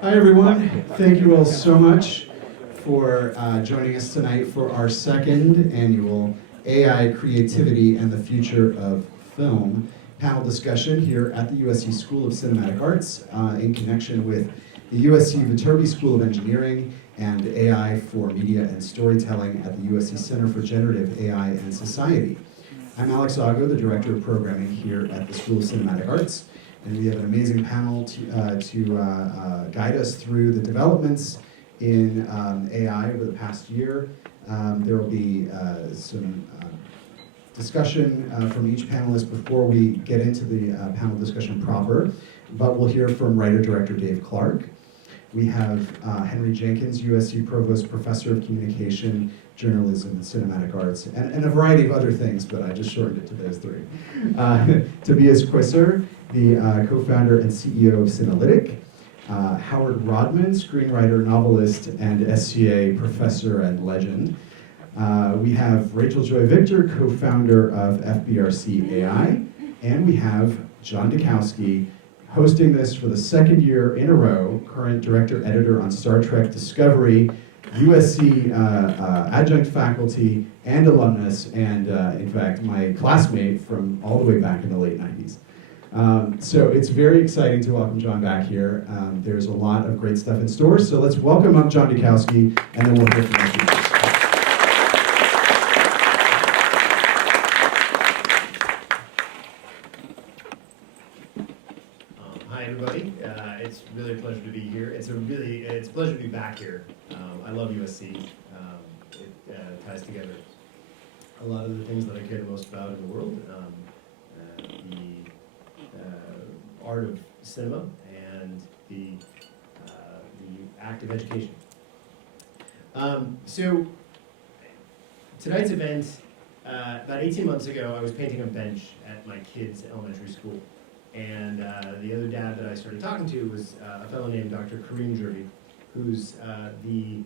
Hi everyone, thank you all so much for joining us tonight for our second annual AI Creativity and the Future of Film panel discussion here at the USC School of Cinematic Arts in connection with the USC Viterbi School of Engineering and AI for Media and Storytelling at the USC Center for Generative AI and Society. I'm Alex Ago, the Director of Programming here at the School of Cinematic Arts, and we have an amazing panel to guide us through the developments in AI over the past year. There will be some discussion from each panelist before we get into the panel discussion proper, but we'll hear from writer-director Dave Clark. We have Henry Jenkins, USC Provost Professor of Communication, Journalism, and Cinematic Arts, and a variety of other things, but I just shortened it to those three. Tobias QUEISSER, the co-founder and CEO of Cinelytic. Howard RODMAN, screenwriter, novelist, and SCA professor and legend. We have Rachel Joy Victor, co-founder of FBRC.AI, and we have John DUDKOWSKI, hosting this for the second year in a row, current director-editor on Star Trek Discovery, USC adjunct faculty and alumnus, and in fact, my classmate from all the way back in the late 90s. So it's very exciting to welcome John back here. There's a lot of great stuff in store, so let's welcome up John DUDKOWSKI, and then we'll hear from our speakers. Hi everybody, it's really a pleasure to be here. It's a pleasure to be back here. I love USC. It ties together a lot of the things that I care the most about in the world. The art of cinema and the act of education. So tonight's event, about 18 months ago, I was painting a bench at my kids' elementary school. And the other dad that I started talking to was a fellow named Dr. Kareem Jerby, who's the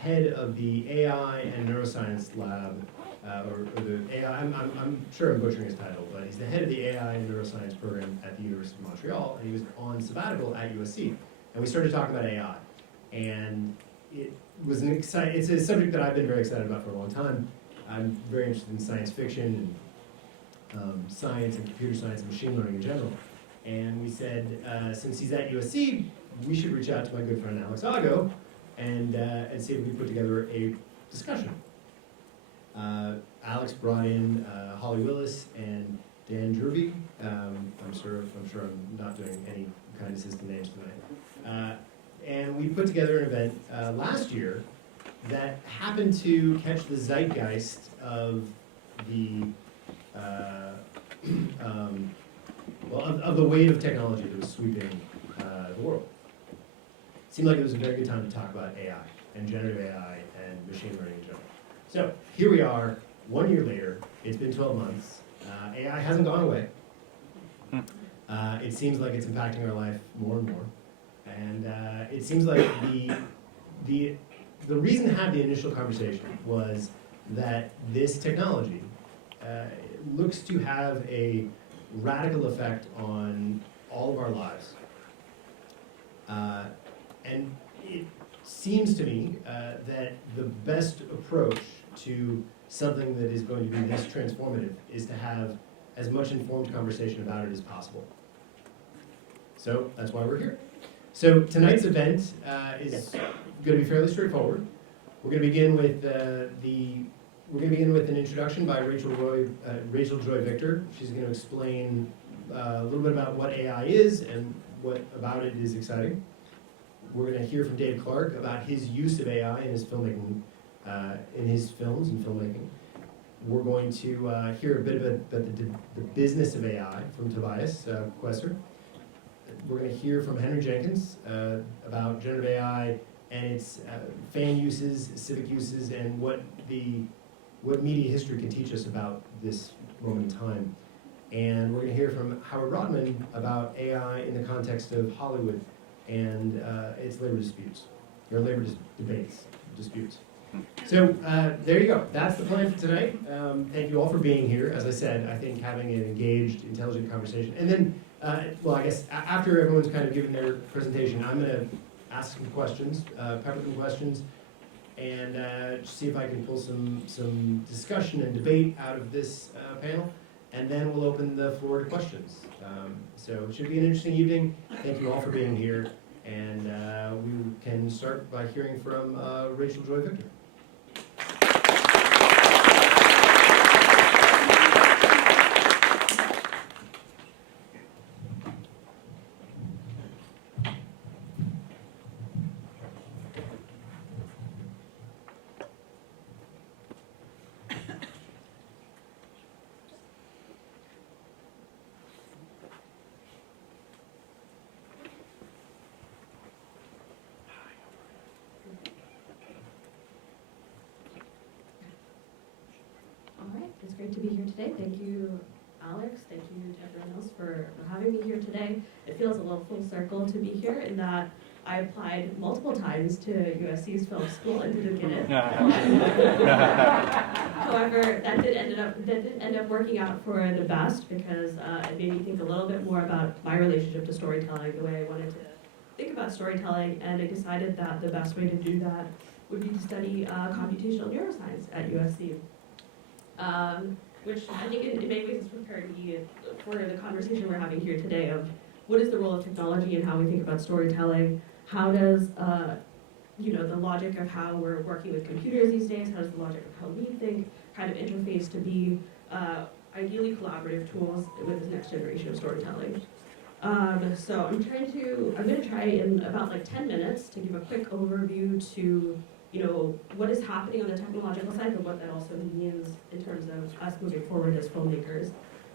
head of the AI and Neuroscience Lab, or the AI, I'm sure I'm butchering his title, but he's the head of the AI and Neuroscience program at the University of Montreal, and he was on sabbatical at USC. And we started talking about AI. And it was it's a subject that I've been very excited about for a long time. I'm very interested in science fiction and science and computer science and machine learning in general. And we said, since he's at USC, we should reach out to my good friend Alex Ago and see if we could put together a discussion. Alex brought in Holly Willis and Dan Jerby. I'm sure I'm not doing any kind of system names tonight. And we put together an event last year that happened to catch the zeitgeist of the of the wave of technology that was sweeping the world. It seemed like it was a very good time to talk about AI and generative AI and machine learning in general. So here we are, 1 year later. It's been 12 months. AI hasn't gone away. It seems like it's impacting our life more and more. And it seems like the reason to have the initial conversation was that this technology looks to have a radical effect on all of our lives. And it seems to me that the best approach to something that is going to be this transformative is to have as much informed conversation about it as possible. So that's why we're here. So tonight's event is going to be fairly straightforward. We're going to begin with an introduction by Rachel Joy Victor. She's going to explain a little bit about what AI is and what about it is exciting. We're going to hear from Dave Clark about his use of AI in his filmmaking, in his films and filmmaking. We're going to hear a bit about the business of AI from Tobias QUEISSER. We're going to hear from Henry Jenkins about generative AI and its fan uses, civic uses, and what media history can teach us about this moment in time. And we're going to hear from Howard RODMAN about AI in the context of Hollywood and its labor disputes, or labor disputes. So there you go. That's the plan for tonight. Thank you all for being here. As I said, I think having an engaged, intelligent conversation. And then, well, I guess after everyone's kind of given their presentation, I'm going to ask some questions, pepper some questions, and see if I can pull some discussion and debate out of this panel. And then we'll open the floor to questions. So it should be an interesting evening. Thank you all for being here. And we can start by hearing from Rachel Joy Victor. It's great to be here today. Thank you, Alex. Thank you to everyone else for having me here today. It feels a little full circle to be here in that I applied multiple times to USC's film school and didn't get it. However, that didn't end up working out for the best because it made me think a little bit more about my relationship to storytelling, the way I wanted to think about storytelling, and I decided that the best way to do that would be to study computational neuroscience at USC. Which I think in many ways has prepared me for the conversation we're having here today of what is the role of technology and how we think about storytelling. How does the logic of how we're working with computers these days, how does the logic of how we think kind of interface to be ideally collaborative tools with this next generation of storytelling. So I'm going to try in about like 10 minutes to give a quick overview to what is happening on the technological side, but what that also means in terms of us moving forward as filmmakers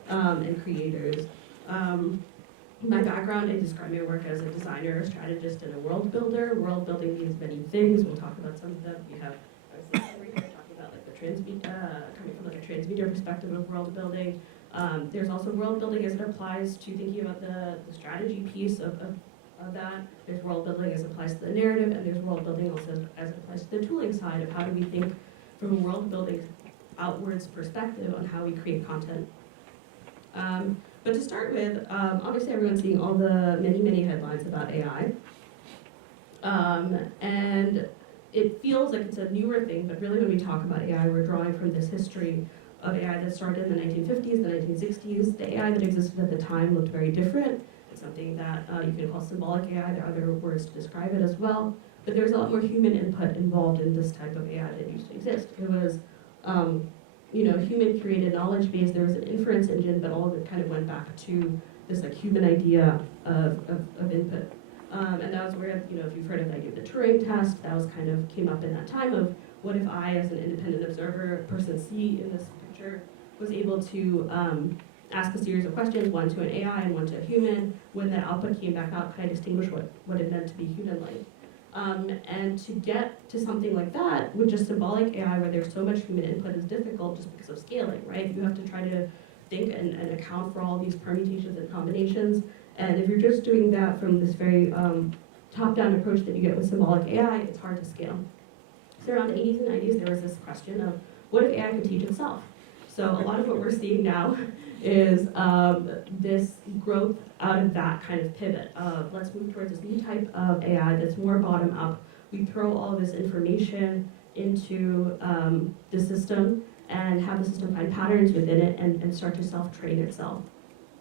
and creators. My background, I describe my work as a designer, a strategist, and a world builder. World building means many things. We'll talk about some of them. We have talking about like the coming from like a transmedia perspective of world building. There's also world building as it applies to thinking about the strategy piece of that. There's world building as it applies to the narrative, and there's world building also as it applies to the tooling side of how do we think from a world building outwards perspective on how we create content. But to start with, obviously everyone's seeing all the many headlines about AI. And it feels like it's a newer thing, but really when we talk about AI, we're drawing from this history of AI that started in the 1950s, the 1960s. The AI that existed at the time looked very different. It's something that you can call symbolic AI. There are other words to describe it as well. But there's a lot more human input involved in this type of AI that used to exist. It was human-created knowledge base. There was an inference engine, but all of it kind of went back to this like human idea of input. And that was where, if you've heard of the idea of the Turing test, that was kind of came up in that time of what if I, as an independent observer, person C in this picture, was able to ask a series of questions, one to an AI and one to a human. When that output came back out, kind of distinguish what it meant to be human-like. And to get to something like that with just symbolic AI where there's so much human input is difficult just because of scaling, right? You have to try to think and account for all these permutations and combinations. And if you're just doing that from this very top-down approach that you get with symbolic AI, it's hard to scale. So around the 80s and 90s, there was this question of what if AI could teach itself? So a lot of what we're seeing now is this growth out of that kind of pivot of let's move towards this new type of AI that's more bottom up. We throw all this information into the system and have the system find patterns within it and start to self-train itself.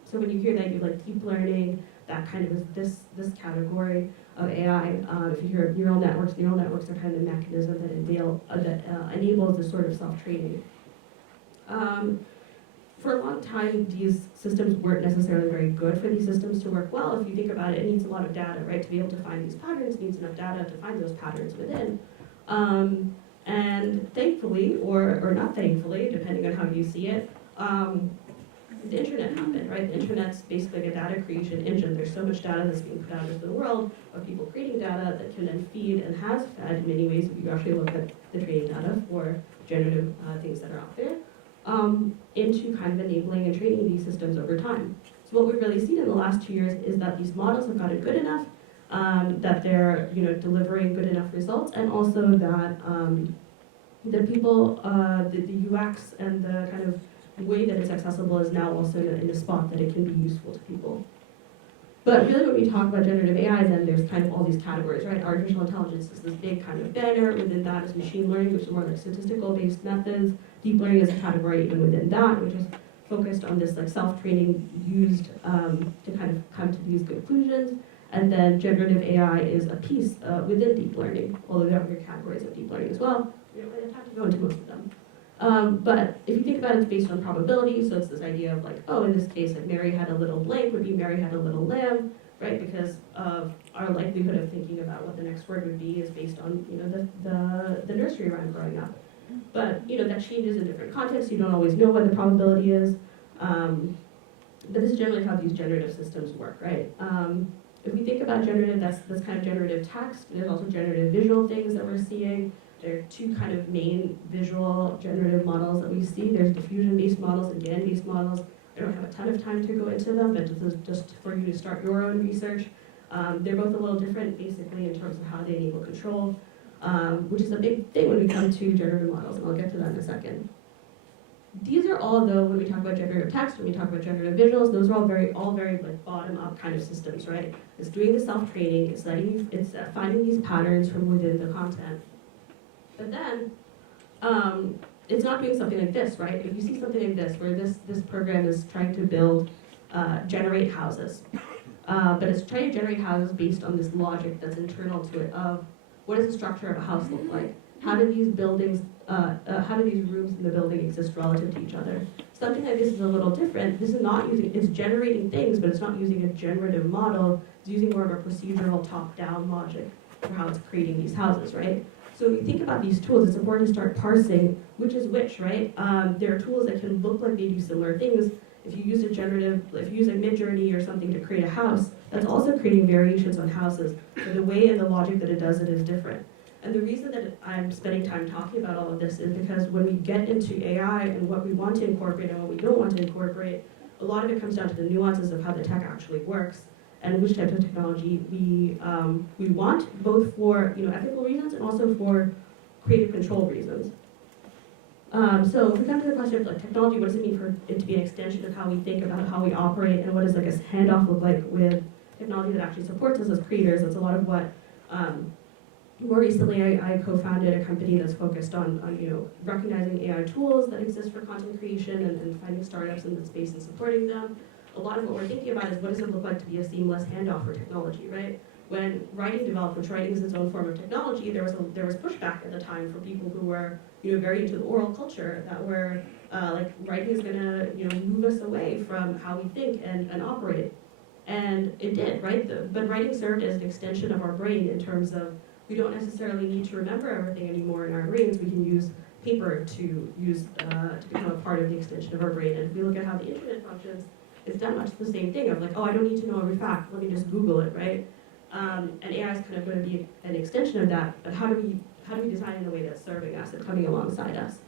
So when you hear that, you like deep learning, that kind of is this category of AI. If you hear of neural networks are kind of the mechanism that enables this sort of self-training. For a long time, these systems weren't necessarily very good for these systems to work well. If you think about it, it needs a lot of data, right? To be able to find these patterns, it needs enough data to find those patterns within. And thankfully, or not thankfully, depending on how you see it, the internet happened, right? The internet's basically a data creation engine. There's so much data that's being put out into the world of people creating data that can then feed and has fed in many ways if you actually look at the training data for generative things that are out there. Into kind of enabling and training these systems over time. So what we've really seen in the last 2 years is that these models have gotten good enough, that they're delivering good enough results, and also that that people, the UX and the kind of way that it's accessible is now also in a spot that it can be useful to people. But really when we talk about generative AI, then there's kind of all these categories, right? Artificial intelligence is this big kind of banner. Within that is machine learning, which is more like statistical-based methods. Deep learning is a category even within that, which is focused on this like self-training used to kind of come to these conclusions. And then generative AI is a piece within deep learning, although there are other categories of deep learning as well. We don't really have to go into most of them. But if you think about it, it's based on probability, so it's this idea of like, oh, in this case, like Mary had a little blank would be Mary had a little lamb, right? Because of our likelihood of thinking about what the next word would be is based on, you know, the nursery rhyme growing up. But, you know, that changes in different contexts. You don't always know what the probability is. But this is generally how these generative systems work, right? If we think about generative, that's kind of generative text. There's also generative visual things that we're seeing. There are two kind of main visual generative models that we see. There's diffusion-based models and GAN-based models. I don't have a ton of time to go into them, but this is just for you to start your own research. They're both a little different, basically, in terms of how they enable control, which is a big thing when we come to generative models, and I'll get to that in a second. These are all, though, when we talk about generative text, when we talk about generative visuals, those are all very like bottom-up kind of systems, right? It's doing the self-training, it's finding these patterns from within the content. But then, it's not doing something like this, right? If you see something like this, where this program is trying to generate houses, but it's trying to generate houses based on this logic that's internal to it of what does the structure of a house look like? How do these buildings, how do these rooms in the building exist relative to each other? Something like this is a little different. This is not using, it's generating things, but it's not using a generative model. It's using more of a procedural top-down logic for how it's creating these houses, right? So when we think about these tools, it's important to start parsing which is which, right? There are tools that can look like they do similar things. If you use if you use a Midjourney or something to create a house, that's also creating variations on houses. But the way and the logic that it does it is different. And the reason that I'm spending time talking about all of this is because when we get into AI and what we want to incorporate and what we don't want to incorporate, a lot of it comes down to the nuances of how the tech actually works and which type of technology we want, both for ethical reasons and also for creative control reasons. So if we come to the question of like technology, what does it mean for it to be an extension of how we think about how we operate, and what does like a handoff look like with technology that actually supports us as creators? That's a lot of what. More recently, I co-founded a company that's focused on recognizing AI tools that exist for content creation and finding startups in the space and supporting them. A lot of what we're thinking about is what does it look like to be a seamless handoff for technology, right? When writing developed, which writing is its own form of technology, there was pushback at the time for people who were very into the oral culture that were like writing is gonna move us away from how we think and operate, and it did, right? But writing served as an extension of our brain in terms of we don't necessarily need to remember everything anymore in our brains. We can use paper to become a part of the extension of our brain. And if we look at how the internet functions, it's done much the same thing of like, oh, I don't need to know every fact. Let me just Google it, right? And AI is kind of going to be an extension of that. But how do we design in a way that's serving us and coming alongside us?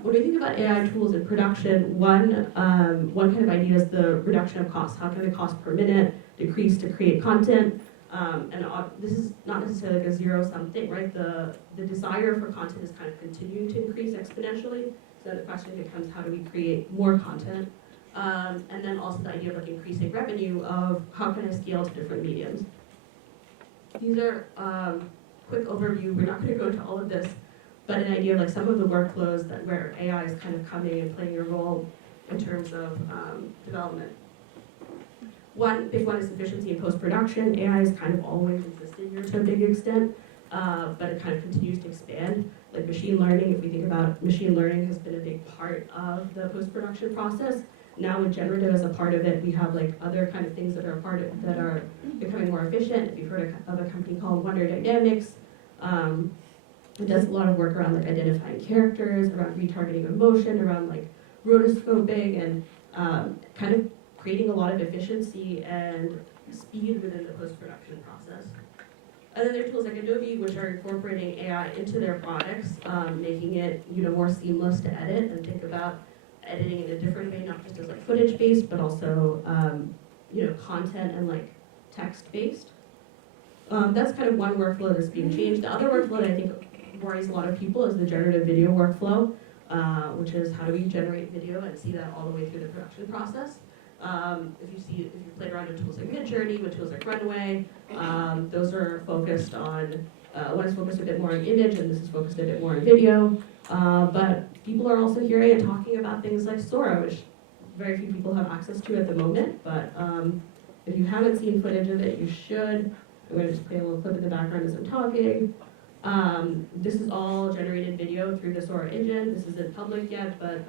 When we think about AI tools in production, one kind of idea is the reduction of costs. How can the cost per minute decrease to create content? And this is not necessarily like a zero-sum thing, right? The desire for content is kind of continuing to increase exponentially. So the question becomes, how do we create more content? And then also the idea of like increasing revenue of how can I scale to different mediums. These are quick overview. We're not going to go into all of this, but an idea of like some of the workflows where AI is kind of coming and playing a role in terms of development. One big one is efficiency in post-production. AI has kind of always existed here to a big extent, but it kind of continues to expand. Like machine learning, if we think about machine learning has been a big part of the post-production process. Now with generative as a part of it, we have like other kind of things that are a part of that are becoming more efficient. If you've heard of a company called Wonder Dynamics, it does a lot of work around like identifying characters, around retargeting emotion, around like rotoscoping, and kind of creating a lot of efficiency and speed within the post-production process. And then there are tools like Adobe, which are incorporating AI into their products, making it more seamless to edit and think about editing in a different way, not just as like footage-based, but also content and like text-based. That's kind of one workflow that's being changed. The other workflow that I think worries a lot of people is the generative video workflow, which is how do we generate video and see that all the way through the production process. If you've played around with tools like Midjourney, with tools like Runway, those are focused on, one is focused a bit more on image and this is focused a bit more on video. But people are also hearing and talking about things like Sora, which very few people have access to at the moment, but if you haven't seen footage of it, you should. I'm going to just play a little clip in the background as I'm talking. This is all generated video through the Sora engine. This isn't public yet, but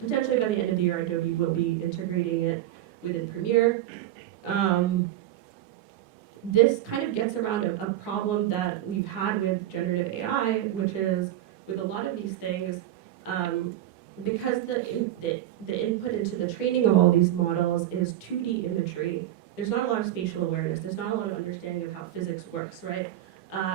potentially by the end of the year, Adobe will be integrating it within Premiere. This kind of gets around a problem that we've had with generative AI, which is with a lot of these things, because the input into the training of all these models is 2D imagery, there's not a lot of spatial awareness, there's not a lot of understanding of how physics works, right?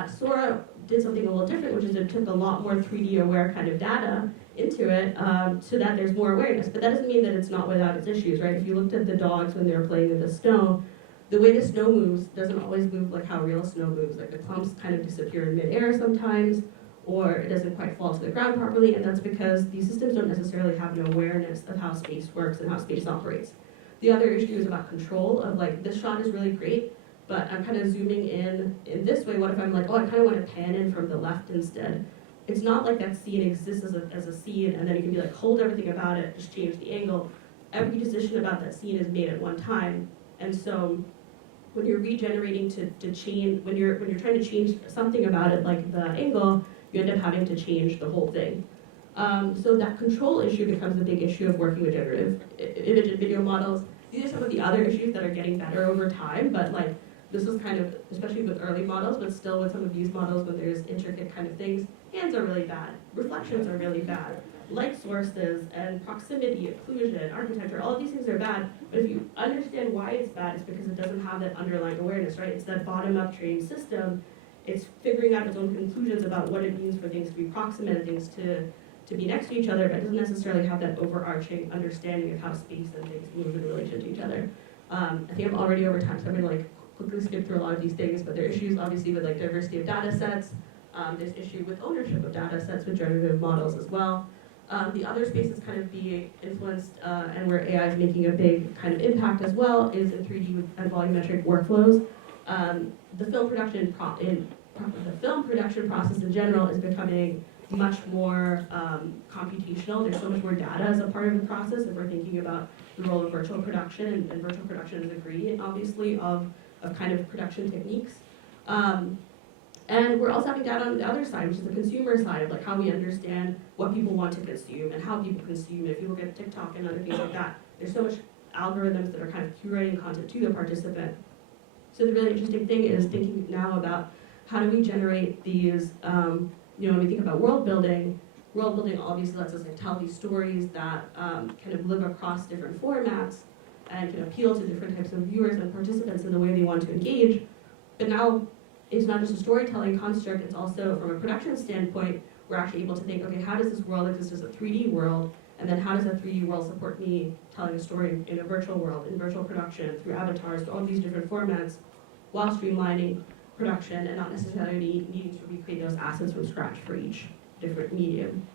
Sora did something a little different, which is it took a lot more 3D aware kind of data into it so that there's more awareness. But that doesn't mean that it's not without its issues, right? If you looked at the dogs when they were playing in the snow, the way the snow moves doesn't always move like how real snow moves. Like the clumps kind of disappear in midair sometimes, or it doesn't quite fall to the ground properly, and that's because these systems don't necessarily have an awareness of how space works and how space operates. The other issue is about control of like, this shot is really great, but I'm kind of zooming in this way. What if I'm like, oh, I kind of want to pan in from the left instead? It's not like that scene exists as a scene, and then you can be like, hold everything about it, just change the angle. Every decision about that scene is made at one time, and so when you're regenerating to change, when you're trying to change something about it, like the angle, you end up having to change the whole thing. So that control issue becomes a big issue of working with generative image and video models. These are some of the other issues that are getting better over time, but like this is kind of, especially with early models, but still with some of these models when there's intricate kind of things, hands are really bad, reflections are really bad, light sources and proximity, occlusion, architecture, all of these things are bad, but if you understand why it's bad, it's because it doesn't have that underlying awareness, right? It's that bottom-up trained system. It's figuring out its own conclusions about what it means for things to be proximate and things to be next to each other, but it doesn't necessarily have that overarching understanding of how space and things move in relation to each other. I think I'm already over time, so I'm going to quickly skip through a lot of these things, but there are issues obviously with like diversity of data sets. There's issue with ownership of data sets with generative models as well. The other spaces kind of being influenced and where AI is making a big kind of impact as well is in 3D and volumetric workflows. The film production process in general is becoming much more computational. There's so much more data as a part of the process if we're thinking about the role of virtual production, and virtual production is a gradient, obviously, of kind of production techniques. And we're also having data on the other side, which is the consumer side of like how we understand what people want to consume and how people consume. If you look at TikTok and other things like that, there's so much algorithms that are kind of curating content to the participant. So the really interesting thing is thinking now about how do we generate these, when we think about world building obviously lets us like tell these stories that kind of live across different formats and can appeal to different types of viewers and participants in the way they want to engage. But now it's not just a storytelling construct, it's also from a production standpoint, we're actually able to think, okay, how does this world exist as a 3D world? And then how does that 3D world support me telling a story in a virtual world, in virtual production, through avatars, through all these different formats, while streamlining production and not necessarily needing to recreate those assets from scratch for each different medium.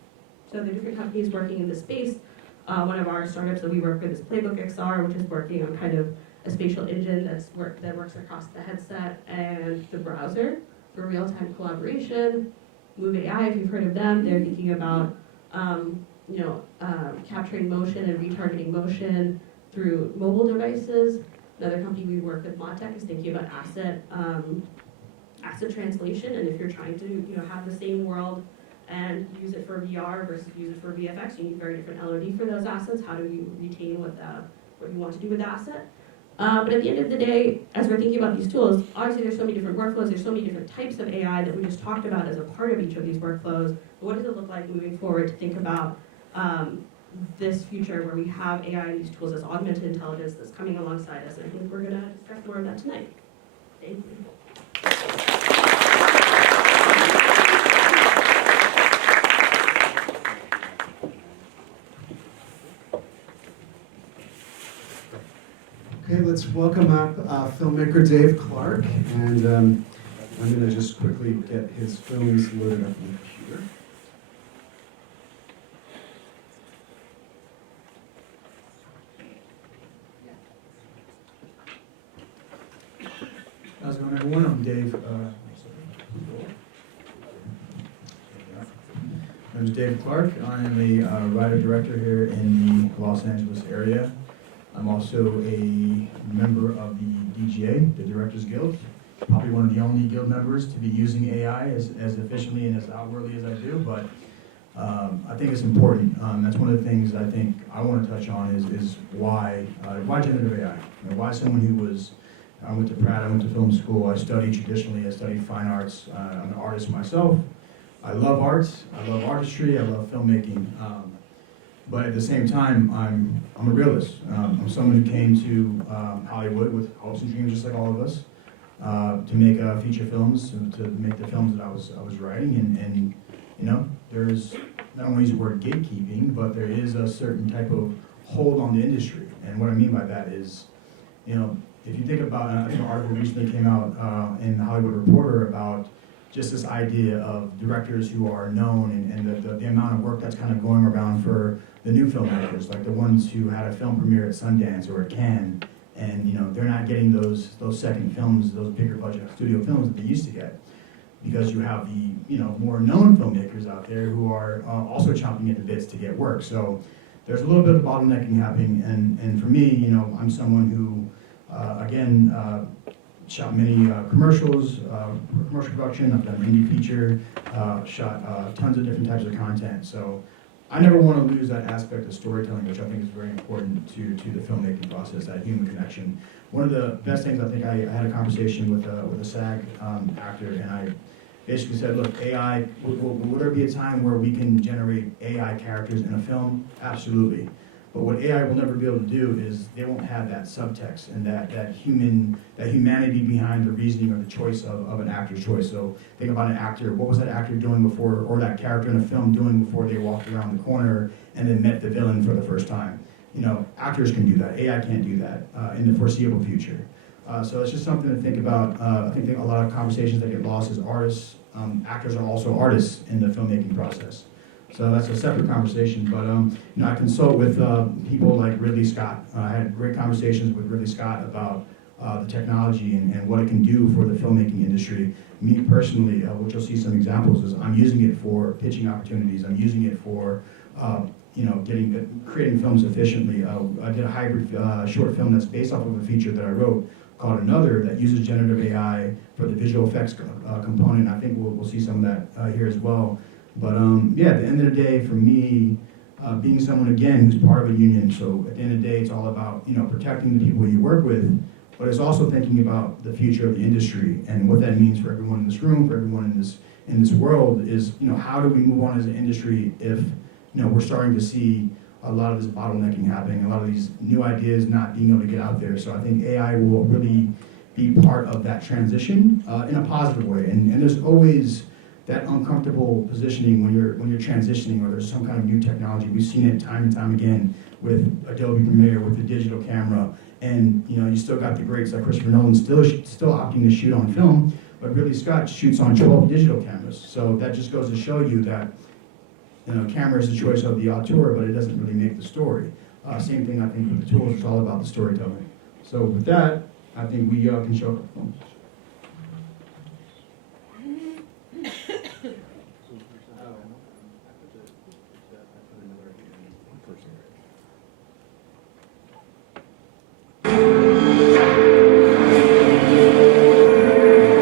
So the different companies working in this space, one of our startups that we work with is Playbook XR, which is working on kind of a spatial engine that works across the headset and the browser for real-time collaboration. Move AI, if you've heard of them, they're thinking about capturing motion and retargeting motion through mobile devices. Another company we work with, Modtech, is thinking about asset translation, and if you're trying to have the same world and use it for VR versus use it for VFX, you need very different LOD for those assets. How do you retain what you want to do with the asset? But at the end of the day, as we're thinking about these tools, obviously there's so many different workflows, there's so many different types of AI that we just talked about as a part of each of these workflows. But what does it look like moving forward to think about this future where we have AI and these tools as augmented intelligence that's coming alongside us? And I think we're going to discuss more of that tonight. Thank you. Okay, let's welcome up filmmaker Dave Clark. And I'm going to just quickly get his films loaded up on the computer. How's it going, everyone? I'm Dave. My name is Dave Clark. I am a writer-director here in the Los Angeles area. I'm also a member of the DGA, the Directors Guild. Probably one of the only guild members to be using AI as efficiently and as outwardly as I do, but I think it's important. That's one of the things I think I want to touch on is why generative AI? You know, why someone who was, I went to Pratt, I went to film school, I studied traditionally, I studied fine arts, I'm an artist myself. I love arts, I love artistry, I love filmmaking, but at the same time, I'm a realist. I'm someone who came to Hollywood with hopes and dreams, just like all of us, to make feature films, to make the films that I was writing, and you know, there's not only use the word gatekeeping, but there is a certain type of hold on the industry, and what I mean by that is, you know, if you think about, I think an article recently came out in the Hollywood Reporter about just this idea of directors who are known and the amount of work that's kind of going around for the new filmmakers, like the ones who had a film premiere at Sundance or at Cannes, and you know they're not getting those second films, those bigger budget studio films that they used to get, because you have the more known filmmakers out there who are also chomping at the bits to get work. So there's a little bit of bottlenecking happening, and for me, I'm someone who shot many commercials, commercial production. I've done indie feature, shot tons of different types of content. So I never want to lose that aspect of storytelling, which I think is very important to the filmmaking process, that human connection. One of the best things, I think I had a conversation with a SAG actor, and I basically said, look, AI, will there be a time where we can generate AI characters in a film? Absolutely. But what AI will never be able to do is they won't have that subtext and that humanity behind the reasoning or the choice of an actor's choice. So think about an actor. What was that actor doing before, or that character in a film doing before they walked around the corner and then met the villain for the first time? Actors can do that. AI can't do that in the foreseeable future. So it's just something to think about. I think a lot of conversations that get lost as artists. Actors are also artists in the filmmaking process. So that's a separate conversation, but I consult with people like Ridley Scott. I had great conversations with Ridley Scott about the technology and what it can do for the filmmaking industry. Me personally, which you'll see some examples, is I'm using it for pitching opportunities. I'm using it for creating films efficiently. I did a hybrid short film that's based off of a feature that I wrote called Another that uses generative AI for the visual effects component. I think we'll see some of that here as well. But at the end of the day, for me, being someone, again, who's part of a union, so at the end of the day, it's all about, protecting the people you work with, but it's also thinking about the future of the industry and what that means for everyone in this room, for everyone in this world is, how do we move on as an industry if, we're starting to see a lot of this bottlenecking happening, a lot of these new ideas not being able to get out there. So I think AI will really be part of that transition in a positive way. And there's always that uncomfortable positioning when you're transitioning, or there's some kind of new technology. We've seen it time and time again with Adobe Premiere, with the digital camera, and you still got the greats like Christopher Nolan still opting to shoot on film, but Ridley Scott shoots on 12 digital cameras. So that just goes to show you that camera is the choice of the auteur, but it doesn't really make the story. Same thing I think with the tools. It's all about the storytelling. So with that, I think we can show up films.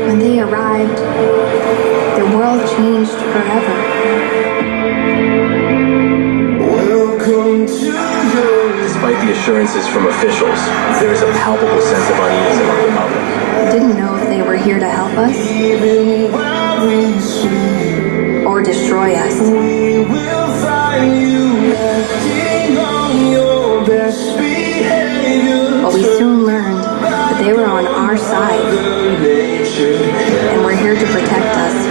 When they arrived, the world changed forever. Despite the assurances from officials, there is a palpable sense of unease among the public. I didn't know if they were here to help us or destroy us. But we soon learned that they were on our side, and were here to protect us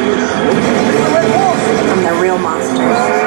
from the real monsters.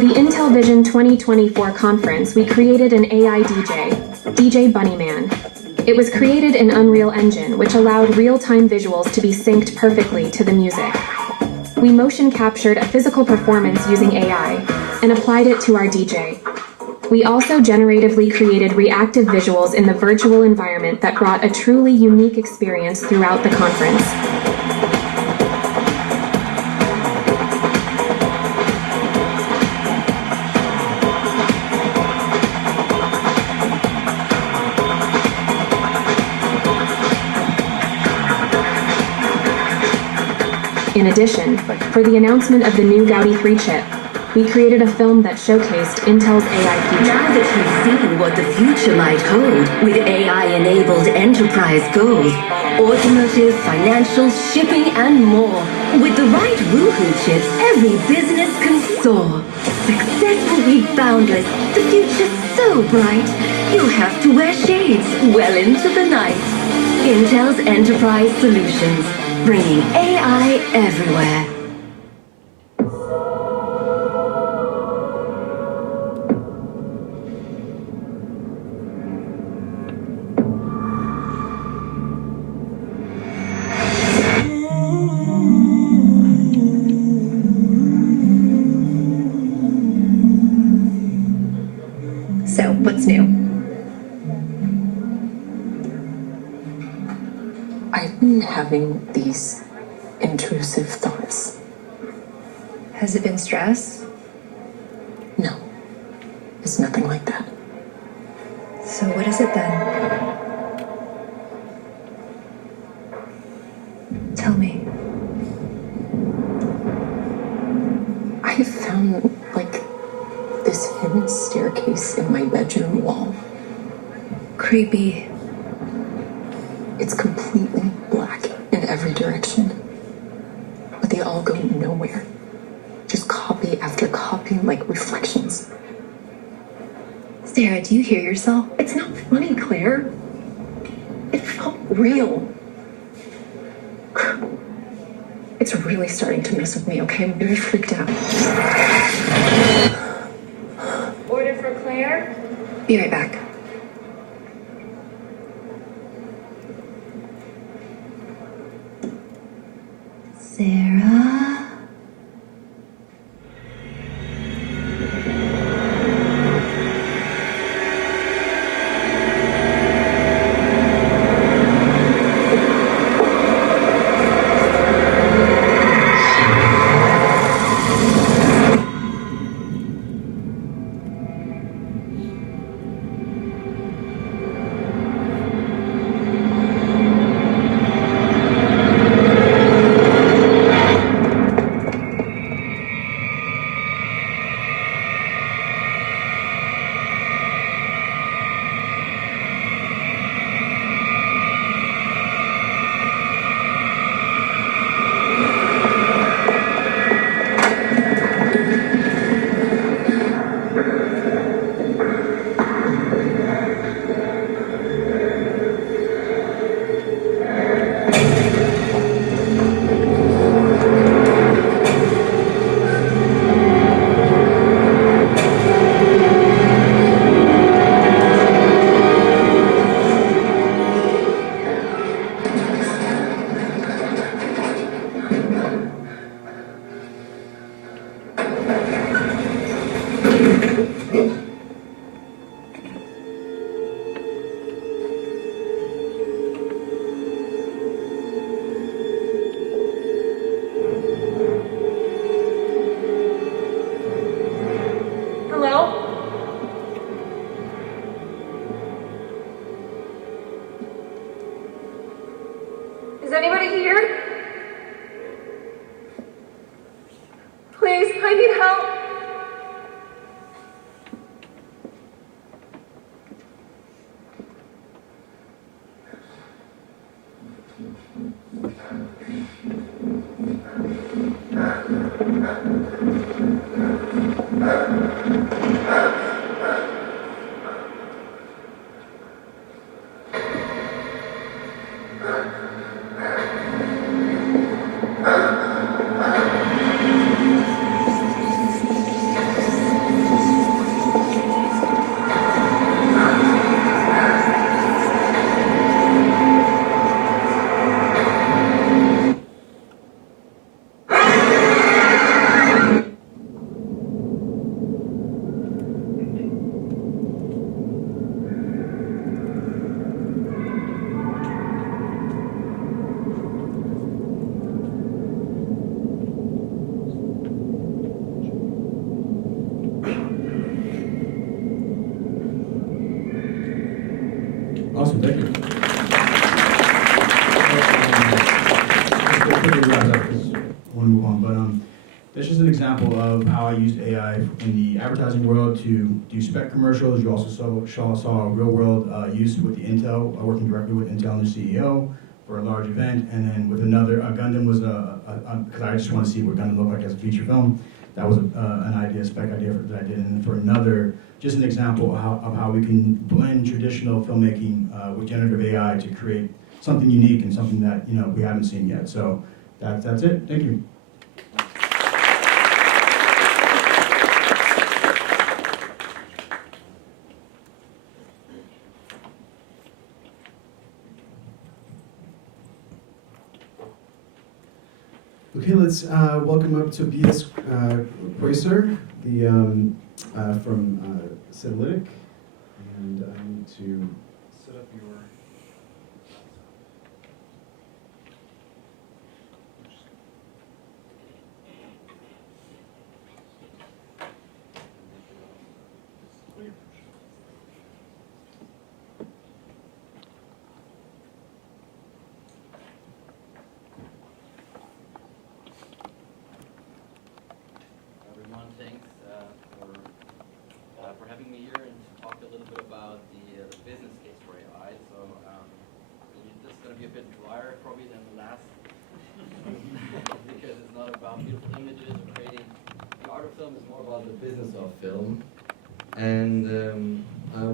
the Intel Vision 2024 conference, we created an AI DJ Bunnyman. It was created in Unreal Engine, which allowed real-time visuals to be synced perfectly to the music. We motion captured a physical performance using AI and applied it to our DJ. We also generatively created reactive visuals in the virtual environment that brought a truly unique experience throughout the conference. In addition, for the announcement of the new Gaudi 3 chip, we created a film that showcased Intel's AI future. Now that you've seen what the future might hold with AI-enabled enterprise goals, automotive, financial, shipping, and more, with the right Woohoo chips, every business can soar. Success will be boundless, the future's so bright, you'll have to wear shades well into the night. Intel's Enterprise Solutions, bringing AI everywhere. So, what's new? I've been having these intrusive thoughts. Has it been stress? No, it's nothing like that. So what is it then? Tell me. I found, like, this hidden staircase in my bedroom wall. Creepy. It's completely black in every direction, but they all go nowhere. Just copy after copy, like reflections. Sarah, do you hear yourself? It's not funny, Claire. It felt real. It's really starting to mess with me, okay? I'm very freaked out. Order for Claire? Be right back. Sarah? Is anybody here? Please, I need help. This is an example of how I used AI in the advertising world to do spec commercials. You also saw real world use with the Intel, working directly with Intel and the CEO for a large event. And then with another, Gundam was because I just want to see what Gundam looked like as a feature film. That was an idea, spec idea that I did. And then for another, just an example of how we can blend traditional filmmaking with generative AI to create something unique and something that we haven't seen yet. So that's it. Thank you. Okay, let's welcome up Tobias QUEISSER, from Cinelytic, and I need to set up your. Thanks for having me here and to talk a little bit about the business case for AI. So this is going to be a bit drier probably than the last because it's not about beautiful images or creating. The art of film is more about the business of film. And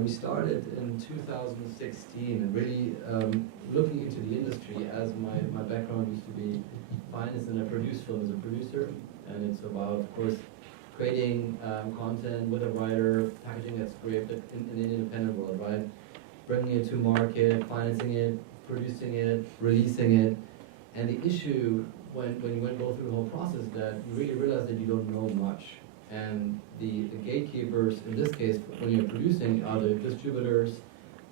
we started in 2016 and really looking into the industry as my background used to be finance, and I produce film as a producer. And it's about, of course, creating content with a writer, packaging that script in an independent world, right? Bringing it to market, financing it, producing it, releasing it. And the issue when you go through the whole process is that you really realize that you don't know much. And the gatekeepers, in this case, when you're producing, are the distributors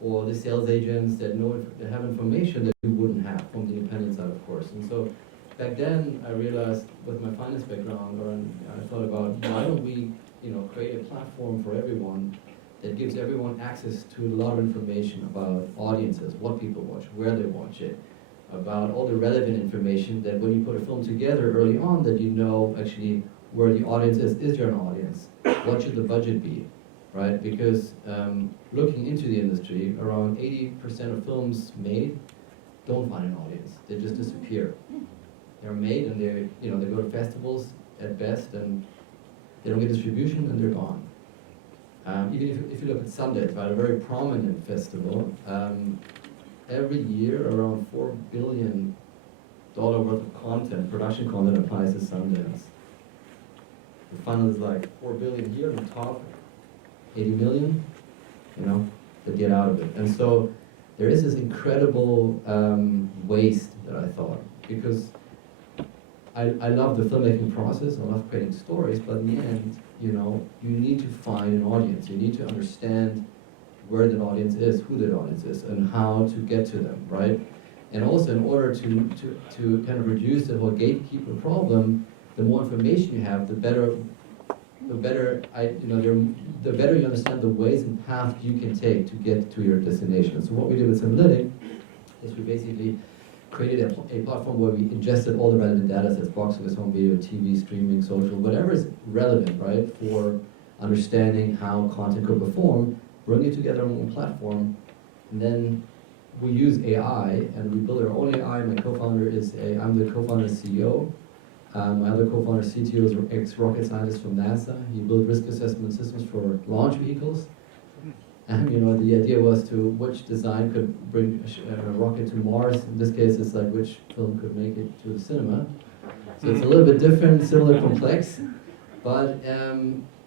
or the sales agents that have information that you wouldn't have from the independent side, of course. And so back then, I realized with my finance background, I thought about why don't we, create a platform for everyone that gives everyone access to a lot of information about audiences, what people watch, where they watch it, about all the relevant information that when you put a film together early on, that you know actually where the audience is. Is there an audience? What should the budget be, right? Because looking into the industry, around 80% of films made don't find an audience. They just disappear. They're made and they go to festivals at best and they don't get distribution and they're gone. Even if you look at Sundance, right, a very prominent festival, every year around $4 billion worth of content, production content applies to Sundance. The funnel is like $4 billion here on top, 80 million, that get out of it. And so there is this incredible waste that I thought, because I love the filmmaking process, I love creating stories, but in the end, you need to find an audience. You need to understand where that audience is, who that audience is, and how to get to them, right? And also, in order to kind of reduce the whole gatekeeper problem, the more information you have, the better you understand the ways and paths you can take to get to your destination. So what we did with Cinelytic is we basically created a platform where we ingested all the relevant data sets, box office, home video, TV, streaming, social, whatever is relevant, right, for understanding how content could perform, bring it together on one platform, and then we use AI, and we build our own AI. My co-founder I'm the co-founder and CEO. My other co-founder, CTO, is an ex-rocket scientist from NASA. He built risk assessment systems for launch vehicles. And the idea was to which design could bring a rocket to Mars. In this case, it's like which film could make it to the cinema. So it's a little bit different, similar, complex, but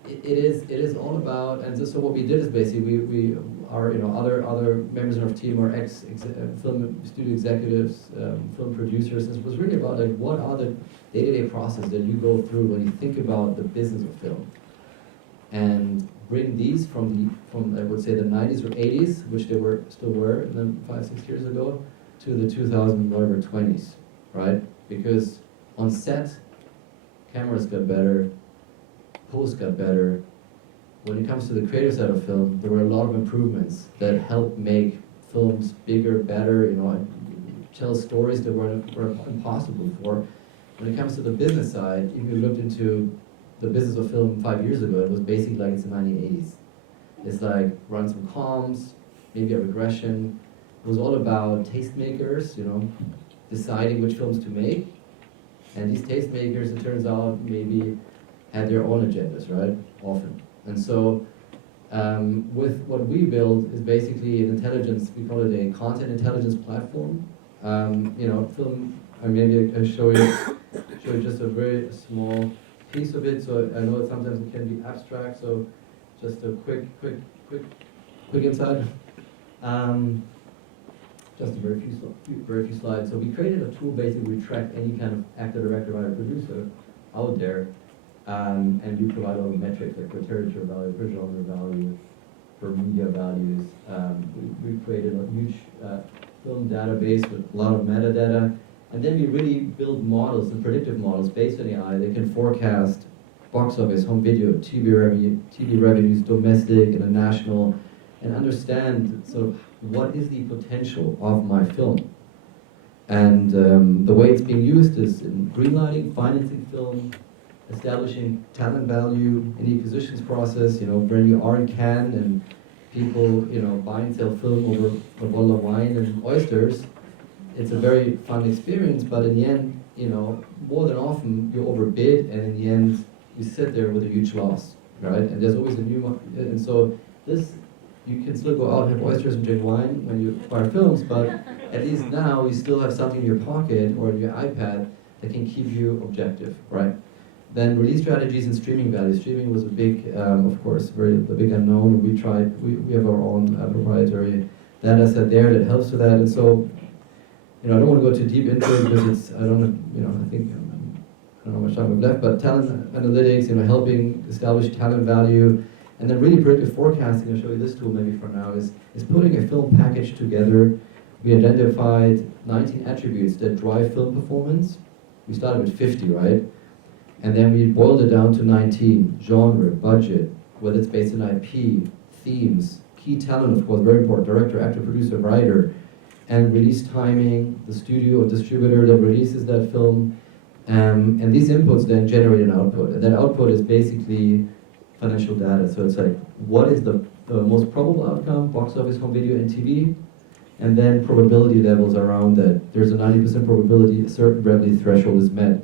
it is all about. And so what we did is basically we are other members of our team are film studio executives, film producers. It was really about like what are the day-to-day process that you go through when you think about the business of film, and bring these from I would say the 90s or 80s, which they still were then 5-6 years ago, to the 2020s, right? Because on set, cameras got better, post got better. When it comes to the creative side of film, there were a lot of improvements that helped make films bigger, better, tell stories that were impossible before. when it comes to the business side, if you looked into the business of film 5 years ago, it was basically like it's the 1980s. It's like run some comms, maybe a regression. It was all about tastemakers, you know, deciding which films to make. And these tastemakers, it turns out, maybe had their own agendas, right? Often. And so with what we build is basically an intelligence, we call it a content intelligence platform. You know, film, maybe I'll show you just a very small piece of it. So I know sometimes it can be abstract, so just a quick insight. Just a very few slides. So we created a tool basically to track any kind of actor, director, writer, producer out there, and we provide all the metrics like for literature value, for genre value, for media values. We created a huge film database with a lot of metadata, and then we really build models and predictive models based on AI that can forecast box office, home video, TV revenues, domestic, international, and understand sort of what is the potential of my film. And the way it's being used is in greenlighting, financing film, establishing talent value in the acquisitions process. You know, when you are in Cannes and people, you know, buy and sell film over a bottle of wine and oysters, it's a very fun experience, but in the end, you know, more than often you overbid, and in the end, you sit there with a huge loss, right? And there's always a new one, and so this, you can still go out and have oysters and drink wine when you acquire films, but at least now you still have something in your pocket or in your iPad that can keep you objective, right? Then release strategies and streaming value. Streaming was a big, of course, a big unknown. We have our own proprietary data set there that helps with that. And so, you know, I don't want to go too deep into it because it's, I don't know how much time we've left, but talent analytics, you know, helping establish talent value, and then really predictive forecasting. I'll show you this tool maybe for now, is putting a film package together. We identified 19 attributes that drive film performance. We started with 50, right? And then we boiled it down to 19. Genre, budget, whether it's based on IP, themes, key talent, of course, very important, director, actor, producer, writer, and release timing, the studio or distributor that releases that film. And these inputs then generate an output. And that output is basically financial data. So it's like, what is the most probable outcome, box office, home video, and TV? And then probability levels around that. There's a 90% probability a certain revenue threshold is met.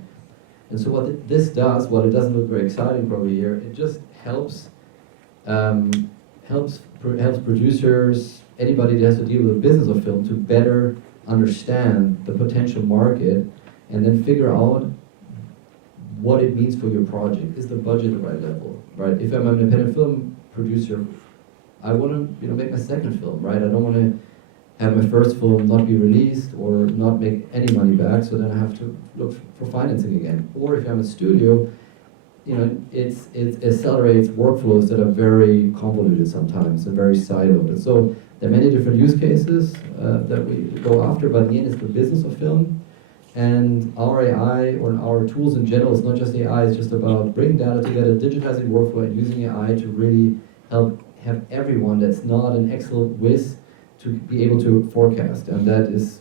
And so what this does, while it doesn't look very exciting probably here, it just helps producers, anybody that has to deal with the business of film, to better understand the potential market and then figure out what it means for your project. Is the budget the right level, right? If I'm an independent film producer, I want to, make my second film, right? I don't want to have my first film not be released or not make any money back, so then I have to look for financing again. Or if I'm a studio, it accelerates workflows that are very convoluted sometimes and very siloed. And so there are many different use cases that we go after, but in the end it's the business of film. And our AI, or our tools in general, it's not just AI, it's just about bringing data together, digitizing workflow, and using AI to really help have everyone that's not an Excel whiz to be able to forecast. And that is,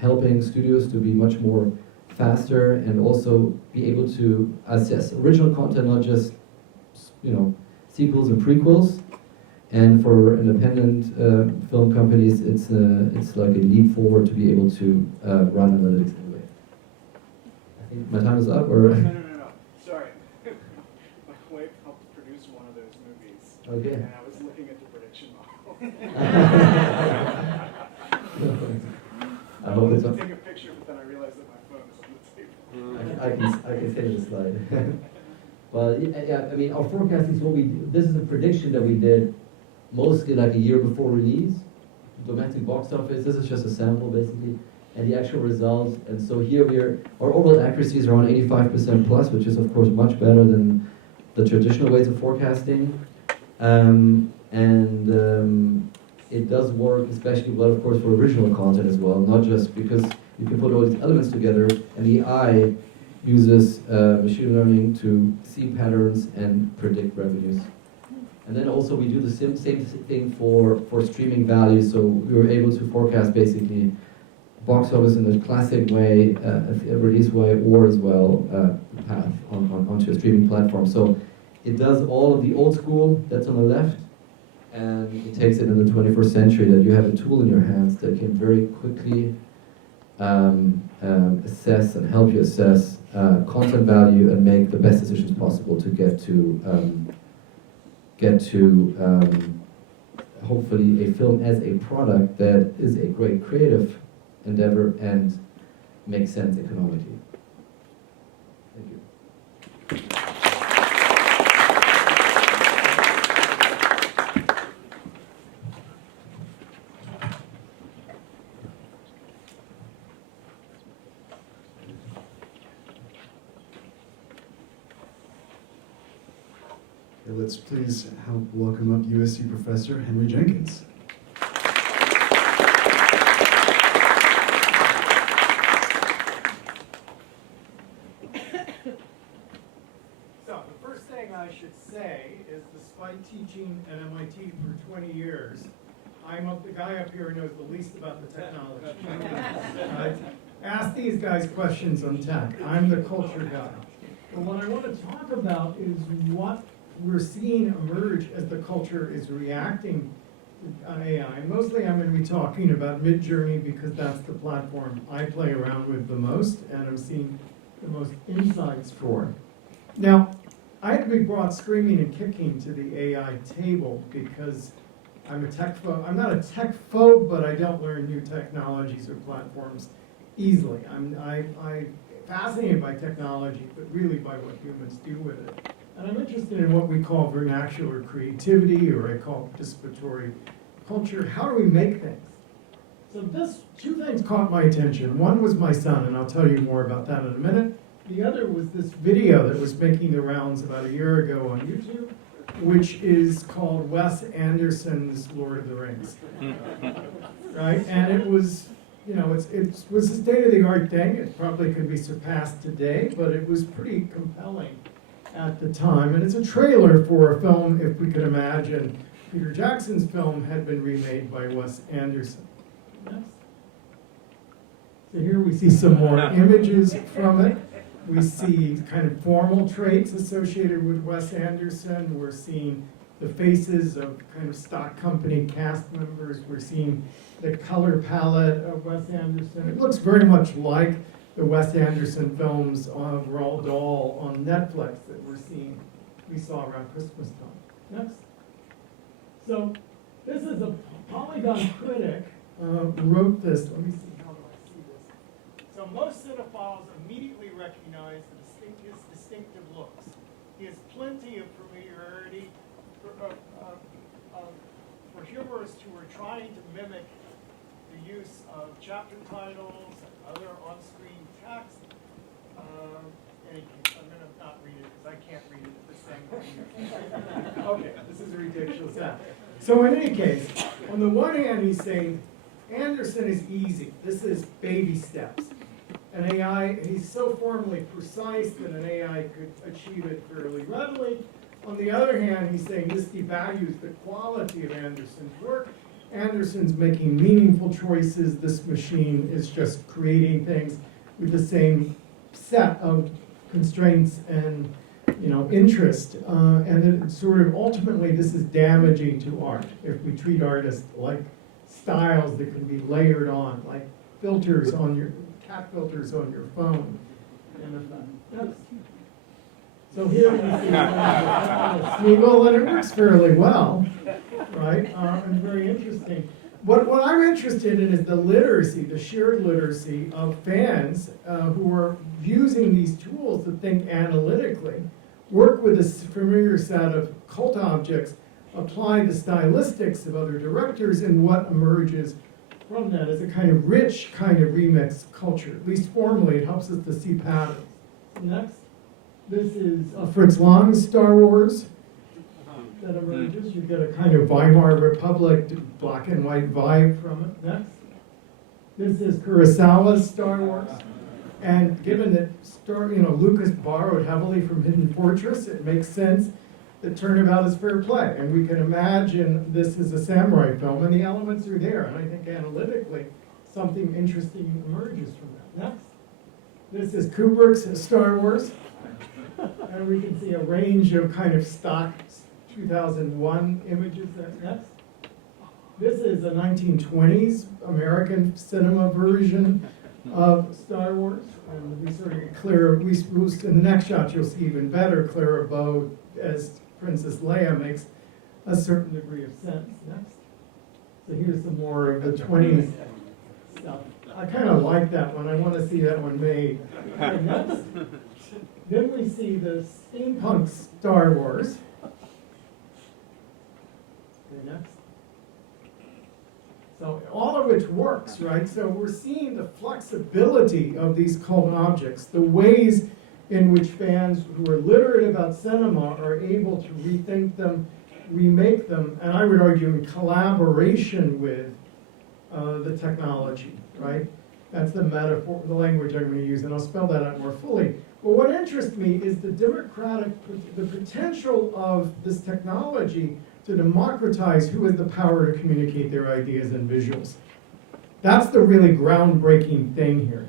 helping studios to be much more faster and also be able to assess original content, not just, sequels and prequels. And for independent film companies, it's like a leap forward to be able to run analytics anyway. I think my time is up, or? No. Sorry. My wife helped produce one of those movies. Okay. And I was looking at the prediction model. I hope it's to up. take a picture, but then I realized that my phone is on the table. I can send you the slide. Well, yeah, our forecasting is what we do. This is a prediction that we did mostly like a year before release, domestic box office. This is just a sample basically, and the actual results. And so here our overall accuracy is around 85% plus, which is of course much better than the traditional ways of forecasting. It does work especially well, of course, for original content as well, not just because you can put all these elements together, and the eye uses machine learning to see patterns and predict revenues. And then also we do the same thing for streaming value, so we were able to forecast basically box office in the classic way, a release way, or as well path onto a streaming platform. So it does all of the old school that's on the left, and it takes it in the 21st century, that you have a tool in your hands that can very quickly assess and help you assess content value and make the best decisions possible to get to hopefully a film as a product that is a great creative endeavor and makes sense economically. Thank you. Let's please help welcome up USC Professor Henry Jenkins. So the first thing I should say is, despite teaching at MIT for 20 years, the guy up here who knows the least about the technology. Right? Ask these guys questions on tech. I'm the culture guy. But what I want to talk about is what we're seeing emerge as the culture is reacting to AI. Mostly I'm going to be talking about Midjourney because that's the platform I play around with the most and I'm seeing the most insights for. Now, I had to be brought screaming and kicking to the AI table because I'm a tech phobe. I'm not a tech phobe, but I don't learn new technologies or platforms easily. I'm fascinated by technology, but really by what humans do with it. And I'm interested in what we call vernacular creativity, or I call participatory culture. How do we make things? So two things caught my attention. One was my son, and I'll tell you more about that in a minute. The other was this video that was making the rounds about a year ago on YouTube, which is called Wes Anderson's Lord of the Rings. Right? And it was, it was a state-of-the-art thing. It probably could be surpassed today, but it was pretty compelling at the time. And it's a trailer for a film, if we could imagine, Peter Jackson's film had been remade by Wes Anderson. Next. So here we see some more images from it. We see kind of formal traits associated with Wes Anderson. We're seeing the faces of kind of stock company cast members. We're seeing the color palette of Wes Anderson. It looks very much like the Wes Anderson films of Roald Dahl on Netflix that we saw around Christmas time. Next. So this is a Polygon critic wrote this. Let me see, how do I see this? So most cinephiles immediately recognize his distinctive looks. He has plenty of familiarity for humorists who are trying to mimic the use of chapter titles and other on-screen text. I'm going to not read it because I can't read it at the same time. Okay, this is a ridiculous act. So in any case, on the one hand, he's saying Anderson is easy. This is baby steps. An AI, he's so formally precise that an AI could achieve it fairly readily. On the other hand, he's saying this devalues the quality of Anderson's work. Anderson's making meaningful choices. This machine is just creating things with the same set of constraints and interest. And it sort of ultimately this is damaging to art if we treat artists like styles that can be layered on, like filters on your cat filters on your phone. So here we see Smeagol, and it works fairly well, right? And very interesting. What I'm interested in is the literacy, the shared literacy of fans who are using these tools to think analytically, work with a familiar set of cult objects, apply the stylistics of other directors, and what emerges from that is a kind of rich kind of remix culture. At least formally, it helps us to see patterns. Next. This is Fritz Lang's Star Wars that emerges. You get a kind of Weimar Republic, black and white vibe from it. Next. This is Kurosawa's Star Wars. And given that Lucas borrowed heavily from Hidden Fortress, it makes sense that turnabout is fair play. And we can imagine this is a samurai film, and the elements are there. And I think analytically, something interesting emerges from that. Next. This is Kubrick's Star Wars. And we can see a range of kind of stock 2001 images. Next. This is a 1920s American cinema version of Star Wars. And we sort of get clear, in the next shot you'll see even better, Clara Bow as Princess Leia makes a certain degree of sense. Next. So here's some more of the 20s stuff. I kind of like that one. I want to see that one made. Okay, next. Then we see the steampunk Star Wars. Okay, next. So all of which works, right? So we're seeing the flexibility of these cult objects, the ways in which fans who are literate about cinema are able to rethink them, remake them, and I would argue in collaboration with the technology, right? That's the metaphor, the language I'm going to use, and I'll spell that out more fully. But what interests me is the potential of this technology to democratize who has the power to communicate their ideas and visuals. That's the really groundbreaking thing here.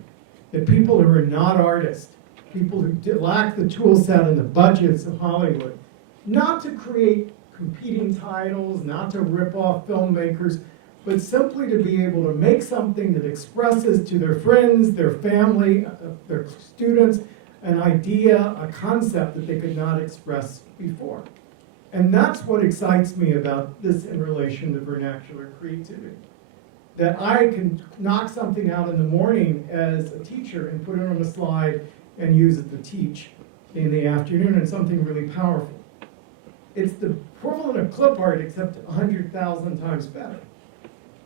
That people who are not artists, people who lack the tool set and the budgets of Hollywood, not to create competing titles, not to rip off filmmakers, but simply to be able to make something that expresses to their friends, their family, their students, an idea, a concept that they could not express before. And that's what excites me about this in relation to vernacular creativity. That I can knock something out in the morning as a teacher and put it on a slide and use it to teach in the afternoon, and something really powerful. It's the equivalent of clip art except 100,000 times better,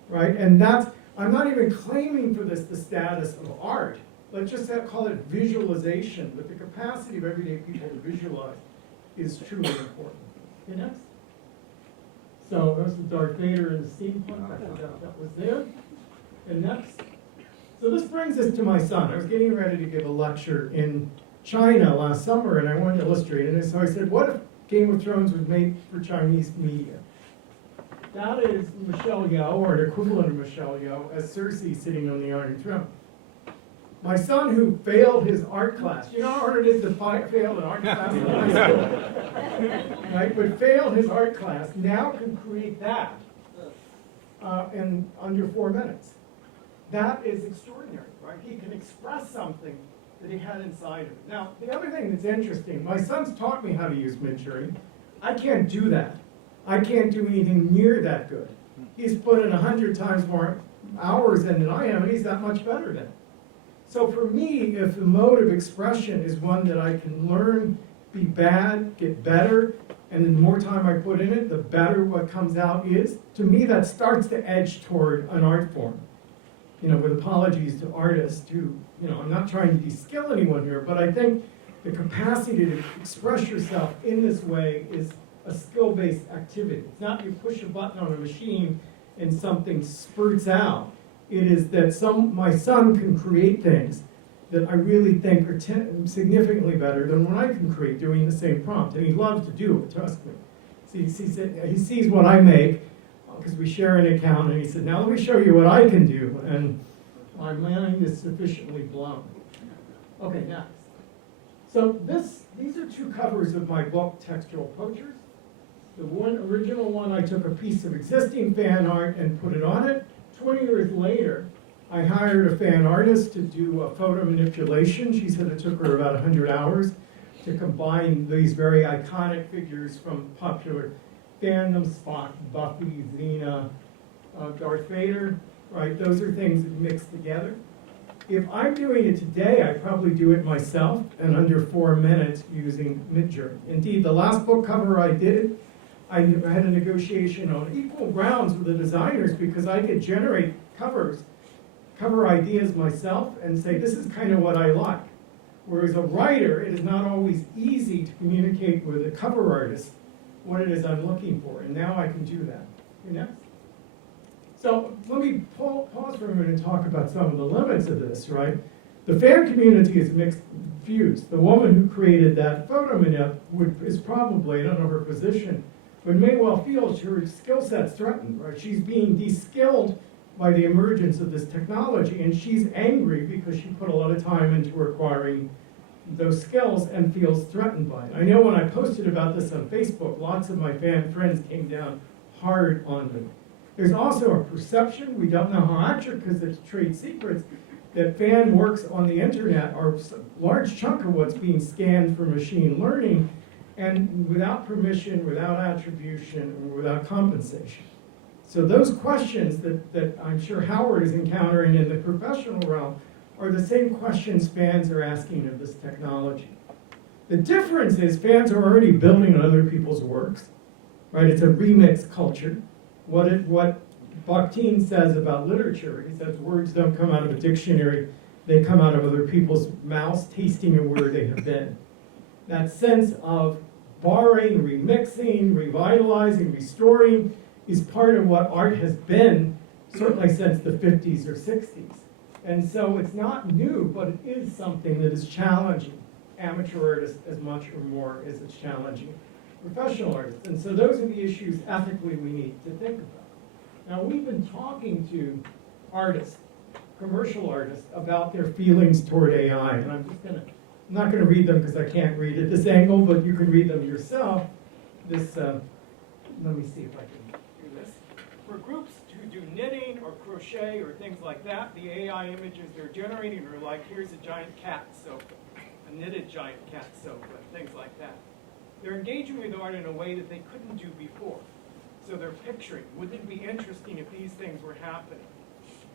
right? And that's, I'm not even claiming for this the status of art. Let's just call it visualization, but the capacity of everyday people to visualize is truly important. Okay, next. So that's the Darth Vader and the steampunk. I forgot that was there. And next. So this brings us to my son. I was getting ready to give a lecture in China last summer, and I wanted to illustrate it. And so I said, what if Game of Thrones was made for Chinese media? That is Michelle Yeoh, or an equivalent of Michelle Yeoh, as Cersei sitting on the Iron Throne. My son, who failed his art class, you know how hard it is to fail an art class in high school? Right? But failed his art class, now can create that in under 4 minutes. That is extraordinary, right? He can express something that he had inside of him. Now, the other thing that's interesting, my son's taught me how to use Midjourney. I can't do that. I can't do anything near that good. He's put in 100 times more hours in than I am, and he's that much better than it. So for me, if the mode of expression is one that I can learn, be bad, get better, and the more time I put in it, the better what comes out is, to me that starts to edge toward an art form. You know, with apologies to artists who, you know, I'm not trying to de-skill anyone here, but I think the capacity to express yourself in this way is a skill-based activity. It's not you push a button on a machine and something spurts out. It is that my son can create things that I really think are significantly better than what I can create doing the same prompt. And he loves to do it, trust me. He sees what I make, because we share an account, and he said, now let me show you what I can do. And my mind is sufficiently blown. Okay, next. So these are 2 covers of my book, Textual Poachers. The original one, I took a piece of existing fan art and put it on it. 20 years later, I hired a fan artist to do a photo manipulation. She said it took her about 100 hours to combine these very iconic figures from popular fandom, Spock, Buffy, Xena, Darth Vader, right? Those are things that mix together. If I'm doing it today, I'd probably do it myself in under 4 minutes using Midjourney. Indeed, the last book cover I did, I had a negotiation on equal grounds with the designers because I could generate cover ideas myself and say, this is kind of what I like. Whereas a writer, it is not always easy to communicate with a cover artist what it is I'm looking for, and now I can do that. Okay, next. So let me pause for a minute and talk about some of the limits of this, right? The fan community is mixed views. The woman who created that photo manip is probably, I don't know her position, but may well feel her skill set's threatened, right? She's being de-skilled by the emergence of this technology, and she's angry because she put a lot of time into acquiring those skills and feels threatened by it. I know when I posted about this on Facebook, lots of my friends came down hard on me. There's also a perception, we don't know how accurate because it's trade secrets, that fan works on the internet are a large chunk of what's being scanned for machine learning, and without permission, without attribution, or without compensation. So those questions that I'm sure Howard is encountering in the professional realm are the same questions fans are asking of this technology. The difference is fans are already building on other people's works, right? It's a remix culture. What Bakhtin says about literature, he says words don't come out of a dictionary, they come out of other people's mouths, tasting of where they have been. That sense of borrowing, remixing, revitalizing, restoring is part of what art has been, certainly since the 50s or 60s. And so it's not new, but it is something that is challenging amateur artists as much or more as it's challenging professional artists. And so those are the issues ethically we need to think about. Now, we've been talking to artists, commercial artists, about their feelings toward AI, and I'm not gonna read them because I can't read at this angle, but you can read them yourself. This, let me see if I can do this. For groups who do knitting or crochet or things like that, the AI images they're generating are like, here's a giant cat sofa, a knitted giant cat sofa, things like that. They're engaging with art in a way that they couldn't do before. So they're picturing, wouldn't it be interesting if these things were happening?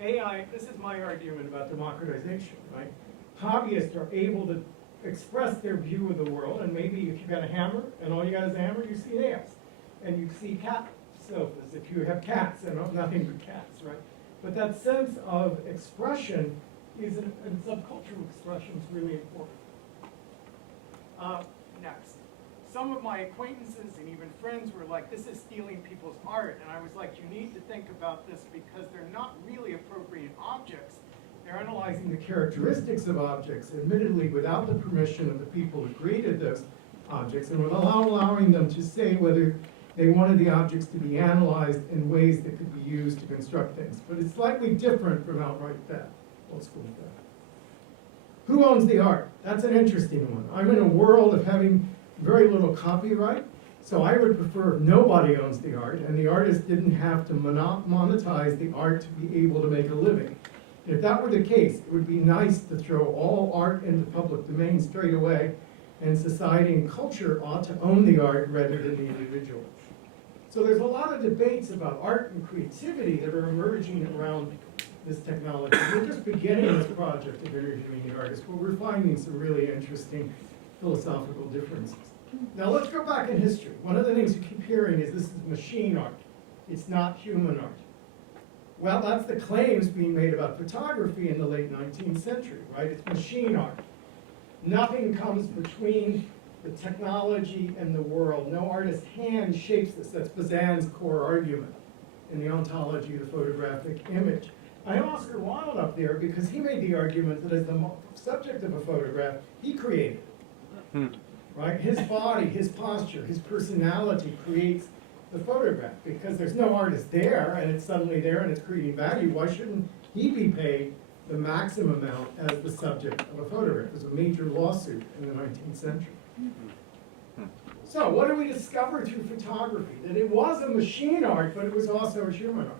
AI, this is my argument about democratization, right? Hobbyists are able to express their view of the world, and maybe if you've got a hammer, and all you got is a hammer, you see nails. And you see cat sofas if you have cats, and nothing but cats, right? But that sense of expression is, and subcultural expression is really important. Next. Some of my acquaintances and even friends were like, this is stealing people's art. And I was like, you need to think about this because they're not really appropriate objects. They're analyzing the characteristics of objects, admittedly without the permission of the people who created those objects, and without allowing them to say whether they wanted the objects to be analyzed in ways that could be used to construct things. But it's slightly different from outright theft, old school theft. Who owns the art? That's an interesting one. I'm in a world of having very little copyright, so I would prefer if nobody owns the art, and the artist didn't have to monetize the art to be able to make a living. And if that were the case, it would be nice to throw all art into public domain straight away, and society and culture ought to own the art rather than the individual. So there's a lot of debates about art and creativity that are emerging around this technology. We're just beginning this project of interviewing the artists, but we're finding some really interesting philosophical differences. Now let's go back in history. One of the things you keep hearing is this is machine art. It's not human art. Well, that's the claims being made about photography in the late 19th century, right? It's machine art. Nothing comes between the technology and the world. No artist's hand shapes this. That's Bazan's core argument in the ontology of the photographic image. I have Oscar Wilde up there because he made the argument that as the subject of a photograph, he created it. Right? His body, his posture, his personality creates the photograph because there's no artist there and it's suddenly there and it's creating value. Why shouldn't he be paid the maximum amount as the subject of a photograph? It was a major lawsuit in the 19th century. So what did we discover through photography? That it was a machine art, but it was also a human art.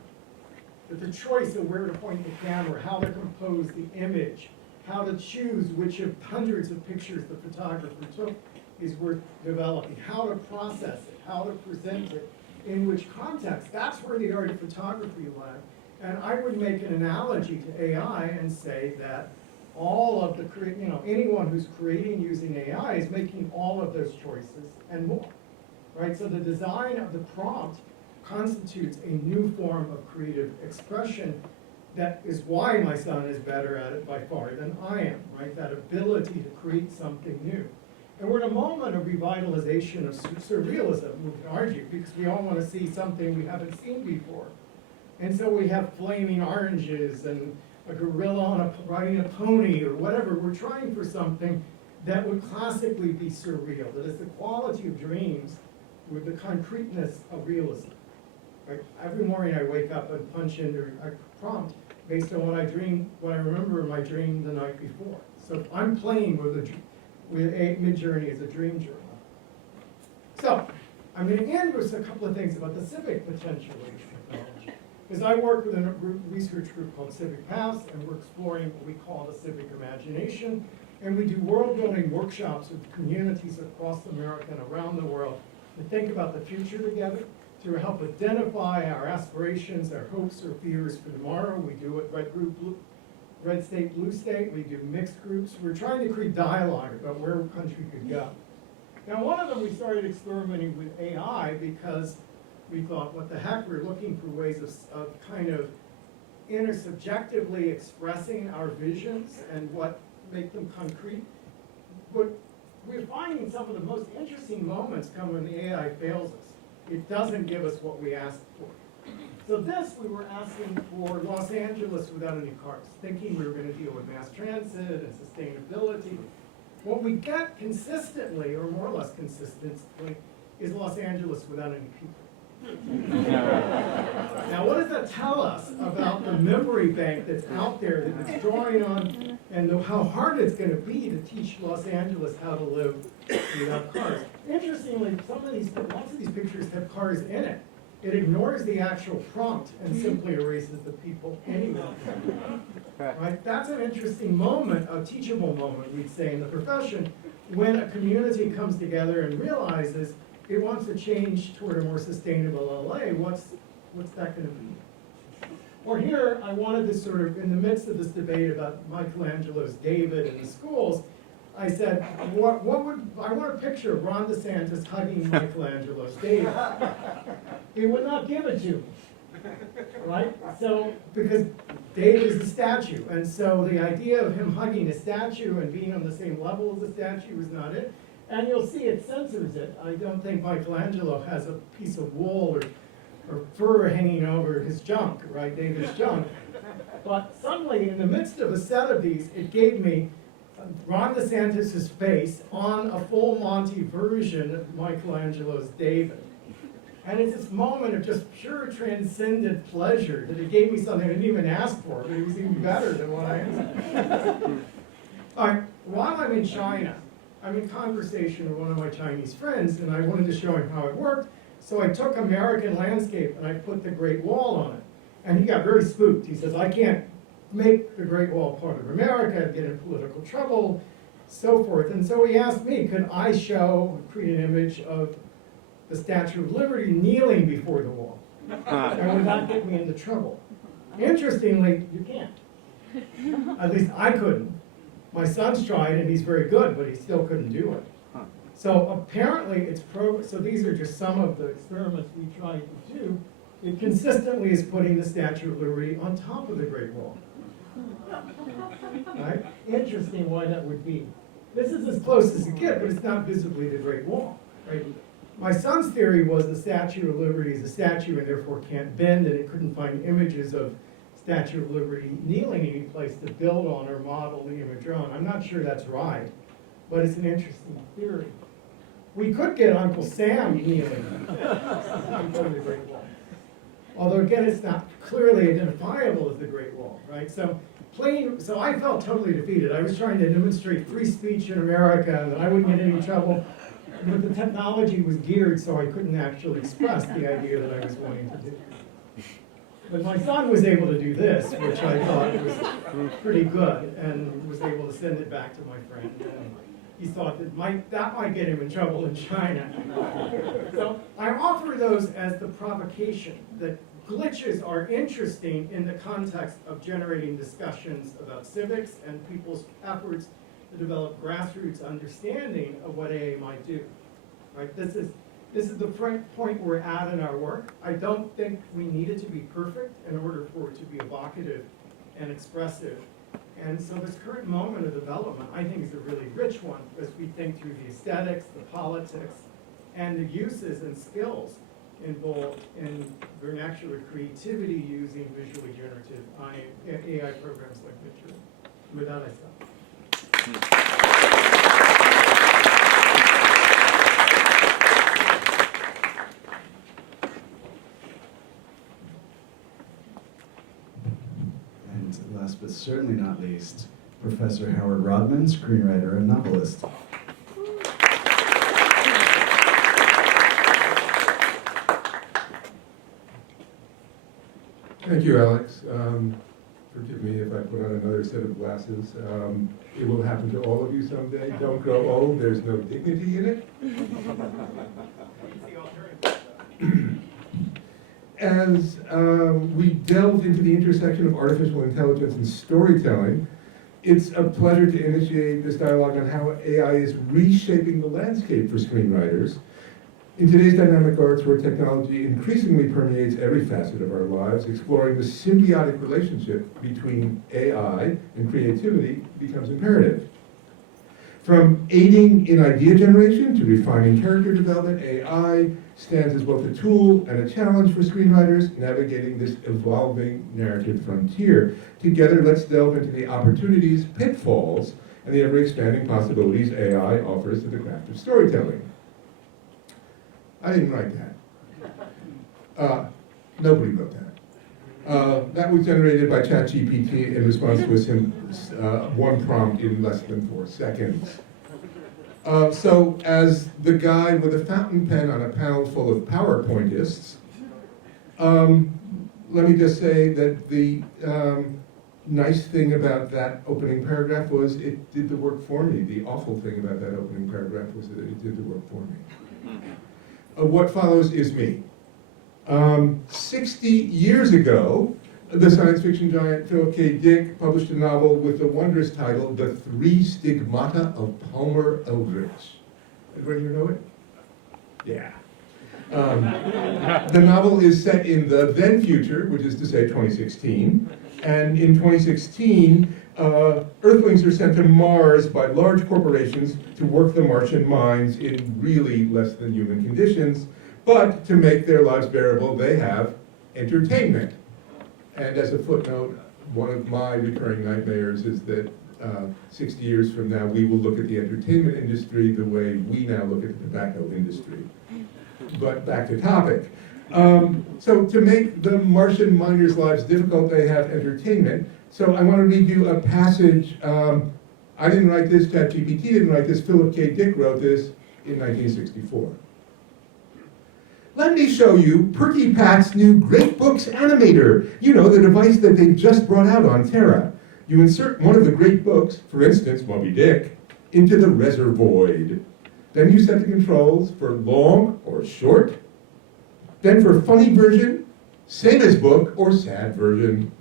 That the choice of where to point the camera, how to compose the image, how to choose which of hundreds of pictures the photographer took is worth developing, how to process it, how to present it, in which context. That's where the art of photography lies. And I would make an analogy to AI and say that all of the, anyone who's creating using AI is making all of those choices and more, right? So the design of the prompt constitutes a new form of creative expression. That is why my son is better at it by far than I am, right? That ability to create something new. And we're in a moment of revitalization of surrealism, we can argue, because we all want to see something we haven't seen before. And so we have flaming oranges and a gorilla riding a pony or whatever. We're trying for something that would classically be surreal, that is the quality of dreams with the concreteness of realism. Right? Every morning I wake up and punch into, I prompt based on what I remember in my dream the night before. So I'm playing with Midjourney as a dream journal. So I'm going to end with a couple of things about the civic potential of this technology. Because I work with a research group called Civic Paths, and we're exploring what we call the civic imagination. And we do world-building workshops with communities across America and around the world to think about the future together, to help identify our aspirations, our hopes or fears for tomorrow. We do it red state, blue state. We do mixed groups. We're trying to create dialogue about where a country could go. Now, one of them, we started experimenting with AI because we thought, what the heck, we're looking for ways of kind of intersubjectively expressing our visions and what make them concrete. But we're finding some of the most interesting moments come when the AI fails us. It doesn't give us what we asked for. So this, we were asking for Los Angeles without any cars, thinking we were going to deal with mass transit and sustainability. What we get consistently, or more or less consistently, is Los Angeles without any people. Now, what does that tell us about the memory bank that's out there that it's drawing on, and how hard it's going to be to teach Los Angeles how to live without cars? Interestingly, lots of these pictures have cars in it. It ignores the actual prompt and simply erases the people anyway. Right? That's an interesting moment, a teachable moment, we'd say, in the profession, when a community comes together and realizes it wants to change toward a more sustainable LA. What's that going to be? Or here, I wanted to sort of, in the midst of this debate about Michelangelo's David in the schools, I said, I want a picture of Ron DeSantis hugging Michelangelo's David. He would not give it to me, right? So, because David is a statue, and so the idea of him hugging a statue and being on the same level as the statue was not it. And you'll see it censors it. I don't think Michelangelo has a piece of wool or fur hanging over his junk, right, David's junk. But suddenly, in the midst of a set of these, it gave me Ron DeSantis' face on a full Monty version of Michelangelo's David. And it's this moment of just pure transcendent pleasure that it gave me something I didn't even ask for, but it was even better than what I asked. All right, while I'm in China, I'm in conversation with one of my Chinese friends, and I wanted to show him how it worked. So I took American landscape and I put the Great Wall on it. And he got very spooked. He says, I can't make the Great Wall part of America, I'd get in political trouble, so forth. And so he asked me, could I create an image of the Statue of Liberty kneeling before the wall? And would that get me into trouble? Interestingly, you can't. At least I couldn't. My son's tried, and he's very good, but he still couldn't do it. So apparently so these are just some of the experiments we tried to do. It consistently is putting the Statue of Liberty on top of the Great Wall. Right? Interesting why that would be. This is as close as you get, but it's not visibly the Great Wall. Right? My son's theory was the Statue of Liberty is a statue and therefore can't bend, and it couldn't find images of Statue of Liberty kneeling any place to build on or model the image on. I'm not sure that's right, but it's an interesting theory. We could get Uncle Sam kneeling in front of the Great Wall. Although again, it's not clearly identifiable as the Great Wall, right? So I felt totally defeated. I was trying to demonstrate free speech in America and that I wouldn't get in any trouble. But the technology was geared so I couldn't actually express the idea that I was wanting to do. But my son was able to do this, which I thought was pretty good, and was able to send it back to my friend. And he thought that might get him in trouble in China. So I offer those as the provocation that glitches are interesting in the context of generating discussions about civics and people's efforts to develop grassroots understanding of what AA might do. Right? This is the point we're at in our work. I don't think we need it to be perfect in order for it to be evocative and expressive. And so this current moment of development, I think, is a really rich one as we think through the aesthetics, the politics, and the uses and skills involved in vernacular creativity using visually generative AI programs like Midjourney. With that, I stop. last but certainly not least, Professor Howard RODMAN, screenwriter and novelist. Thank you, Alex. Forgive me if I put on another set of glasses. It will happen to all of you someday. Don't grow old. There's no dignity in it. As we delve into the intersection of artificial intelligence and storytelling, it's a pleasure to initiate this dialogue on how AI is reshaping the landscape for screenwriters. In today's dynamic arts, where technology increasingly permeates every facet of our lives, exploring the symbiotic relationship between AI and creativity becomes imperative. From aiding in idea generation to refining character development, AI stands as both a tool and a challenge for screenwriters navigating this evolving narrative frontier. Together, let's delve into the opportunities, pitfalls, and the ever-expanding possibilities AI offers to the craft of storytelling. I didn't write that. Nobody wrote that. That was generated by ChatGPT in response to one prompt in less than 4 seconds. So as the guy with a fountain pen on a panel full of PowerPointists, let me just say that the nice thing about that opening paragraph was it did the work for me. The awful thing about that opening paragraph was that it did the work for me. What follows is me. 60 years ago, the science fiction giant Philip K. Dick published a novel with the wondrous title, The Three Stigmata of Palmer Eldritch. Everybody here know it? Yeah. The novel is set in the then future, which is to say 2016, and in 2016, Earthlings are sent to Mars by large corporations to work the Martian mines in really less than human conditions, but to make their lives bearable, they have entertainment. And as a footnote, one of my recurring nightmares is that 60 years from now, we will look at the entertainment industry the way we now look at the tobacco industry. But back to topic. So to make the Martian miners' lives difficult, they have entertainment. So I want to read you a passage. I didn't write this, ChatGPT didn't write this, Philip K. Dick wrote this in 1964. Let me show you Perky Pat's new Great Books animator. You know, the device that they just brought out on Terra. You insert one of the great books, for instance, Moby Dick, into the reservoid. Then you set the controls for long or short. Then for funny version, same as book, or sad version.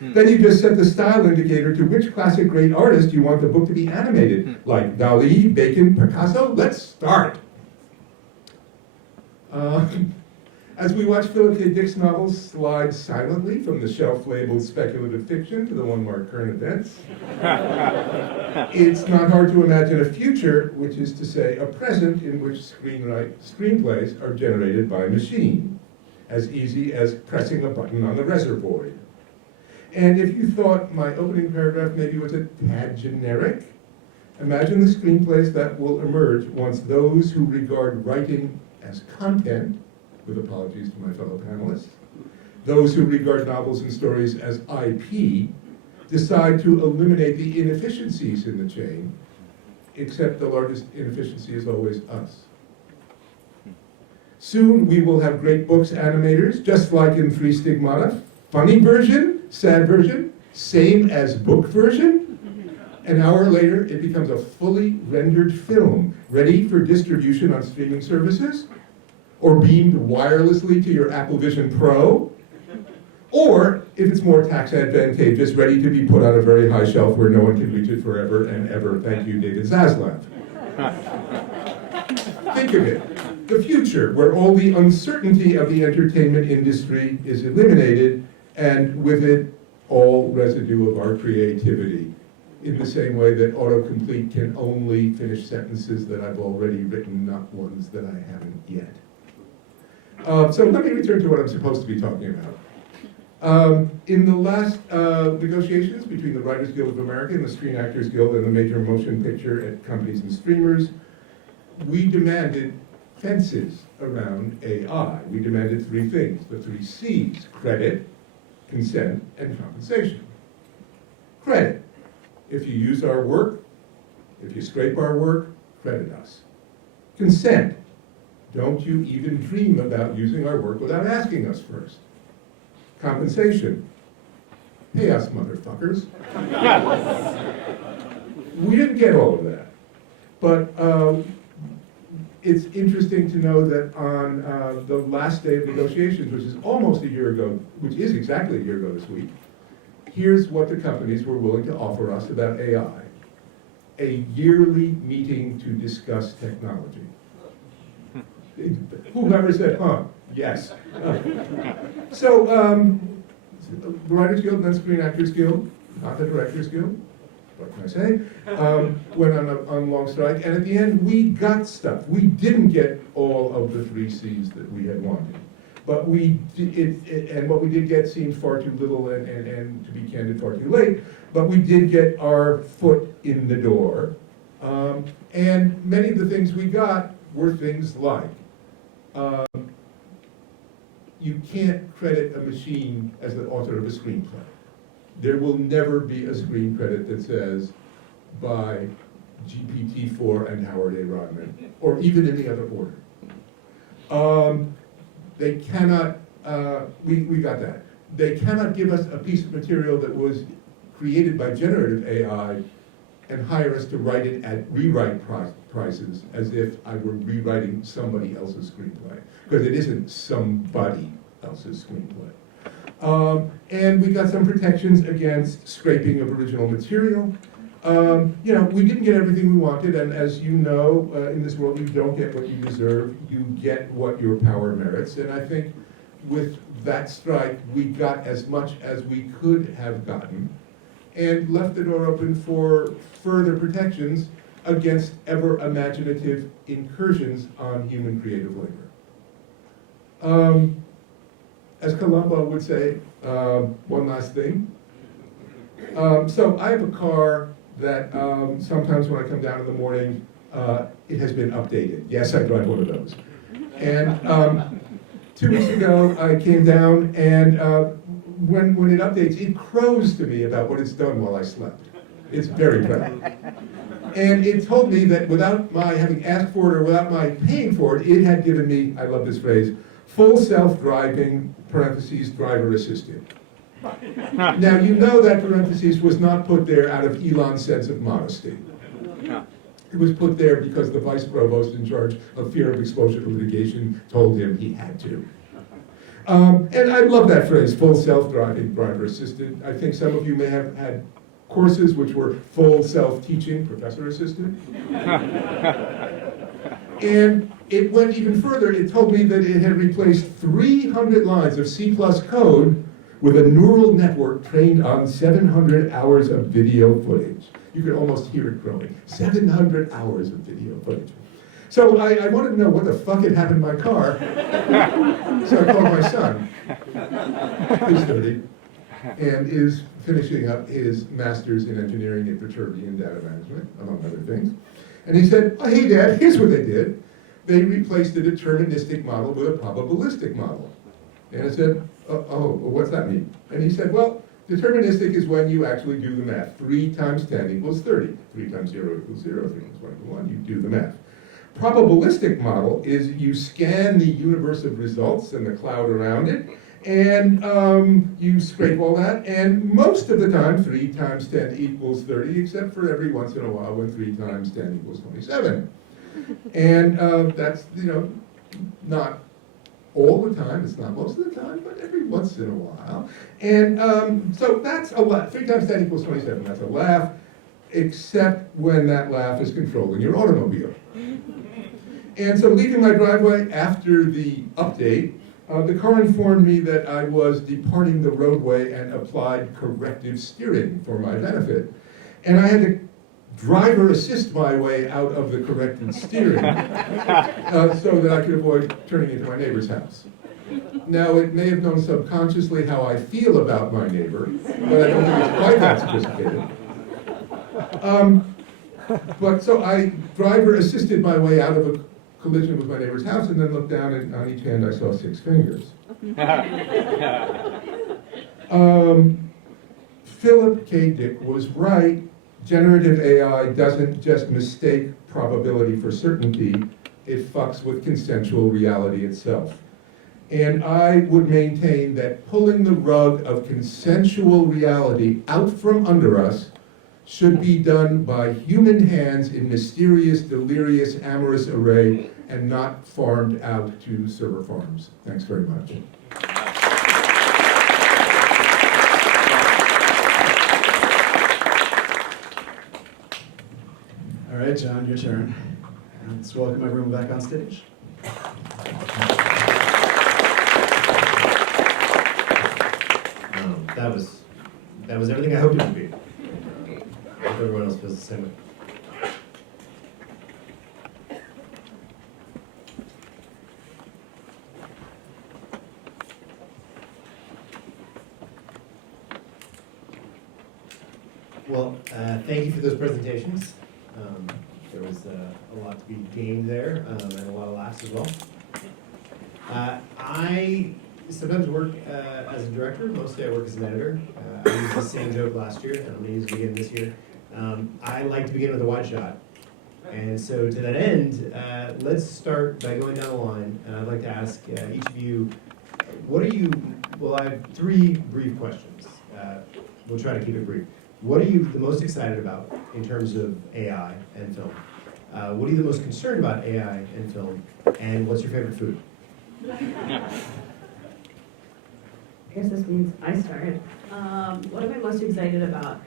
Then you just set the style indicator to which classic great artist you want the book to be animated. Like Dali, Bacon, Picasso, let's start. As we watch Philip K. Dick's novels slide silently from the shelf labeled speculative fiction to the one marked current events, it's not hard to imagine a future, which is to say a present, in which screenplays are generated by machine, as easy as pressing a button on the reservoid. And if you thought my opening paragraph maybe was a tad generic, imagine the screenplays that will emerge once those who regard writing as content, with apologies to my fellow panelists, those who regard novels and stories as IP, decide to eliminate the inefficiencies in the chain, except the largest inefficiency is always us. Soon we will have great books animators, just like in Three Stigmata, funny version, sad version, same as book version. An hour later, it becomes a fully rendered film, ready for distribution on streaming services, or beamed wirelessly to your Apple Vision Pro, or, if it's more tax advantageous, ready to be put on a very high shelf where no one can reach it forever and ever. Thank you, David Zaslav. Think of it, the future, where all the uncertainty of the entertainment industry is eliminated, and with it, all residue of our creativity, in the same way that autocomplete can only finish sentences that I've already written, not ones that I haven't yet. So let me return to what I'm supposed to be talking about. In the last negotiations between the Writers Guild of America and the Screen Actors Guild and the major motion picture companies and streamers, we demanded fences around AI. We demanded 3 things, the 3 C's, credit, consent, and compensation. Credit. If you use our work, if you scrape our work, credit us. Consent. Don't you even dream about using our work without asking us first. Compensation. Pay us, motherfuckers. We didn't get all of that. But it's interesting to know that on the last day of negotiations, which is almost a year ago, which is exactly a year ago this week, here's what the companies were willing to offer us about AI. A yearly meeting to discuss technology. Whoever said, huh? Yes. So, the Writers Guild and then Screen Actors Guild, not the Directors Guild, what can I say, went on long strike, and at the end, we got stuff. We didn't get all of the 3 C's that we had wanted. But and what we did get seemed far too little and, to be candid, far too late, but we did get our foot in the door. And many of the things we got were things like, you can't credit a machine as the author of a screenplay. There will never be a screen credit that says by GPT-4 and Howard A. Rodman, or even in the other order. They cannot, we got that. They cannot give us a piece of material that was created by generative AI and hire us to write it at rewrite prices as if I were rewriting somebody else's screenplay, because it isn't somebody else's screenplay. And we got some protections against scraping of original material. You know, we didn't get everything we wanted, and as you know, in this world, you don't get what you deserve, you get what your power merits, and I think with that strike, we got as much as we could have gotten, and left the door open for further protections against ever imaginative incursions on human creative labor. As Columbo would say, one last thing. So I have a car that sometimes when I come down in the morning, it has been updated. Yes, I drive one of those. And 2 weeks ago, I came down, and when it updates, it crows to me about what it's done while I slept. It's very proud. And it told me that without my having asked for it or without my paying for it, it had given me, I love this phrase, full self-driving, parentheses, driver assisted. Now, you know that parentheses was not put there out of Elon's sense of modesty. It was put there because the vice provost in charge of fear of exposure to litigation told him he had to. And I love that phrase, full self-driving, driver assisted. I think some of you may have had courses which were full self-teaching, professor assisted. And it went even further. It told me that it had replaced 300 lines of C+ code with a neural network trained on 700 hours of video footage. You could almost hear it growing. 700 hours of video footage. So I wanted to know what the fuck had happened to my car. So I called my son, who's 30, and is finishing up his master's in engineering at Viterbi in data management, among other things. And he said, oh, hey Dad, here's what they did. They replaced the deterministic model with a probabilistic model. And I said, oh, what's that mean? And he said, well, deterministic is when you actually do the math. 3 times 10 equals 30. 3 times 0 equals 0. 3 times 1 equals 1. You do the math. Probabilistic model is you scan the universe of results and the cloud around it, and you scrape all that, and most of the time 3 times 10 equals 30, except for every once in a while when 3 times 10 equals 27. And that's, you know, not all the time, it's not most of the time, but every once in a while. And so that's a laugh. 3 times 10 equals 27, that's a laugh, except when that laugh is controlling your automobile. And so leaving my driveway after the update, the car informed me that I was departing the roadway and applied corrective steering for my benefit. And I had to driver assist my way out of the corrected steering so that I could avoid turning into my neighbor's house. Now, it may have known subconsciously how I feel about my neighbor, but I don't think it's quite that sophisticated. But so I driver assisted my way out of a collision with my neighbor's house, and then looked down, and on each hand I saw 6 fingers. Philip K. Dick was right. Generative AI doesn't just mistake probability for certainty, it fucks with consensual reality itself. And I would maintain that pulling the rug of consensual reality out from under us should be done by human hands in mysterious, delirious, amorous array, and not farmed out to server farms. Thanks very much. All right, John, your turn. Let's welcome everyone back on stage. That was everything I hoped it would be. I hope everyone else feels the same way. Well, thank you for those presentations. There was a lot to be gained there, and a lot of laughs as well. I sometimes work as a director. Mostly I work as an editor. I used the same joke last year, and I'm going to use it again this year. I like to begin with a wide shot. And so to that end, let's start by going down the line. And I'd like to ask each of you, what are you, well, I have three brief questions. We'll try to keep it brief. What are you the most excited about in terms of AI and film? What are you the most concerned about AI and film? And what's your favorite food? I guess this means I start. What am I most excited about?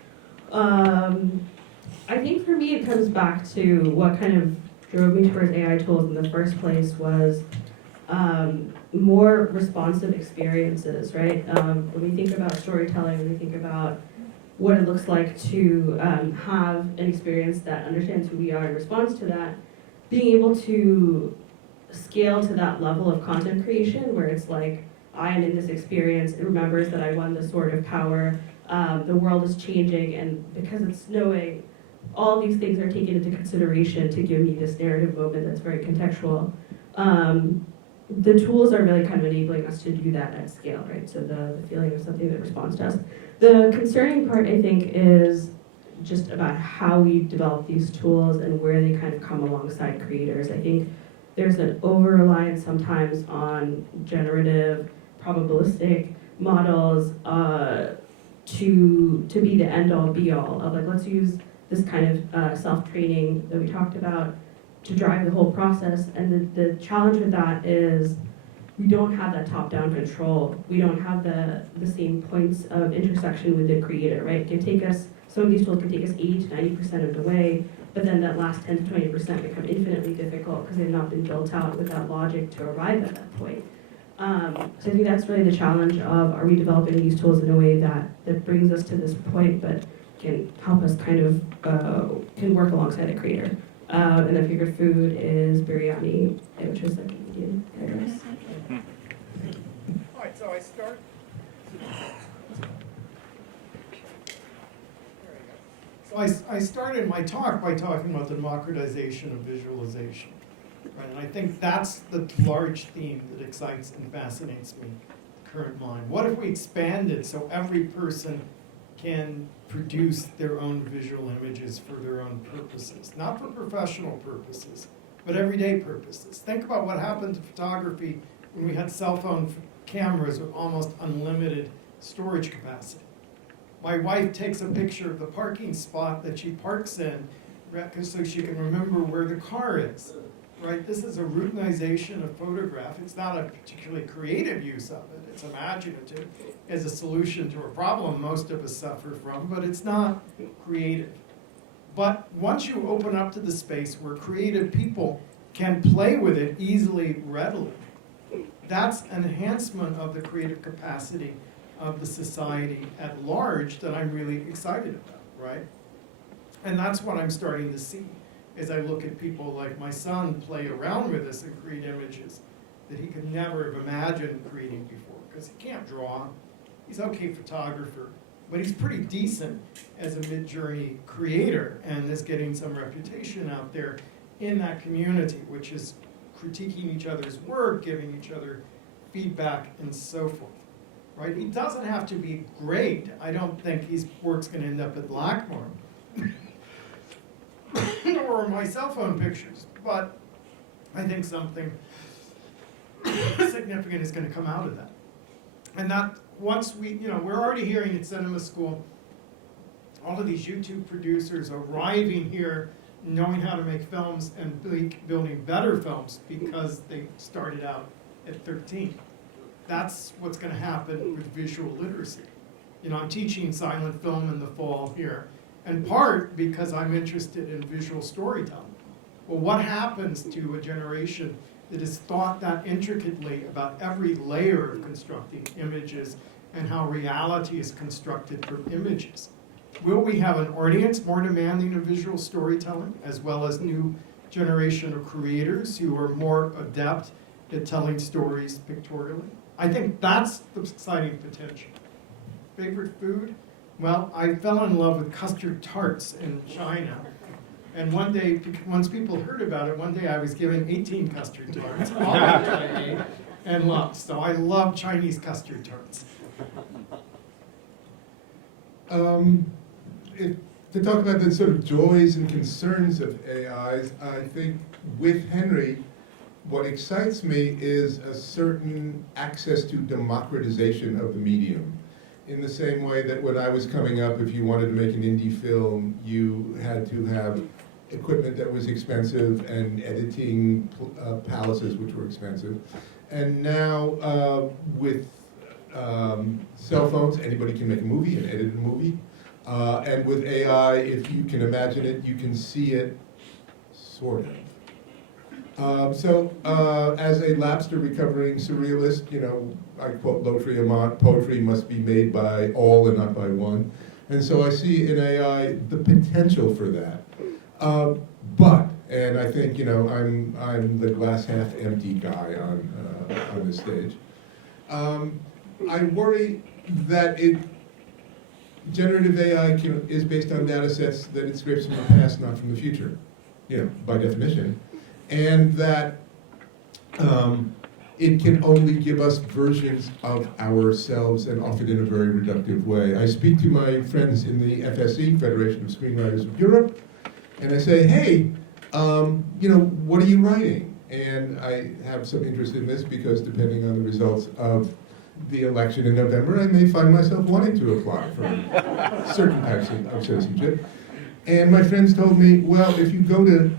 I think for me it comes back to what kind of drove me towards AI tools in the first place was more responsive experiences, right? When we think about storytelling, when we think about what it looks like to have an experience that understands who we are and responds to that, being able to scale to that level of content creation where it's like, I am in this experience, it remembers that I won this sword of power, the world is changing, and because it's snowing, all these things are taken into consideration to give me this narrative moment that's very contextual. The tools are really kind of enabling us to do that at scale, right? So the feeling of something that responds to us. The concerning part, I think, is just about how we develop these tools and where they kind of come alongside creators. I think there's an over-reliance sometimes on generative, probabilistic models to be the end-all, be-all of like, let's use this kind of self-training that we talked about to drive the whole process. And the challenge with that is we don't have that top-down control. We don't have the same points of intersection with the creator, right? It can take us, some of these tools can take us 80 to 90% of the way, but then that last 10 to 20% become infinitely difficult because they've not been built out with that logic to arrive at that point. So I think that's really the challenge of, are we developing these tools in a way that brings us to this point, but can help us kind of, can work alongside a creator. And the favorite food is biryani, which is like Indian fried rice. All right, so I start. So I started my talk by talking about the democratization of visualization. Right? And I think that's the large theme that excites and fascinates me, the current mind. What if we expanded so every person can produce their own visual images for their own purposes, not for professional purposes, but everyday purposes. Think about what happened to photography when we had cell phone cameras with almost unlimited storage capacity. My wife takes a picture of the parking spot that she parks in so she can remember where the car is. Right? This is a routinization of photograph. It's not a particularly creative use of it. It's imaginative as a solution to a problem most of us suffer from, but it's not creative. But once you open up to the space where creative people can play with it easily, readily, that's an enhancement of the creative capacity of the society at large that I'm really excited about, right? And that's what I'm starting to see as I look at people like my son play around with this and create images that he could never have imagined creating before, because he can't draw. He's an okay photographer, but he's pretty decent as a mid-journey creator and is getting some reputation out there in that community, which is critiquing each other's work, giving each other feedback, and so forth. right? He doesn't have to be great. I don't think his work's gonna end up at Blackmore or my cell phone pictures, but I think something significant is gonna come out of that. And that, once we, we're already hearing at cinema school, all of these YouTube producers arriving here, knowing how to make films and building better films because they started out at 13. That's what's gonna happen with visual literacy. I'm teaching silent film in the fall here, in part because I'm interested in visual storytelling. Well, what happens to a generation that has thought that intricately about every layer of constructing images and how reality is constructed from images? Will we have an audience more demanding of visual storytelling, as well as new generation of creators who are more adept at telling stories pictorially? I think that's the exciting potential. Favorite food? Well, I fell in love with custard tarts in China. And one day, once people heard about it, one day I was given 18 custard tarts, all of which I ate and loved. So I love Chinese custard tarts. To talk about the sort of joys and concerns of AIs, I think with Henry, what excites me is a certain access to democratization of the medium. In the same way that when I was coming up, if you wanted to make an indie film, you had to have equipment that was expensive and editing palaces, which were expensive. And now with cell phones, anybody can make a movie and edit a movie. And with AI, if you can imagine it, you can see it, sort of. As a Labster recovering surrealist, I quote Lautry-Amont, poetry must be made by all and not by one. And so I see in AI the potential for that. And I think, I'm the glass half empty guy on this stage. I worry that generative AI is based on data sets that it scrapes from the past, not from the future, by definition. And that it can only give us versions of ourselves, and often in a very reductive way. I speak to my friends in the FSE, Federation of Screenwriters of Europe, and I say, hey, what are you writing? And I have some interest in this because depending on the results of the election in November, I may find myself wanting to apply for certain types of citizenship. And my friends told me, well, if you go to,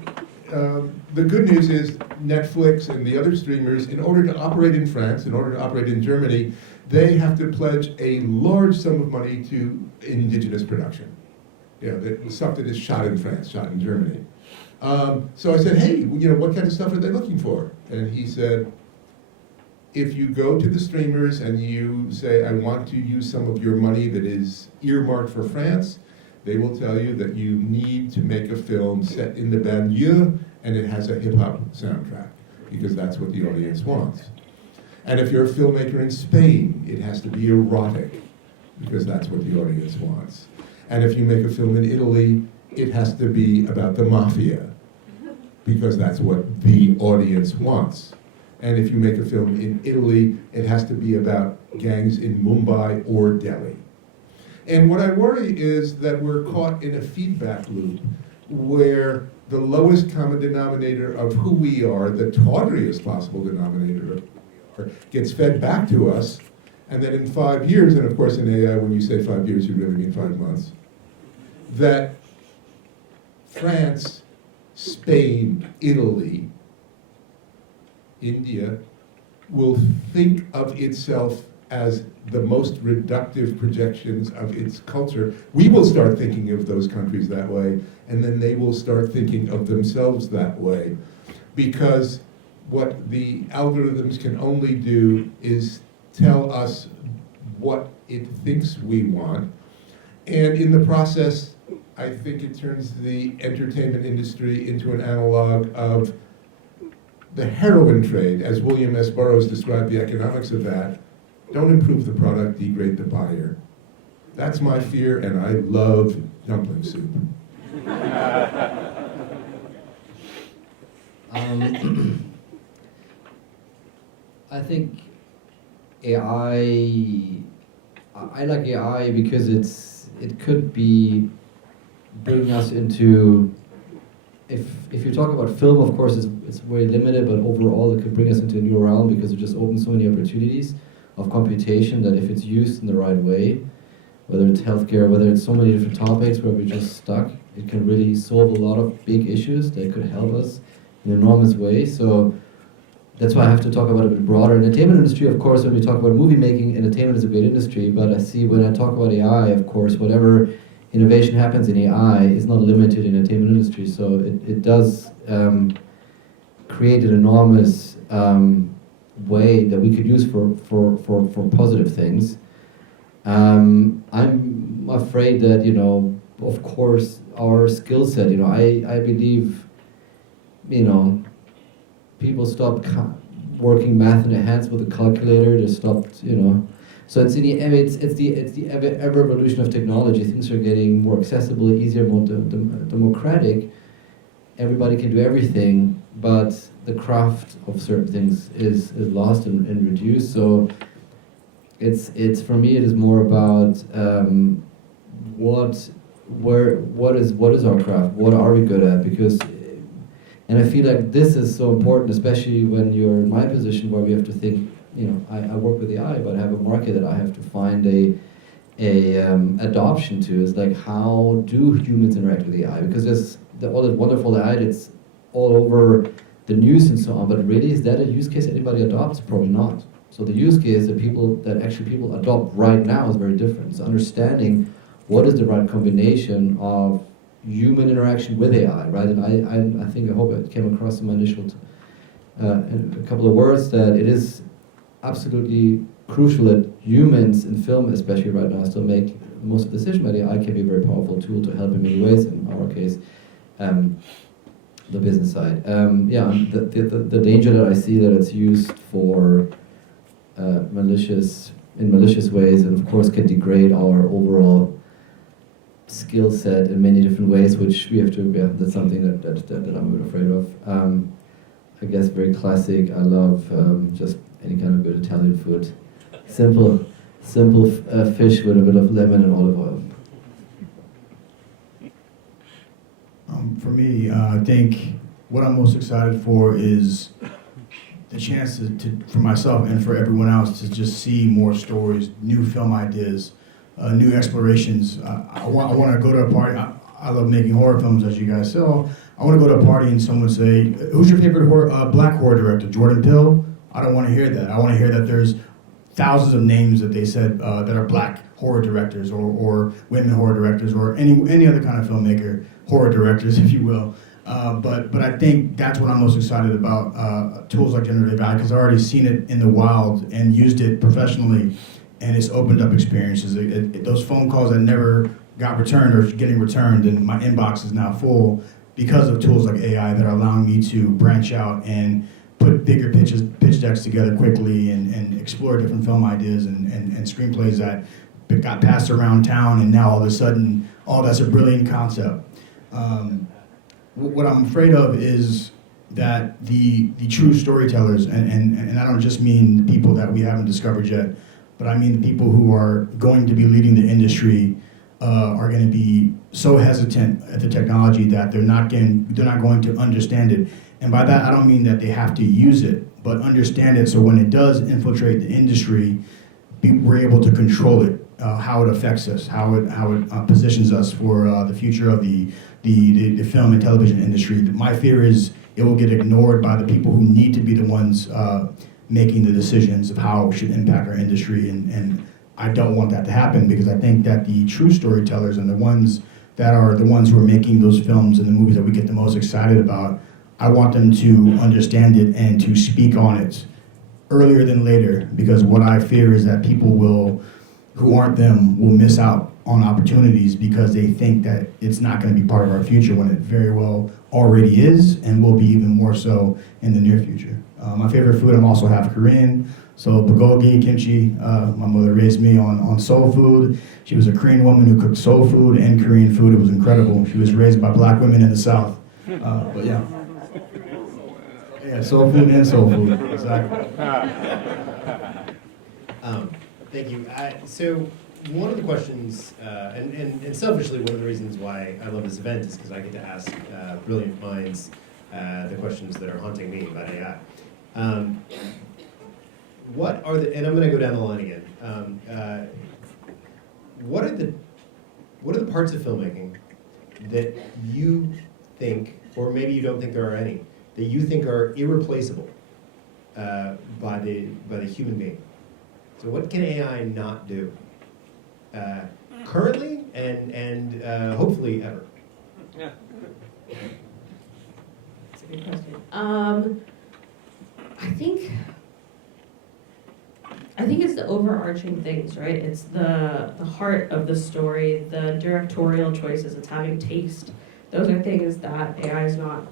the good news is Netflix and the other streamers, in order to operate in France, in order to operate in Germany, they have to pledge a large sum of money to indigenous production. The stuff that is shot in France, shot in Germany. So I said, hey, what kind of stuff are they looking for? And he said, if you go to the streamers and you say, I want to use some of your money that is earmarked for France, they will tell you that you need to make a film set in the banlieue and it has a hip-hop soundtrack, because that's what the audience wants. And if you're a filmmaker in Spain, it has to be erotic, because that's what the audience wants. And if you make a film in Italy, it has to be about the mafia, because that's what the audience wants. And if you make a film in Italy, it has to be about gangs in Mumbai or Delhi. And what I worry is that we're caught in a feedback loop where the lowest common denominator of who we are, the tawdriest possible denominator of who we are, gets fed back to us, and then in 5 years, and of course in AI, when you say 5 years, you really mean 5 months, that France, Spain, Italy, India will think of itself as the most reductive projections of its culture. We will start thinking of those countries that way, and then they will start thinking of themselves that way. Because what the algorithms can only do is tell us what it thinks we want. And in the process, I think it turns the entertainment industry into an analog of the heroin trade, as William S. Burroughs described the economics of that. Don't improve the product, degrade the buyer. That's my fear, and I love dumpling soup. I think AI, I like AI because it could be bringing us into, if you talk about film, of course, it's very limited, but overall it could bring us into a new realm because it just opens so many opportunities of computation that if it's used in the right way, whether it's healthcare, whether it's so many different topics where we're just stuck, it can really solve a lot of big issues that could help us in enormous ways. So that's why I have to talk about it a bit broader. Entertainment industry, of course, when we talk about movie making, entertainment is a great industry, but I see when I talk about AI, of course, whatever innovation happens in AI is not limited in the entertainment industry. So it does create an enormous way that we could use for positive things. I'm afraid that, you know, of course, our skill set, you know, I believe, you know, people stopped working math in their hands with a calculator. They stopped, you know. So it's the ever evolution of technology. Things are getting more accessible, easier, more democratic. Everybody can do everything, but the craft of certain things is lost and reduced. So it's for me, it is more about what is our craft? What are we good at? Because, and I feel like this is so important, especially when you're in my position where we have to think, you know, I work with AI, but I have a market that I have to find a adoption to. Is like, how do humans interact with AI? Because there's all that wonderful AI that's all over the news and so on, but really, is that a use case anybody adopts? Probably not. So the use case that people adopt right now is very different. It's understanding what is the right combination of human interaction with AI, right? And I hope it came across in my initial a couple of words that it is absolutely crucial that humans in film, especially right now, still make most of the decision, but AI can be a very powerful tool to help in many ways. In our case, the business side. The danger that I see that it's used for malicious ways, and of course can degrade our overall skill set in many different ways, which we have to, that's something that I'm a bit afraid of. I guess very classic, I love just any kind of good Italian food. Simple fish with a bit of lemon and olive oil. For me, I think what I'm most excited for is the chance for myself and for everyone else to just see more stories, new film ideas, new explorations. I want to go to a party. I love making horror films, as you guys saw. I want to go to a party and someone say, who's your favorite black horror director? Jordan Peele? I don't want to hear that. I want to hear that there's thousands of names that they said that are black horror directors or women horror directors or any other kind of filmmaker, horror directors, if you will. But I think that's what I'm most excited about, tools like generative AI, because I've already seen it in the wild and used it professionally, and it's opened up experiences. Those phone calls that never got returned or getting returned, and my inbox is now full because of tools like AI that are allowing me to branch out and put bigger pitch decks together quickly and explore different film ideas and screenplays that got passed around town, and now all of a sudden, oh, that's a brilliant concept. What I'm afraid of is that the true storytellers, and I don't just mean the people that we haven't discovered yet, but I mean the people who are going to be leading the industry are going to be so hesitant at the technology that they're not going to understand it. And by that, I don't mean that they have to use it, but understand it so when it does infiltrate the industry, we're able to control it, how it affects us, how it positions us for the future of the film and television industry. My fear is it will get ignored by the people who need to be the ones making the decisions of how it should impact our industry, and I don't want that to happen, because I think that the true storytellers and the ones that are the ones who are making those films and the movies that we get the most excited about, I want them to understand it and to speak on it earlier than later, because what I fear is that people who aren't them will miss out on opportunities because they think that it's not going to be part of our future when it very well already is and will be even more so in the near future. My favorite food, I'm also half Korean, so bulgogi, kimchi. My mother raised me on soul food. She was a Korean woman who cooked soul food and Korean food. It was incredible. She was raised by black women in the South. But yeah. Yeah, soul food and soul food, exactly. Thank you. So one of the questions, and selfishly, one of the reasons why I love this event is because I get to ask brilliant minds the questions that are haunting me about AI. What are the, and I'm going to go down the line again. What are the parts of filmmaking that you think, or maybe you don't think there are any, that you think are irreplaceable by the human being? So what can AI not do currently and hopefully ever? Yeah. That's a good question. I think it's the overarching things, right? It's the heart of the story, the directorial choices, it's having taste. Those are things that AI is not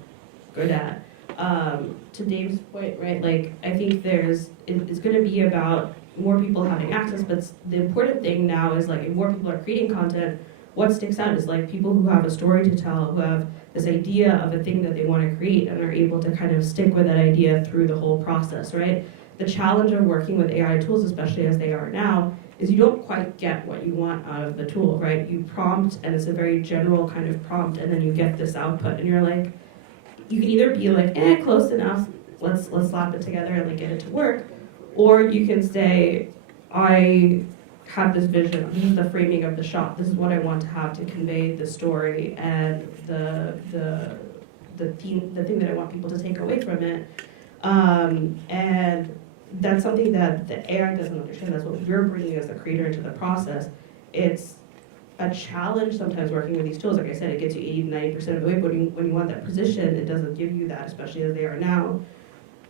good at. To Dave's point, right? Like, I think it's going to be about more people having access, but the important thing now is, like, if more people are creating content, what sticks out is, like, people who have a story to tell, who have this idea of a thing that they want to create and are able to kind of stick with that idea through the whole process, right? The challenge of working with AI tools, especially as they are now, is you don't quite get what you want out of the tool, right? You prompt, and it's a very general kind of prompt, and then you get this output, and you're like, you can either be like, close enough, let's slap it together and like get it to work, or you can say, I have this vision, this is the framing of the shot, this is what I want to have to convey the story and the theme, the thing that I want people to take away from it. And that's something that the AI doesn't understand. That's what we're bringing as the creator into the process. It's a challenge sometimes working with these tools. Like I said, it gets you 80 to 90% of the way, but when you want that precision, it doesn't give you that, especially as they are now.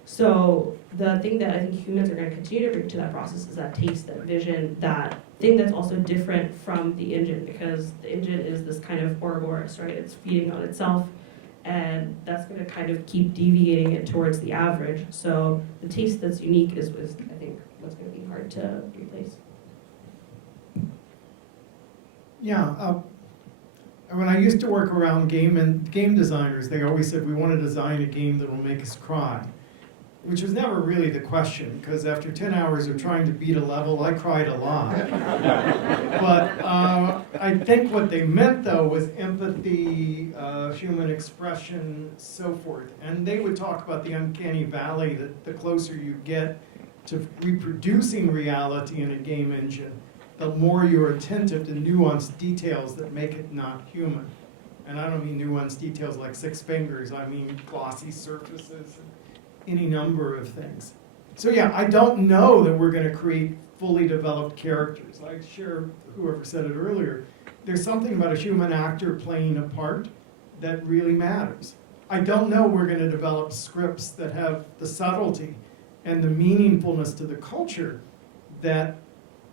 So the thing that I think humans are going to continue to bring to that process is that taste, that vision, that thing that's also different from the engine, because the engine is this kind of Ouroboros, right? It's feeding on itself, and that's going to kind of keep deviating it towards the average. So the taste that's unique is I think, what's going to be hard to replace. Yeah, when I used to work around game designers, they always said, we want to design a game that will make us cry, which was never really the question, because after 10 hours of trying to beat a level, I cried a lot. But I think what they meant, though, was empathy, human expression, so forth. And they would talk about the uncanny valley, that the closer you get to reproducing reality in a game engine, the more you're attentive to nuanced details that make it not human. And I don't mean nuanced details like 6 fingers, I mean glossy surfaces, and any number of things. So yeah, I don't know that we're going to create fully developed characters. I share whoever said it earlier. There's something about a human actor playing a part that really matters. I don't know we're going to develop scripts that have the subtlety and the meaningfulness to the culture that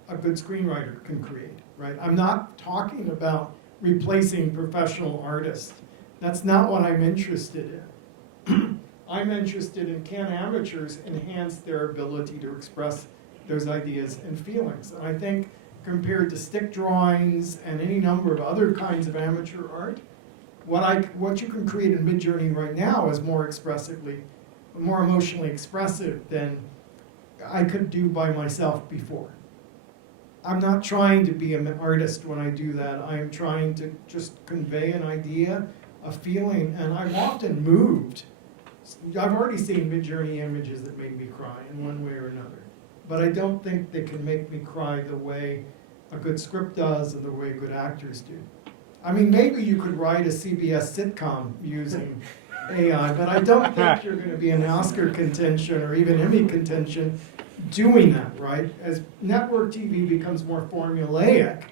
a good screenwriter can create, right? I'm not talking about replacing professional artists. That's not what I'm interested in. I'm interested in, can amateurs enhance their ability to express those ideas and feelings? And I think compared to stick drawings and any number of other kinds of amateur art, what you can create in Midjourney right now is more emotionally expressive than I could do by myself before. I'm not trying to be an artist when I do that. I'm trying to just convey an idea, a feeling, and I'm often moved. I've already seen Midjourney images that made me cry in one way or another. But I don't think they can make me cry the way a good script does and the way good actors do. I mean, maybe you could write a CBS sitcom using AI, but I don't think you're going to be in Oscar contention or even Emmy contention doing that, right? As network TV becomes more formulaic,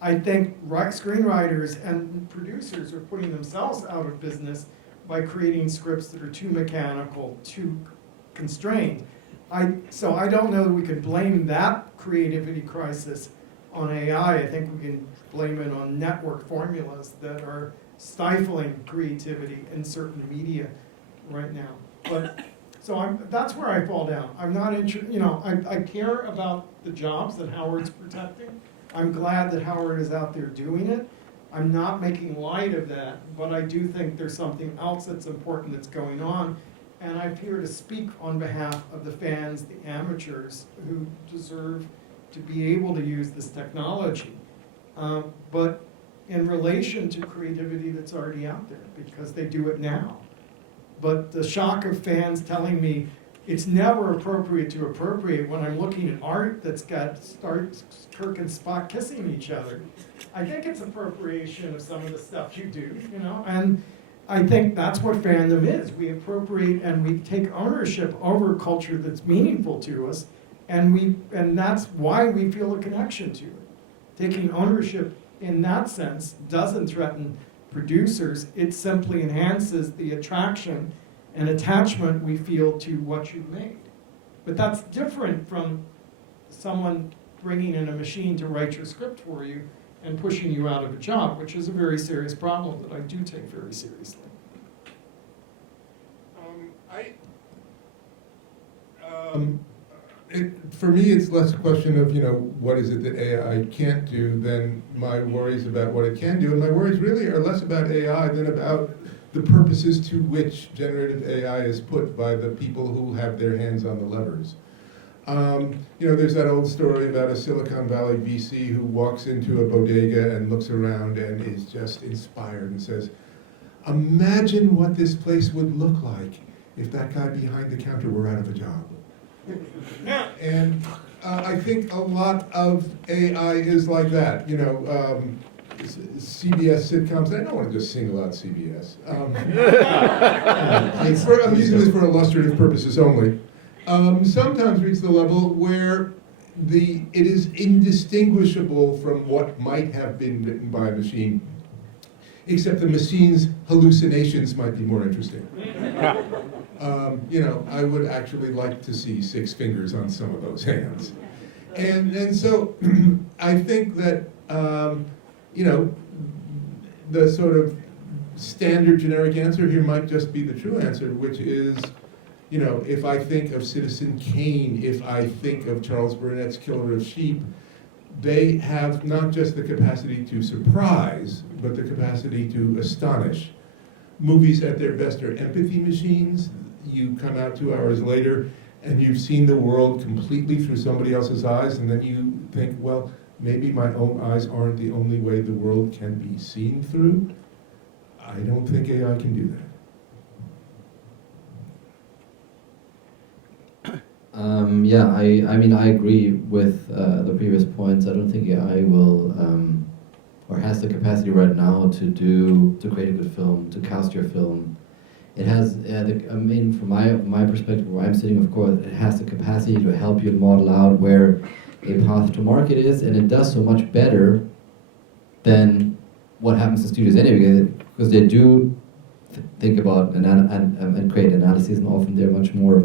I think screenwriters and producers are putting themselves out of business by creating scripts that are too mechanical, too constrained. So I don't know that we could blame that creativity crisis on AI. I think we can blame it on network formulas that are stifling creativity in certain media right now. But so that's where I fall down. I'm not interested, I care about the jobs that Howard's protecting. I'm glad that Howard is out there doing it. I'm not making light of that, but I do think there's something else that's important that's going on. And I'm here to speak on behalf of the fans, the amateurs, who deserve to be able to use this technology. But in relation to creativity that's already out there, because they do it now. But the shock of fans telling me it's never appropriate to appropriate when I'm looking at art that's got Kirk and Spock kissing each other. I think it's appropriation of some of the stuff you do, you know? And I think that's what fandom is. We appropriate and we take ownership over culture that's meaningful to us, and that's why we feel a connection to it. Taking ownership in that sense doesn't threaten producers, it simply enhances the attraction and attachment we feel to what you've made. But that's different from someone bringing in a machine to write your script for you and pushing you out of a job, which is a very serious problem that I do take very seriously. For me, it's less a question of, what is it that AI can't do than my worries about what it can do. And my worries really are less about AI than about the purposes to which generative AI is put by the people who have their hands on the levers. There's that old story about a Silicon Valley VC who walks into a bodega and looks around and is just inspired and says, imagine what this place would look like if that guy behind the counter were out of a job. And I think a lot of AI is like that. CBS sitcoms, I don't want to just single out CBS. I'm using this for illustrative purposes only. Sometimes reach the level where it is indistinguishable from what might have been written by a machine, except the machine's hallucinations might be more interesting. I would actually like to see 6 fingers on some of those hands. And so I think that, the sort of standard generic answer here might just be the true answer, which is, if I think of Citizen Kane, if I think of Charles Burnett's Killer of Sheep, they have not just the capacity to surprise, but the capacity to astonish. Movies at their best are empathy machines. You come out 2 hours later and you've seen the world completely through somebody else's eyes, and then you think, well, maybe my own eyes aren't the only way the world can be seen through. I don't think AI can do that. I agree with the previous points. I don't think AI will or has the capacity right now to create a good film, to cast your film. It has, from my perspective, where I'm sitting, of course, it has the capacity to help you model out where a path to market is, and it does so much better than what happens in studios anyway, because they do think about and create analyses, and often they're much more,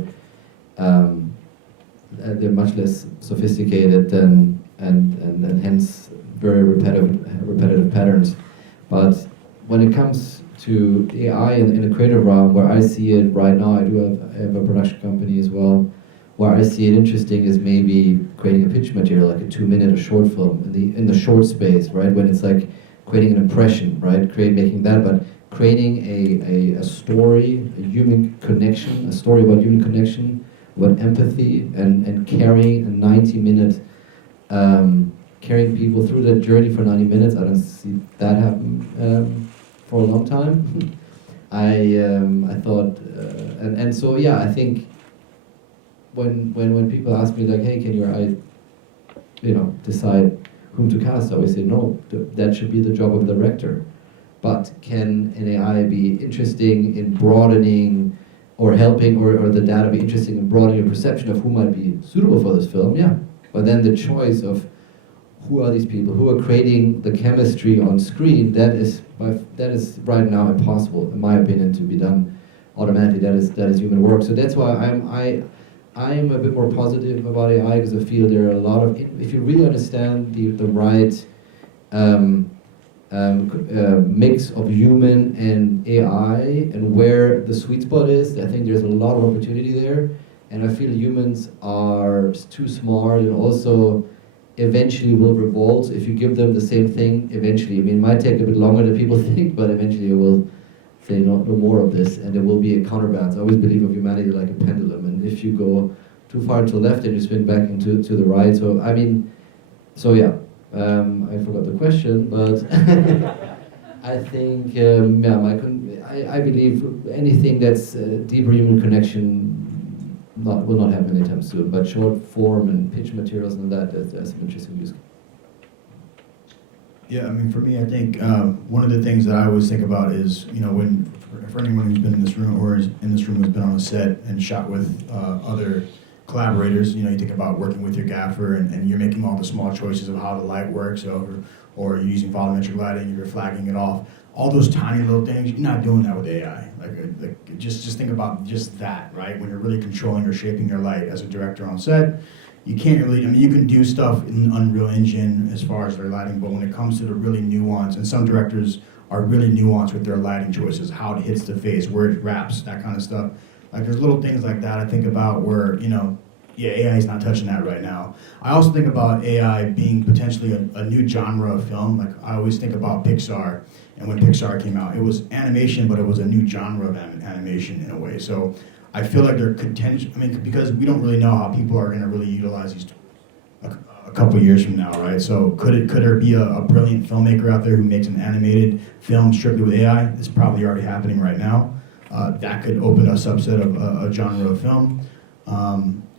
they're much less sophisticated and hence very repetitive patterns. But when it comes to AI in the creative realm, where I see it right now, I have a production company as well, where I see it interesting is maybe creating a pitch material, like a 2-minute or short film in the short space, right? When it's like creating an impression, right? Making that, but creating a story, a human connection, a story about human connection, about empathy, and carrying a 90-minute, carrying people through that journey for 90 minutes. I don't see that happen for a long time. I thought, and so yeah, I think when people ask me like, hey, can you decide whom to cast, I always say no, that should be the job of the director. But can an AI be interesting in broadening or helping, or the data be interesting in broadening your perception of who might be suitable for this film? Yeah. But then the choice of who are these people, who are creating the chemistry on screen, that is right now impossible, in my opinion, to be done automatically. That is human work. So that's why I'm a bit more positive about AI, because I feel there are a lot of, if you really understand the right mix of human and AI and where the sweet spot is, I think there's a lot of opportunity there. And I feel humans are too smart and also eventually will revolt if you give them the same thing eventually. I mean, it might take a bit longer than people think, but eventually it will say no more of this, and there will be a counterbalance. I always believe of humanity like a pendulum, and if you go too far to the left, and you spin back into the right. So I mean, so yeah, I forgot the question, but I think yeah, I believe anything that's deeper human connection will not happen anytime soon. But short form and pitch materials and that's some interesting use. Yeah, I mean, for me, I think one of the things that I always think about is, you know, when for anyone who's been in this room or is in this room has been on a set and shot with other collaborators, you know, you think about working with your gaffer and you're making all the small choices of how the light works, or you're using volumetric lighting, you're flagging it off. All those tiny little things, you're not doing that with AI. Like just think about just that, right? When you're really controlling or shaping your light as a director on set, you can't really, I mean, you can do stuff in Unreal Engine as far as their lighting, but when it comes to the really nuanced, and some directors are really nuanced with their lighting choices, how it hits the face, where it wraps, that kind of stuff. Like there's little things like that I think about where, you know, yeah, AI is not touching that right now. I also think about AI being potentially a new genre of film. Like I always think about Pixar, and when Pixar came out, it was animation, but it was a new genre of animation in a way. So I feel like there could I mean, because we don't really know how people are going to really utilize these a couple years from now, right? So could there be a brilliant filmmaker out there who makes an animated film strictly with AI? It's probably already happening right now. That could open a subset of a genre of film.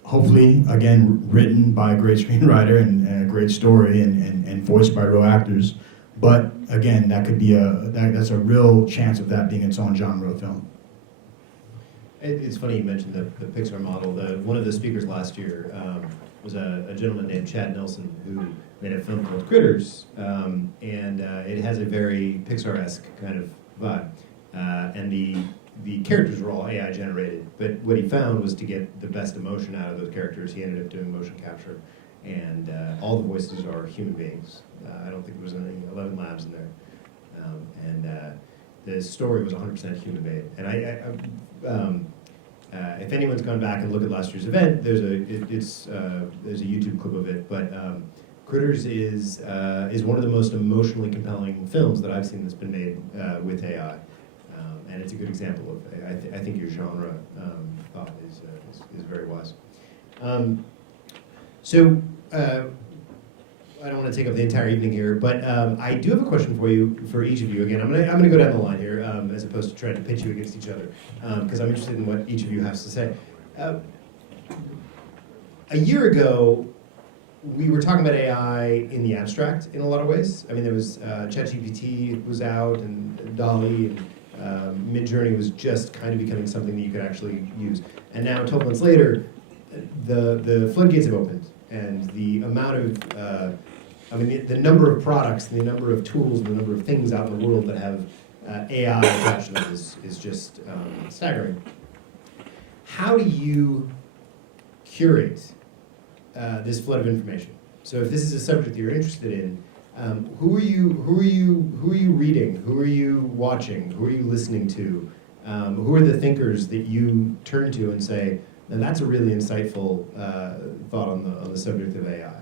Hopefully, again, written by a great screenwriter and a great story and voiced by real actors. But again, that could be that's a real chance of that being its own genre of film. It's funny you mentioned the Pixar model. One of the speakers last year was a gentleman named Chad Nelson who made a film called Critters, and it has a very Pixar-esque kind of vibe. And the characters were all AI generated, but what he found was to get the best emotion out of those characters, he ended up doing motion capture, and all the voices are human beings. I don't think there was any 11 labs in there, and the story was 100% human made. And if anyone's gone back and looked at last year's event, there's a YouTube clip of it. But Critters is one of the most emotionally compelling films that I've seen that's been made with AI, and it's a good example of. I think your genre thought is very wise. So. I don't want to take up the entire evening here, but I do have a question for you, for each of you. Again, I'm gonna go down the line here, as opposed to trying to pitch you against each other, because I'm interested in what each of you has to say. A year ago, we were talking about AI in the abstract in a lot of ways. I mean, there was ChatGPT was out, and DALL-E, and Midjourney was just kind of becoming something that you could actually use. And now, 12 months later, the floodgates have opened. And the amount of, the number of products, the number of tools, the number of things out in the world that have AI attached to them is just staggering. How do you curate this flood of information? So if this is a subject that you're interested in, who are you reading? Who are you watching? Who are you listening to? Who are the thinkers that you turn to and say, and that's a really insightful thought on the subject of AI.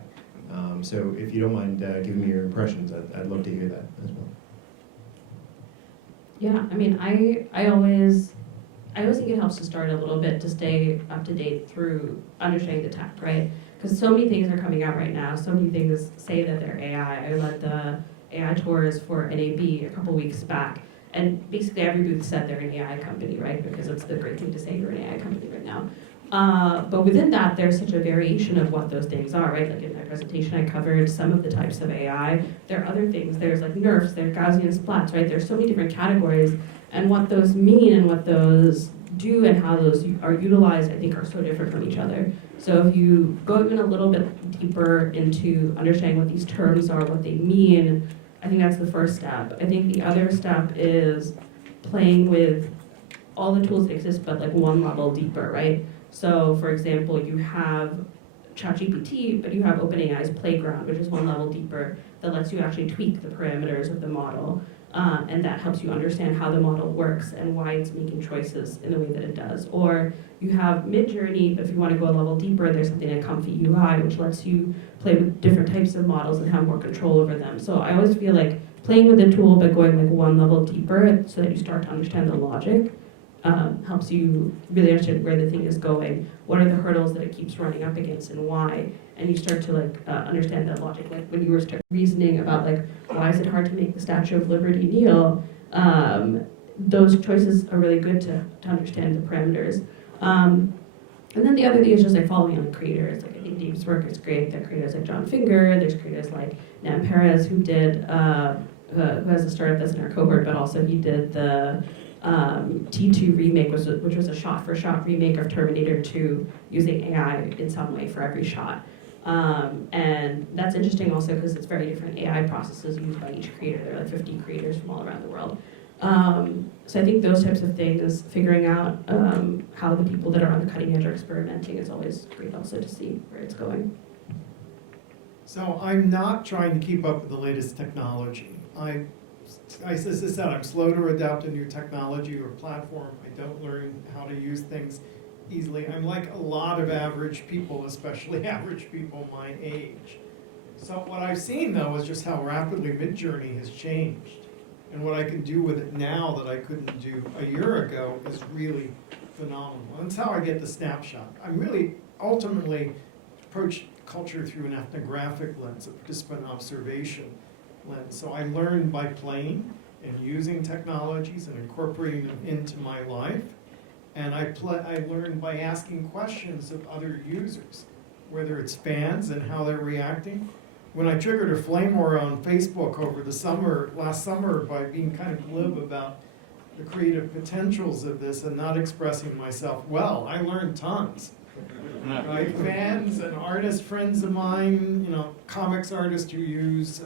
So if you don't mind giving me your impressions, I'd love to hear that as well. Yeah, I mean, I always think it helps to start a little bit to stay up to date through understanding the tech, right? Because so many things are coming out right now. So many things say that they're AI. I led the AI tours for NAB a couple weeks back. And basically every booth said they're an AI company, right? Because it's the great thing to say you're an AI company right now. But within that, there's such a variation of what those things are, right? Like in my presentation, I covered some of the types of AI. There are other things. There's like NERFs, there's Gaussian splats, right? There's so many different categories. And what those mean and what those do and how those are utilized, I think, are so different from each other. So if you go even a little bit deeper into understanding what these terms are, what they mean, I think that's the first step. I think the other step is playing with all the tools that exist, but like one level deeper, right? So, for example, you have ChatGPT, but you have OpenAI's Playground, which is one level deeper, that lets you actually tweak the parameters of the model. And that helps you understand how the model works and why it's making choices in the way that it does. Or you have Midjourney, but if you want to go a level deeper, there's something like Comfy UI, which lets you play with different types of models and have more control over them. So I always feel like playing with the tool but going like one level deeper so that you start to understand the logic helps you really understand where the thing is going, what are the hurdles that it keeps running up against and why, and you start to like understand the logic. Like when you were reasoning about like why is it hard to make the Statue of Liberty kneel, those choices are really good to understand the parameters. And then the other thing is just like following on creators. Like I think Dave's work is great. There are creators like John Finger. There's creators like Nam Perez who did who has a startup that's in our cohort, but also he did the T2 remake, which was a shot-for-shot remake of Terminator 2 using AI in some way for every shot. And that's interesting also because it's very different AI processes used by each creator. There are like 50 creators from all around the world. So I think those types of things, figuring out how the people that are on the cutting edge are experimenting is always great also to see where it's going. So I'm not trying to keep up with the latest technology. As I said, I'm slow to adapt to new technology or platform. I don't learn how to use things easily. I'm like a lot of average people, especially average people my age. So what I've seen though is just how rapidly Midjourney has changed. And what I can do with it now that I couldn't do a year ago is really phenomenal. And that's how I get the snapshot. I'm really ultimately approach culture through an ethnographic lens, a participant observation lens. So I learn by playing and using technologies and incorporating them into my life. And I learn by asking questions of other users, whether it's fans and how they're reacting. When I triggered a flame war on Facebook over the last summer by being kind of glib about the creative potentials of this and not expressing myself well, I learned tons. Right? Fans and artist friends of mine, comics artists who use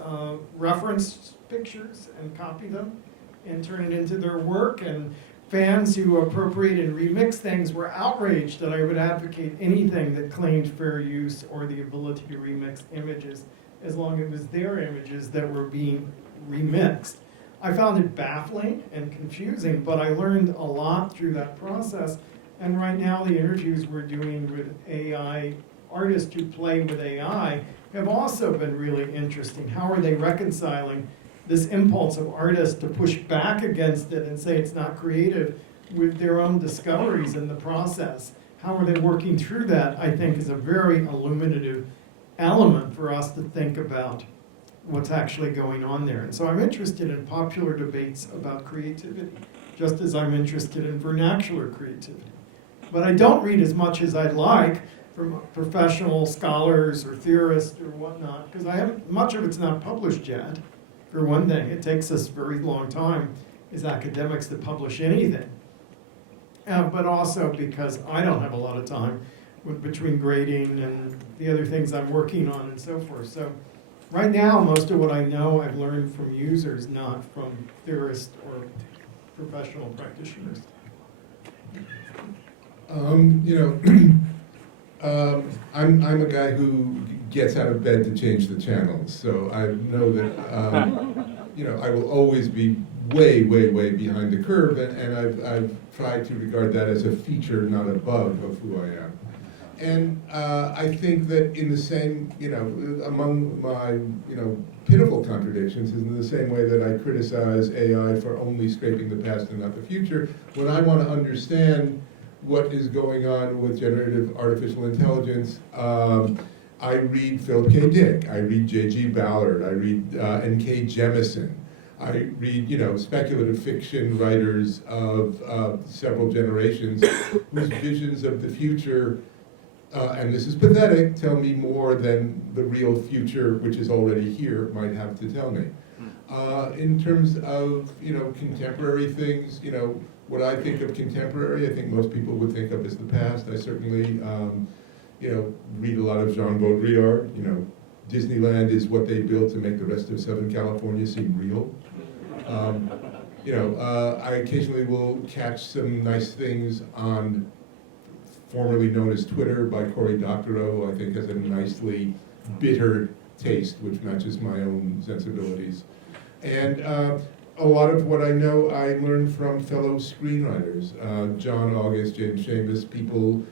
reference pictures and copy them and turn it into their work, and fans who appropriate and remix things were outraged that I would advocate anything that claimed fair use or the ability to remix images, as long as it was their images that were being remixed. I found it baffling and confusing, but I learned a lot through that process. And right now the interviews we're doing with AI artists who play with AI have also been really interesting. How are they reconciling this impulse of artists to push back against it and say it's not creative with their own discoveries in the process? How are they working through that, I think, is a very illuminative element for us to think about what's actually going on there. And so I'm interested in popular debates about creativity, just as I'm interested in vernacular creativity. But I don't read as much as I'd like from professional scholars or theorists or whatnot, because much of it's not published yet. For one thing, it takes us a very long time as academics to publish anything. But also because I don't have a lot of time between grading and the other things I'm working on and so forth. So right now, most of what I know I've learned from users, not from theorists or professional practitioners. I'm a guy who gets out of bed to change the channels, so I know that I will always be way, way, way behind the curve, and I've tried to regard that as a feature, not a bug of who I am. And I think that in the same, among my, pitiful contradictions is in the same way that I criticize AI for only scraping the past and not the future. When I want to understand what is going on with generative artificial intelligence, I read Philip K. Dick, I read J.G. Ballard, I read N.K. Jemisin, I read, speculative fiction writers of several generations whose visions of the future, and this is pathetic, tell me more than the real future, which is already here, might have to tell me. In terms of, contemporary things, what I think of contemporary, I think most people would think of as the past. I certainly, read a lot of Jean Baudrillard. Disneyland is what they built to make the rest of Southern California seem real. I occasionally will catch some nice things on formerly known as Twitter by Cory Doctorow, who I think has a nicely bitter taste, which matches my own sensibilities. And a lot of what I know I learned from fellow screenwriters, John August, James Schamus, people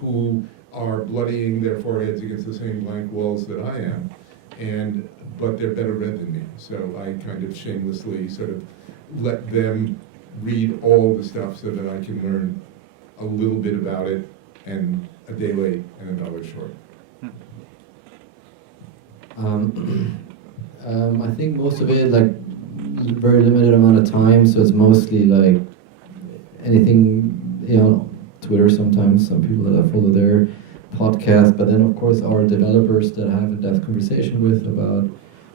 who are bloodying their foreheads against the same blank walls that I am. but they're better read than me. So I kind of shamelessly sort of let them read all the stuff so that I can learn a little bit about it, and a day late and $1 short. I think most of it, like, very limited amount of time, so it's mostly like anything, you know, Twitter sometimes, some people that I follow their podcast, but then of course our developers that I have a depth conversation with about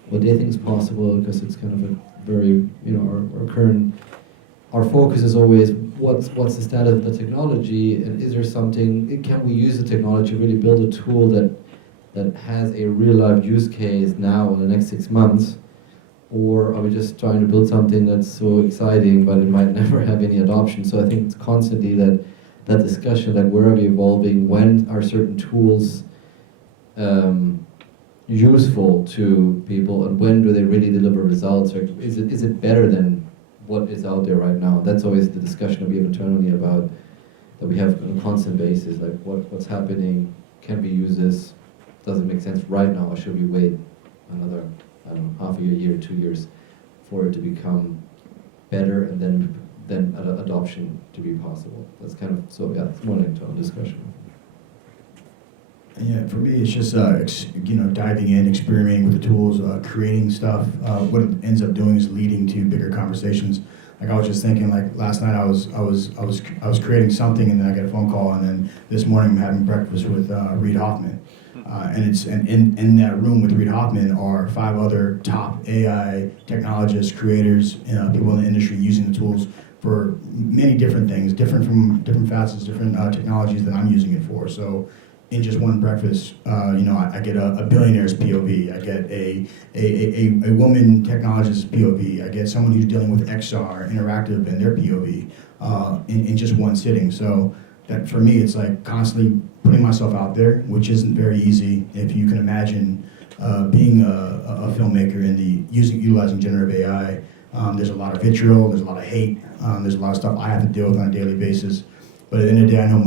what they think is possible, because it's kind of a very, you know, our focus is always what's the status of the technology, and is there something, can we use the technology to really build a tool that has a real life use case now in the next 6 months, or are we just trying to build something that's so exciting but it might never have any adoption? So I think it's constantly that discussion, that where are we evolving, when are certain tools useful to people, and when do they really deliver results, or is it better than what is out there right now? That's always the discussion that we have internally about, that we have on a constant basis, like what's happening, can we use this, does it make sense right now, or should we wait another, I don't know, half a year, 2 years for it to become better, and then adoption to be possible. That's kind of, so yeah, it's more like a discussion. Yeah, for me, it's just diving in, experimenting with the tools, creating stuff. What it ends up doing is leading to bigger conversations. Like, I was just thinking, like, last night I was creating something, and then I got a phone call, and then this morning I'm having breakfast with Reid Hoffman, and in that room with Reid Hoffman are 5 other top AI technologists, creators, people in the industry using the tools for many different things, different facets, different technologies that I'm using it for. So in just one breakfast, I get a billionaire's POV, I get a woman technologist's POV, I get someone who's dealing with XR, interactive, and their POV in just one sitting. So that, for me, it's like constantly putting myself out there, which isn't very easy. If you can imagine being a filmmaker utilizing generative AI, there's a lot of vitriol, there's a lot of hate, there's a lot of stuff I have to deal with on a daily basis. But at the end of the day, I know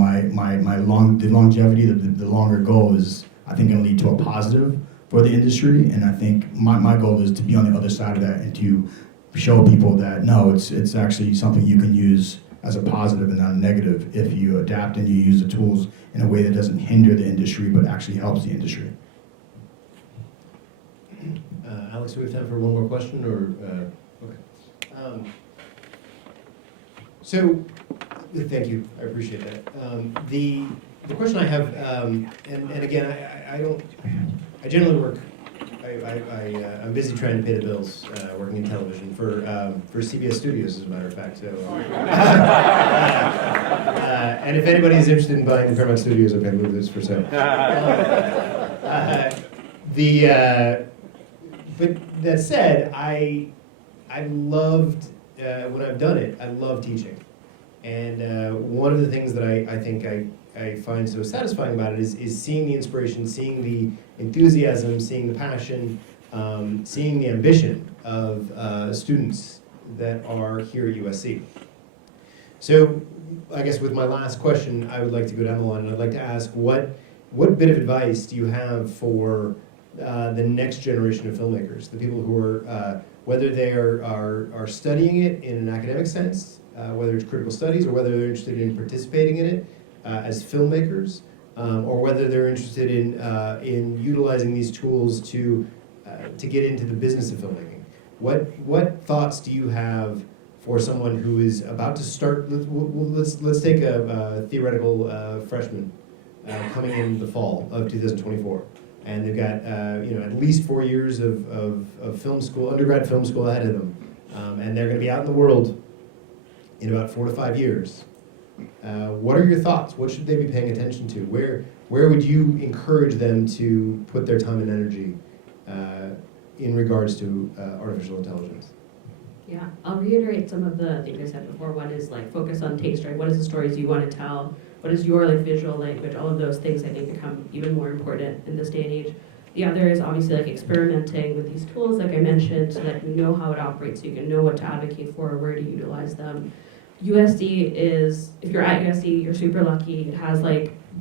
the longevity, the longer goal is, I think, going to lead to a positive for the industry. And I think my goal is to be on the other side of that and to show people that, no, it's actually something you can use as a positive and not a negative if you adapt and you use the tools in a way that doesn't hinder the industry but actually helps the industry. Alex, do we have time for one more question, or okay? So, thank you. I appreciate that. The question I have, and again, I generally work. I'm busy trying to pay the bills, working in television for CBS Studios, as a matter of fact. So, and if anybody is interested in buying the Paramount Studios, okay, move this for sale. But that said, I loved when I've done it. I love teaching, and one of the things that I think I find so satisfying about it is seeing the inspiration, seeing the enthusiasm, seeing the passion, seeing the ambition of students that are here at USC. So I guess with my last question, I would like to go down the line, and I'd like to ask what bit of advice do you have for the next generation of filmmakers, the people who are, whether they are studying it in an academic sense, whether it's critical studies, or whether they're interested in participating in it as filmmakers, or whether they're interested in utilizing these tools to get into the business of filmmaking. What thoughts do you have for someone who is about to start? Let's take a theoretical freshman coming in the fall of 2024, and they've got at least 4 years of film school, undergrad film school ahead of them, and they're going to be out in the world in about 4 to 5 years. What are your thoughts? What should they be paying attention to? Where would you encourage them to put their time and energy in regards to artificial intelligence? Yeah, I'll reiterate some of the things I said before. One is like focus on taste, right? What is the stories you want to tell? What is your visual language? All of those things I think become even more important in this day and age. The other is obviously experimenting with these tools, like I mentioned, so that you know how it operates, so you can know what to advocate for, where to utilize them. USC is, if you're at USC, you're super lucky. It has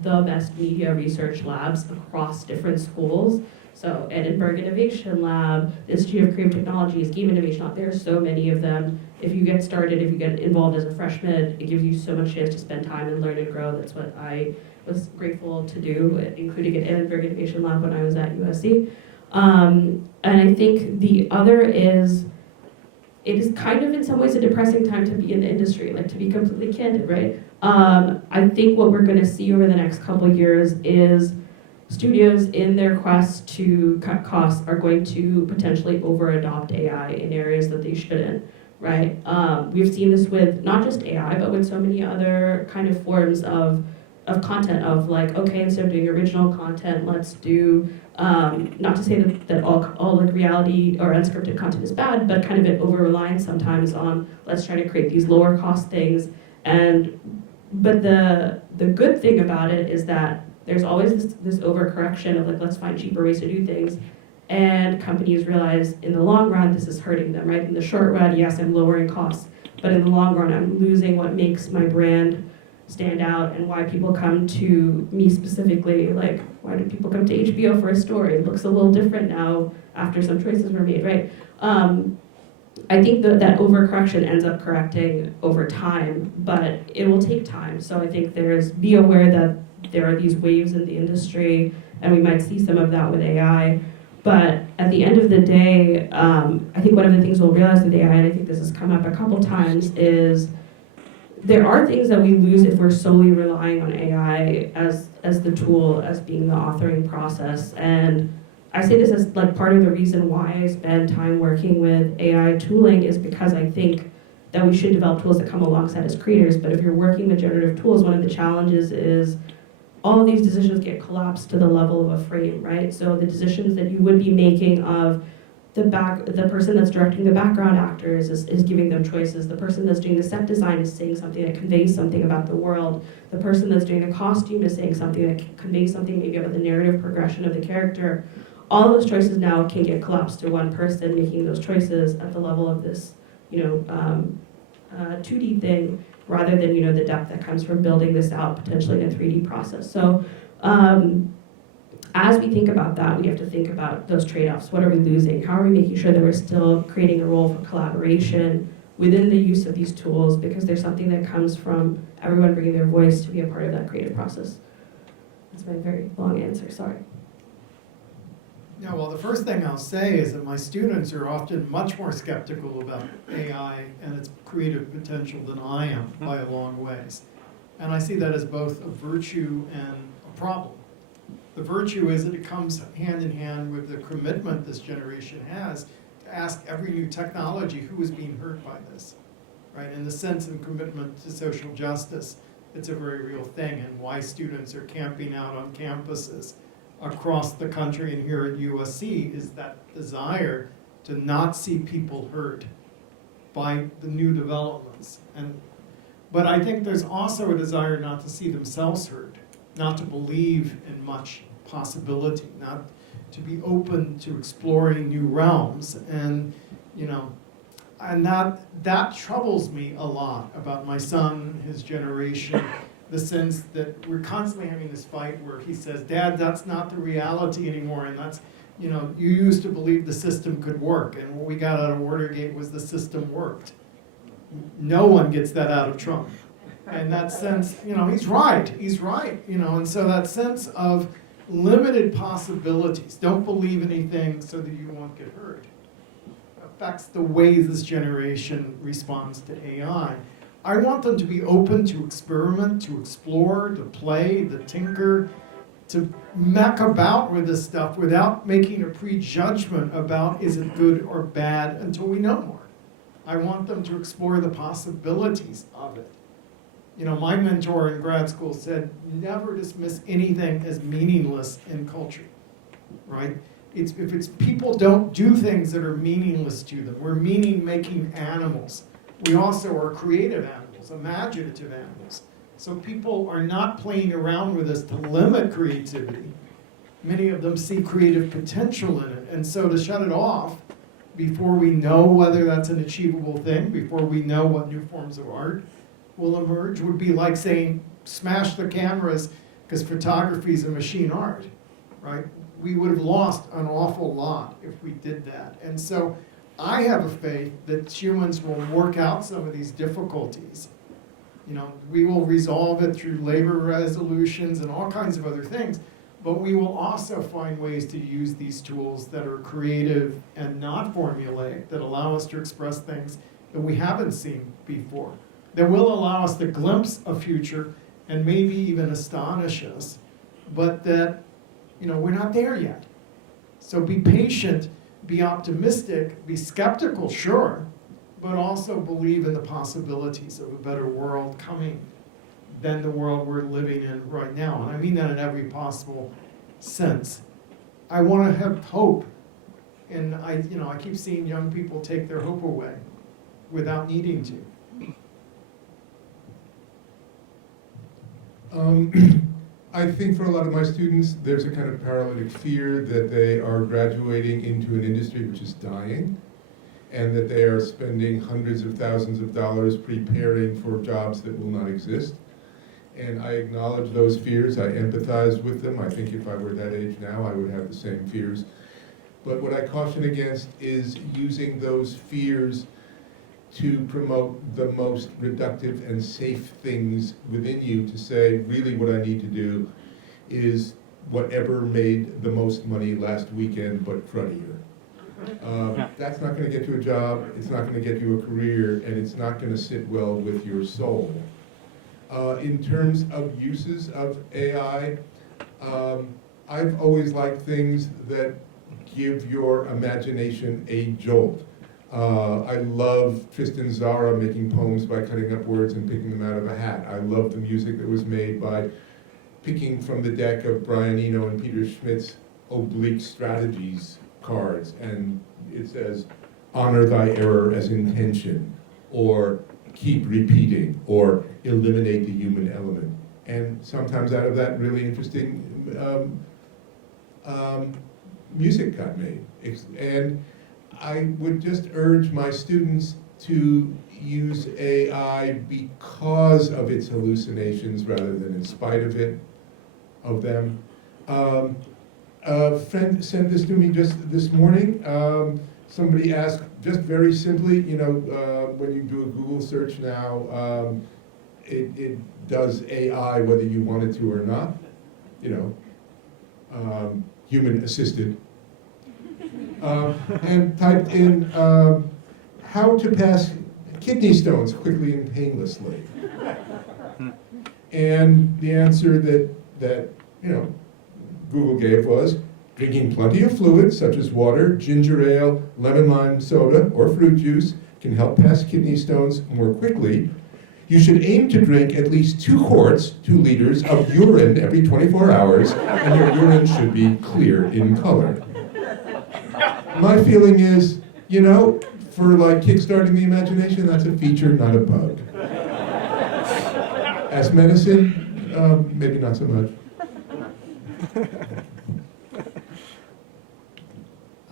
the best media research labs across different schools. So Edinburgh Innovation Lab, the Institute of Creative Technologies, Game Innovation Lab, there are so many of them. If you get started, if you get involved as a freshman, it gives you so much chance to spend time and learn and grow. That's what I was grateful to do, including at Edinburgh Innovation Lab when I was at USC. And I think the other is, it is kind of in some ways a depressing time to be in the industry, like to be completely candid, right? I think what we're gonna see over the next couple of years is studios in their quest to cut costs are going to potentially over-adopt AI in areas that they shouldn't, right? We've seen this with not just AI, but with so many other kind of forms of content of like, okay, instead of doing original content, let's do, not to say that all like reality or unscripted content is bad, but kind of an over-reliance sometimes on let's try to create these lower cost things. But the good thing about it is that there's always this overcorrection of like, let's find cheaper ways to do things. And companies realize in the long run, this is hurting them, right? In the short run, yes, I'm lowering costs, but in the long run, I'm losing what makes my brand stand out and why people come to me specifically. Like, why do people come to HBO for a story? It looks a little different now after some choices were made, right? I think that overcorrection ends up correcting over time, but it will take time. So I think be aware that there are these waves in the industry, and we might see some of that with AI. But at the end of the day, I think one of the things we'll realize with AI, and I think this has come up a couple times, is there are things that we lose if we're solely relying on AI as the tool, as being the authoring process. And I say this as like part of the reason why I spend time working with AI tooling is because I think that we should develop tools that come alongside as creators. But if you're working with generative tools, one of the challenges is all of these decisions get collapsed to the level of a frame, right? So the decisions that you would be making of the person that's directing the background actors is giving them choices. The person that's doing the set design is saying something that conveys something about the world. The person that's doing the costume is saying something that conveys something maybe about the narrative progression of the character. All of those choices now can get collapsed to one person making those choices at the level of this, 2D thing, rather than, the depth that comes from building this out potentially in a 3D process. So as we think about that, we have to think about those trade-offs. What are we losing? How are we making sure that we're still creating a role for collaboration within the use of these tools? Because there's something that comes from everyone bringing their voice to be a part of that creative process. That's my very long answer, sorry. Yeah, well, the first thing I'll say is that my students are often much more skeptical about AI and its creative potential than I am by a long ways. And I see that as both a virtue and a problem. The virtue is that it comes hand in hand with the commitment this generation has to ask every new technology who is being hurt by this, right? In the sense and commitment to social justice, it's a very real thing, and why students are camping out on campuses across the country and here at USC is that desire to not see people hurt by the new developments. But I think there's also a desire not to see themselves hurt, not to believe in much possibility, not to be open to exploring new realms. And that troubles me a lot about my son, his generation, the sense that we're constantly having this fight where he says, Dad, that's not the reality anymore, and that's, you used to believe the system could work, and what we got out of Watergate was the system worked. No one gets that out of Trump. And that sense, he's right, and so that sense of limited possibilities, don't believe anything so that you won't get hurt, affects the way this generation responds to AI. I want them to be open to experiment, to explore, to play, to tinker, to muck about with this stuff without making a prejudgment about is it good or bad until we know more. I want them to explore the possibilities of it. My mentor in grad school said, never dismiss anything as meaningless in culture, right? If people don't do things that are meaningless to them. We're meaning-making animals. We also are creative animals, imaginative animals. So people are not playing around with us to limit creativity. Many of them see creative potential in it. And so to shut it off before we know whether that's an achievable thing, before we know what new forms of art will emerge, would be like saying, smash the cameras, because photography is a machine art, right? We would have lost an awful lot if we did that. And so I have a faith that humans will work out some of these difficulties. You know, we will resolve it through labor resolutions and all kinds of other things, but we will also find ways to use these tools that are creative and not formulaic, that allow us to express things that we haven't seen before, that will allow us to glimpse a future and maybe even astonish us, but that, you know, we're not there yet. So be patient, be optimistic, be skeptical, sure, but also believe in the possibilities of a better world coming than the world we're living in right now. And I mean that in every possible sense. I want to have hope. And I keep seeing young people take their hope away without needing to. I think for a lot of my students, there's a kind of paralytic fear that they are graduating into an industry which is dying, and that they are spending hundreds of thousands of dollars preparing for jobs that will not exist. And I acknowledge those fears, I empathize with them. I think if I were that age now, I would have the same fears. But what I caution against is using those fears to promote the most reductive and safe things within you, to say, really what I need to do is whatever made the most money last weekend, but cruddier. That's not going to get you a job, it's not going to get you a career, and it's not going to sit well with your soul. In terms of uses of AI, I've always liked things that give your imagination a jolt. I love Tristan Tzara making poems by cutting up words and picking them out of a hat. I love the music that was made by picking from the deck of Brian Eno and Peter Schmidt's Oblique Strategies cards, and it says, honor thy error as intention, or keep repeating, or eliminate the human element. And sometimes out of that really interesting music got made. And I would just urge my students to use AI because of its hallucinations rather than in spite of them. A friend sent this to me just this morning. Somebody asked, just very simply, you know, when you do a Google search now, it does AI whether you want it to or not, you know, human assisted. And typed in how to pass kidney stones quickly and painlessly. And the answer that you know, Google gave was drinking plenty of fluids such as water, ginger ale, lemon lime soda, or fruit juice can help pass kidney stones more quickly. You should aim to drink at least 2 quarts, 2 liters of urine every 24 hours, and your urine should be clear in color. My feeling is, you know, for like kickstarting the imagination, that's a feature, not a bug. As medicine, maybe not so much.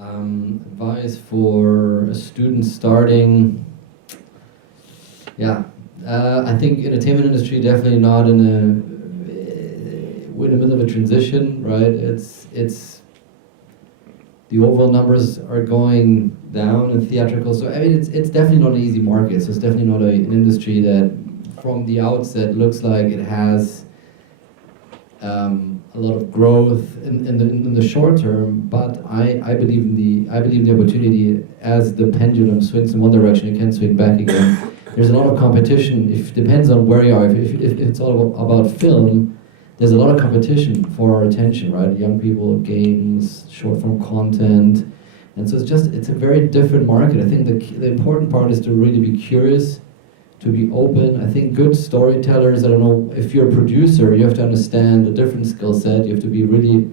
Advice for a student starting, I think entertainment industry definitely not we're in the middle of a transition, right? It's the overall numbers are going down in theatrical, so I mean it's definitely not an easy market. So it's definitely not an industry that from the outset looks like it has a lot of growth in the short term, but I believe in the opportunity. As the pendulum swings in one direction, it can swing back again. There's a lot of competition. It depends on where you are. If it's all about film, there's a lot of competition for our attention, right? Young people, games, short form content, and so it's a very different market. I think the important part is to really be curious, to be open. I think good storytellers, I don't know, if you're a producer, you have to understand a different skill set. You have to be really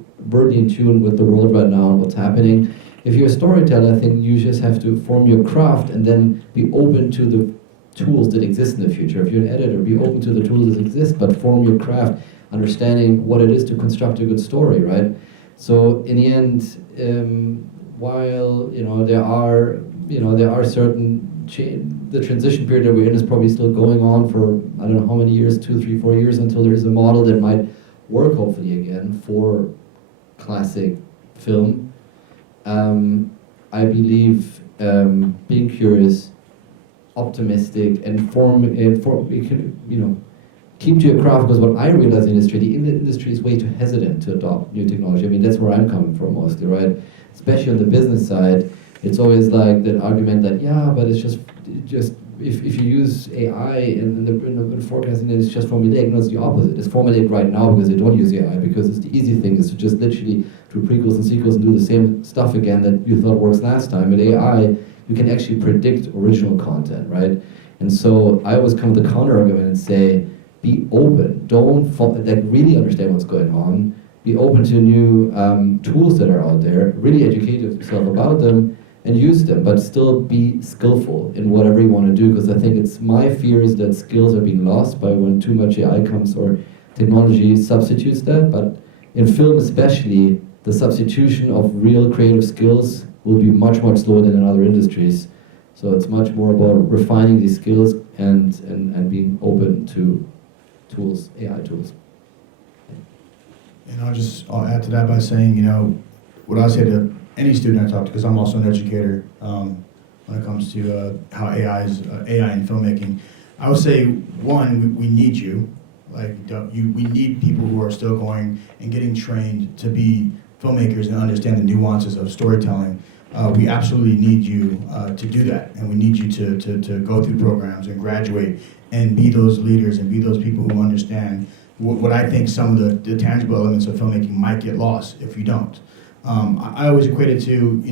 in tune with the world right now and what's happening. If you're a storyteller, I think you just have to form your craft and then be open to the tools that exist in the future. If you're an editor, be open to the tools that exist, but form your craft, understanding what it is to construct a good story, right? So in the end, while there are certain the transition period that we're in is probably still going on for I don't know how many years, 2, 3, 4 years, until there is a model that might work hopefully again for classic film. I believe being curious, optimistic, and keep to your craft, because what I realize in the industry is way too hesitant to adopt new technology. I mean, that's where I'm coming from mostly, right? Especially on the business side, it's always like that argument that, yeah, but it's just if you use AI in the forecasting, it's just formulaic. No, it's the opposite. It's formulaic right now because they don't use AI, because it's the easy thing is to just literally do prequels and sequels and do the same stuff again that you thought works last time. With AI, you can actually predict original content, right? And so I always come with the counter argument and say, be open. Don't really understand what's going on. Be open to new tools that are out there. Really educate yourself about them and use them, but still be skillful in whatever you want to do. Because I think my fear is that skills are being lost by when too much AI comes or technology substitutes that. But in film especially, the substitution of real creative skills will be much, much slower than in other industries. So it's much more about refining these skills and being open to tools, AI tools. And I'll add to that by saying, what I say to any student I talk to, because I'm also an educator when it comes to how AI in filmmaking, I would say, one, we need you. We need people who are still going and getting trained to be filmmakers and understand the nuances of storytelling. We absolutely need you to do that, and we need you to go through programs and graduate and be those leaders and be those people who understand what I think some of the tangible elements of filmmaking might get lost if you don't. I always equate it to,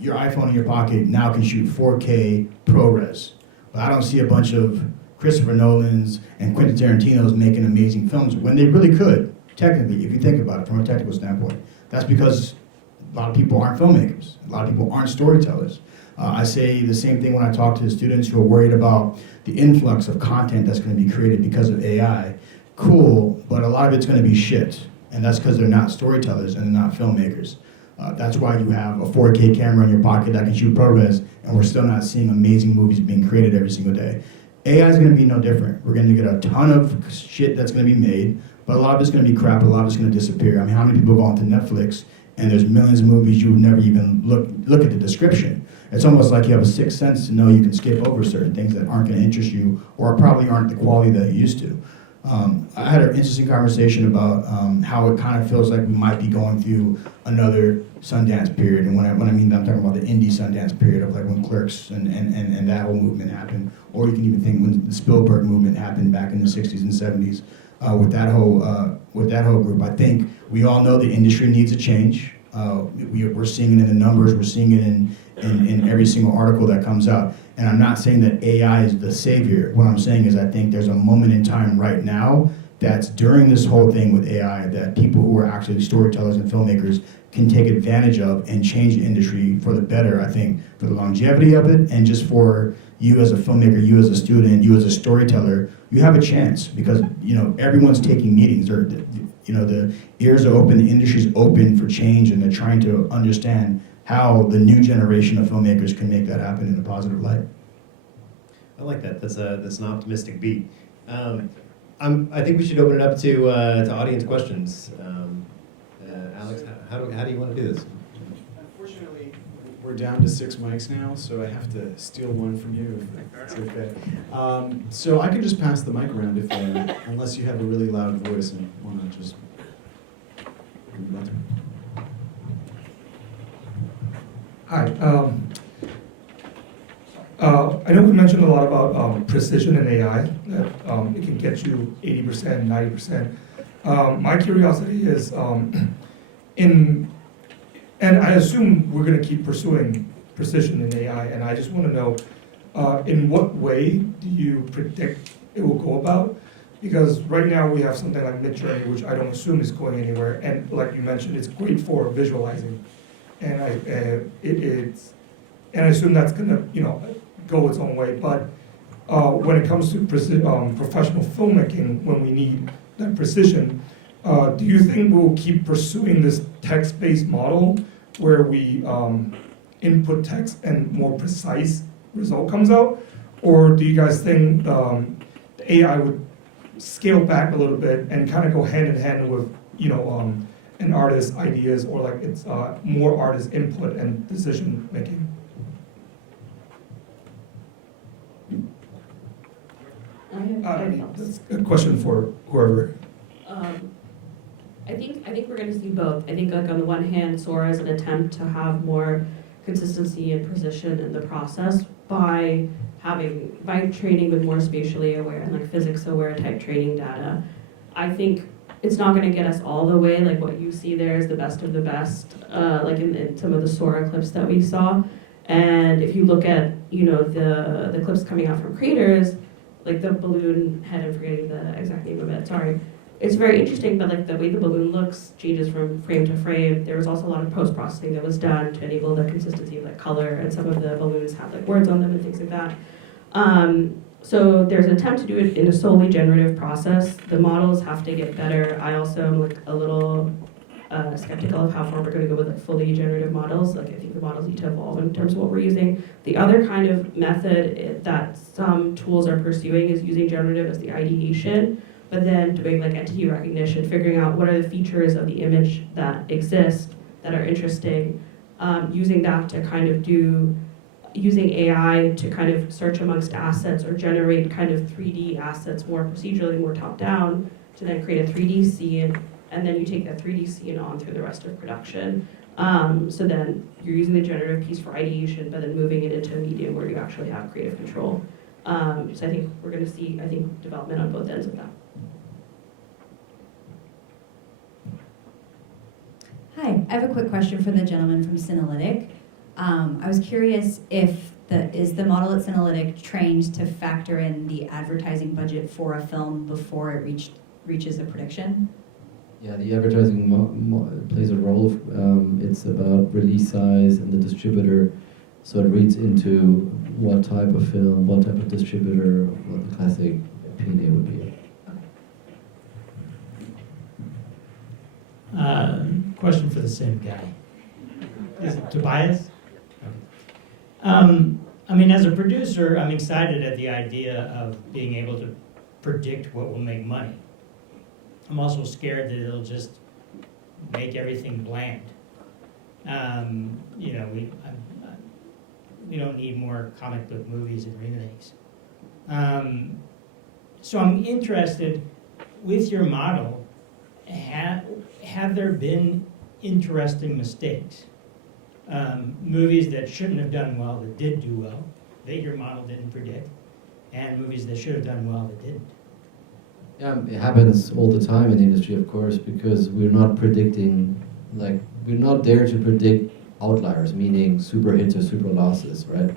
your iPhone in your pocket now can shoot 4K ProRes, but I don't see a bunch of Christopher Nolan's and Quentin Tarantino's making amazing films when they really could, technically, if you think about it from a technical standpoint. That's because a lot of people aren't filmmakers. A lot of people aren't storytellers. I say the same thing when I talk to students who are worried about the influx of content that's going to be created because of AI. Cool, but a lot of it's going to be shit. And that's because they're not storytellers and they're not filmmakers. That's why you have a 4K camera in your pocket that can shoot ProRes, and we're still not seeing amazing movies being created every single day. AI is going to be no different. We're going to get a ton of shit that's going to be made, but a lot of it's going to be crap, a lot of it's going to disappear. I mean, how many people go onto Netflix and there's millions of movies you would never even look at the description? It's almost like you have a sixth sense to know you can skip over certain things that aren't going to interest you or probably aren't the quality that you used to. I had an interesting conversation about how it kind of feels like we might be going through another Sundance period. And when I mean that, I'm talking about the indie Sundance period of like when Clerks and that whole movement happened. Or you can even think when the Spielberg movement happened back in the 60s and 70s with that whole group. I think we all know the industry needs a change. We're seeing it in the numbers. We're seeing it in every single article that comes out. And I'm not saying that AI is the savior. What I'm saying is I think there's a moment in time right now that's during this whole thing with AI that people who are actually storytellers and filmmakers can take advantage of and change the industry for the better, I think, for the longevity of it, and just for you as a filmmaker, you as a student, you as a storyteller, you have a chance because, everyone's taking meetings. The ears are open, the industry's open for change, and they're trying to understand how the new generation of filmmakers can make that happen in a positive light. I like that. That's an optimistic beat. I think we should open it up to audience questions. Alex, how do you want to do this? Unfortunately, we're down to 6 mics now, so I have to steal one from you if that's okay. So I can just pass the mic around if, unless you have a really loud voice and want to just. Hi. I know we mentioned a lot about precision in AI, that it can get you 80%, 90%. My curiosity is, and I assume we're going to keep pursuing precision in AI, and I just want to know, in what way do you predict it will go about? Because right now we have something like Midjourney, which I don't assume is going anywhere, and like you mentioned, it's great for visualizing. And I assume that's gonna, go its own way. But when it comes to professional filmmaking, when we need that precision, do you think we'll keep pursuing this text-based model where we input text and more precise result comes out, or do you guys think the AI scale back a little bit and kind of go hand in hand with, an artist's ideas, or like it's more artist input and decision making? I have thoughts. That's a question for whoever. I think we're going to see both. I think like on the one hand, Sora is an attempt to have more consistency and precision in the process by training with more spatially aware and like physics aware type training data. I think it's not going to get us all the way. Like what you see there is the best of the best, like in some of the Sora clips that we saw. And if you look at the clips coming out from creators, like the balloon head, I'm forgetting the exact name of it. Sorry. It's very interesting, but like the way the balloon looks changes from frame to frame. There was also a lot of post-processing that was done to enable the consistency of like color, and some of the balloons have like words on them and things like that. So there's an attempt to do it in a solely generative process. The models have to get better. I also am like a little skeptical of how far we're going to go with like fully generative models. Like I think the models need to evolve in terms of what we're using. The other kind of method that some tools are pursuing is using generative as the ideation, but then doing like entity recognition, figuring out what are the features of the image that exist that are interesting, using that to kind of using AI to kind of search amongst assets or generate kind of 3D assets more procedurally, more top down, to then create a 3D scene, and then you take that 3D scene on through the rest of production. So then you're using the generative piece for ideation, but then moving it into a medium where you actually have creative control. So I think we're going to see, development on both ends of that. Hi, I have a quick question for the gentleman from Cinelytic. I was curious if is the model at Cinelytic trained to factor in the advertising budget for a film before it reaches a prediction? Yeah, the advertising plays a role. It's about release size and the distributor, so it reads into what type of film, what type of distributor, what the classic P&A would be. Question for the same guy. Is it Tobias? As a producer, I'm excited at the idea of being able to predict what will make money. I'm also scared that it'll just make everything bland. We don't need more comic book movies and remakes. So I'm interested, with your model, have there been interesting mistakes? Movies that shouldn't have done well that did do well, that your model didn't predict, and movies that should have done well that didn't. Yeah, it happens all the time in the industry, of course, because we're not predicting, we're not there to predict outliers, meaning super hits or super losses, right?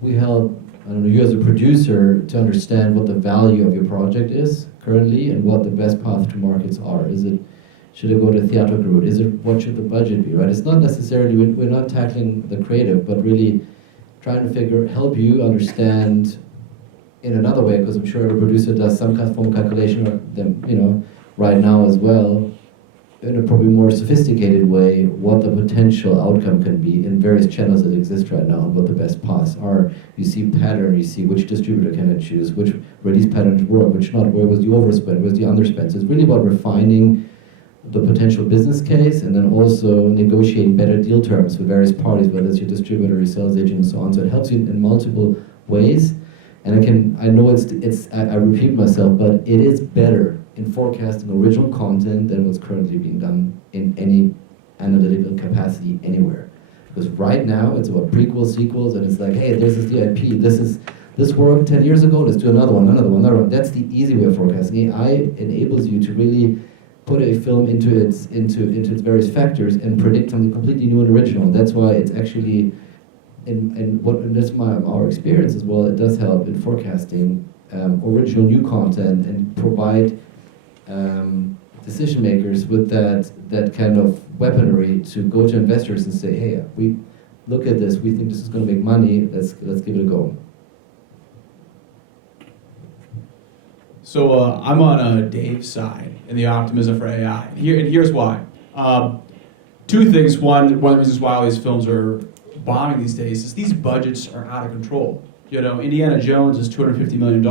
We help, you as a producer to understand what the value of your project is currently and what the best path to markets are. Should it go to theatrical route? What should the budget be, right? It's not necessarily, we're not tackling the creative, but really trying to help you understand in another way, because I'm sure every producer does some kind of form of calculation, right now as well, in a probably more sophisticated way, what the potential outcome can be in various channels that exist right now, and what the best paths are. You see pattern, you see which distributor can I choose, which release patterns work, which not, where was the overspend, where was the underspend. So it's really about refining the potential business case, and then also negotiating better deal terms with various parties, whether it's your distributor, your sales agent, and so on. So it helps you in multiple ways. And I know I repeat myself, but it is better in forecasting original content than what's currently being done in any analytical capacity anywhere. Because right now it's about prequels, sequels, and it's like, hey, this is the IP, this worked 10 years ago, let's do another one. That's the easy way of forecasting. AI enables you to really put a film into its various factors and predict something completely new and original. That's why it's actually, and that's our experience as well, it does help in forecasting original new content and provide decision makers with that kind of weaponry to go to investors and say, hey, we look at this, we think this is going to make money, let's give it a go. So I'm on Dave's side in the optimism for AI. And here's why. Two things. One of the reasons why all these films are bombing these days is these budgets are out of control. Indiana Jones is $250 million.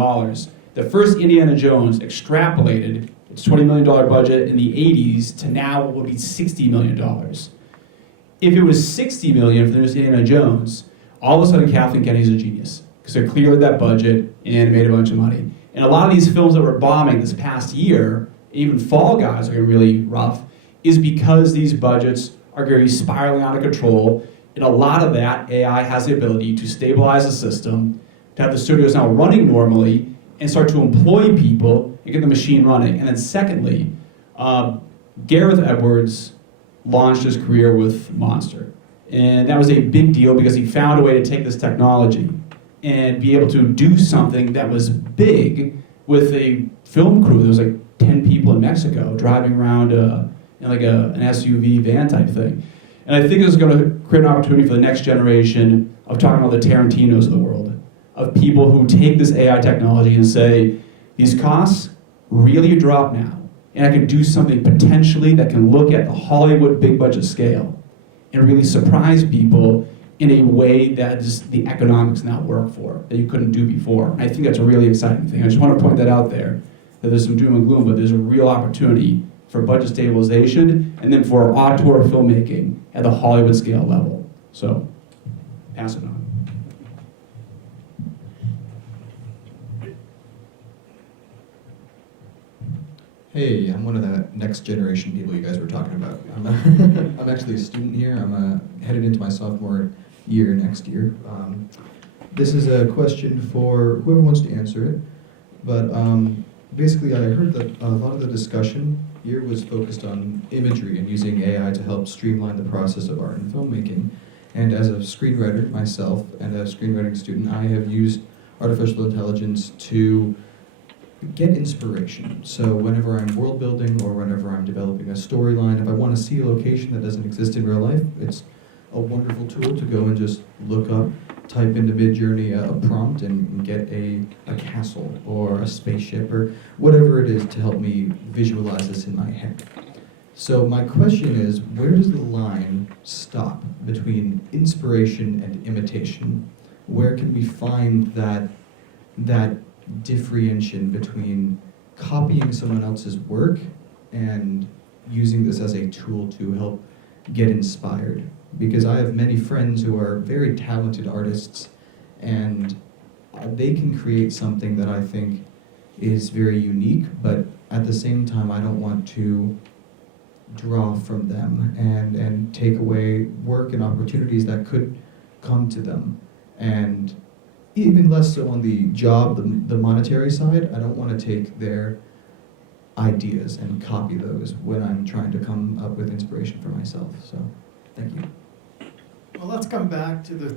The first Indiana Jones extrapolated its $20 million budget in the 80s to now what would be $60 million. If it was $60 million for the newest Indiana Jones, all of a sudden Kathleen Kennedy's a genius, because they cleared that budget and made a bunch of money. And a lot of these films that were bombing this past year, even Fall Guys are really rough, is because these budgets are going to be spiraling out of control. And a lot of that, AI has the ability to stabilize the system, to have the studios now running normally, and start to employ people and get the machine running. And then secondly, Gareth Edwards launched his career with Monster. And that was a big deal because he found a way to take this technology and be able to do something that was big with a film crew. There was like 10 people in Mexico driving around in like an SUV van type thing. And I think this is going to create an opportunity for the next generation of talking about the Tarantinos of the world, of people who take this AI technology and say, these costs really drop now, and I can do something potentially that can look at the Hollywood big budget scale and really surprise people in a way that just the economics now work for, that you couldn't do before. I think that's a really exciting thing. I just want to point that out there, that there's some doom and gloom, but there's a real opportunity for budget stabilization and then for auteur filmmaking at the Hollywood scale level. So, pass it on. Hey, I'm one of the next generation people you guys were talking about. I'm actually a student here. I'm headed into my sophomore year next year. This is a question for whoever wants to answer it. But basically, I heard that a lot of the discussion here was focused on imagery and using AI to help streamline the process of art and filmmaking. And as a screenwriter myself and a screenwriting student, I have used artificial intelligence to get inspiration. So whenever I'm world building or whenever I'm developing a storyline, if I want to see a location that doesn't exist in real life, it's a wonderful tool to go and just look up, type into Midjourney a prompt and get a castle or a spaceship or whatever it is to help me visualize this in my head. So my question is, where does the line stop between inspiration and imitation? Where can we find that differentiation between copying someone else's work and using this as a tool to help get inspired? Because I have many friends who are very talented artists, and they can create something that I think is very unique, but at the same time I don't want to draw from them and take away work and opportunities that could come to them. And even less so on the job, the monetary side, I don't want to take their ideas and copy those when I'm trying to come up with inspiration for myself. So, thank you. Well, let's come back to the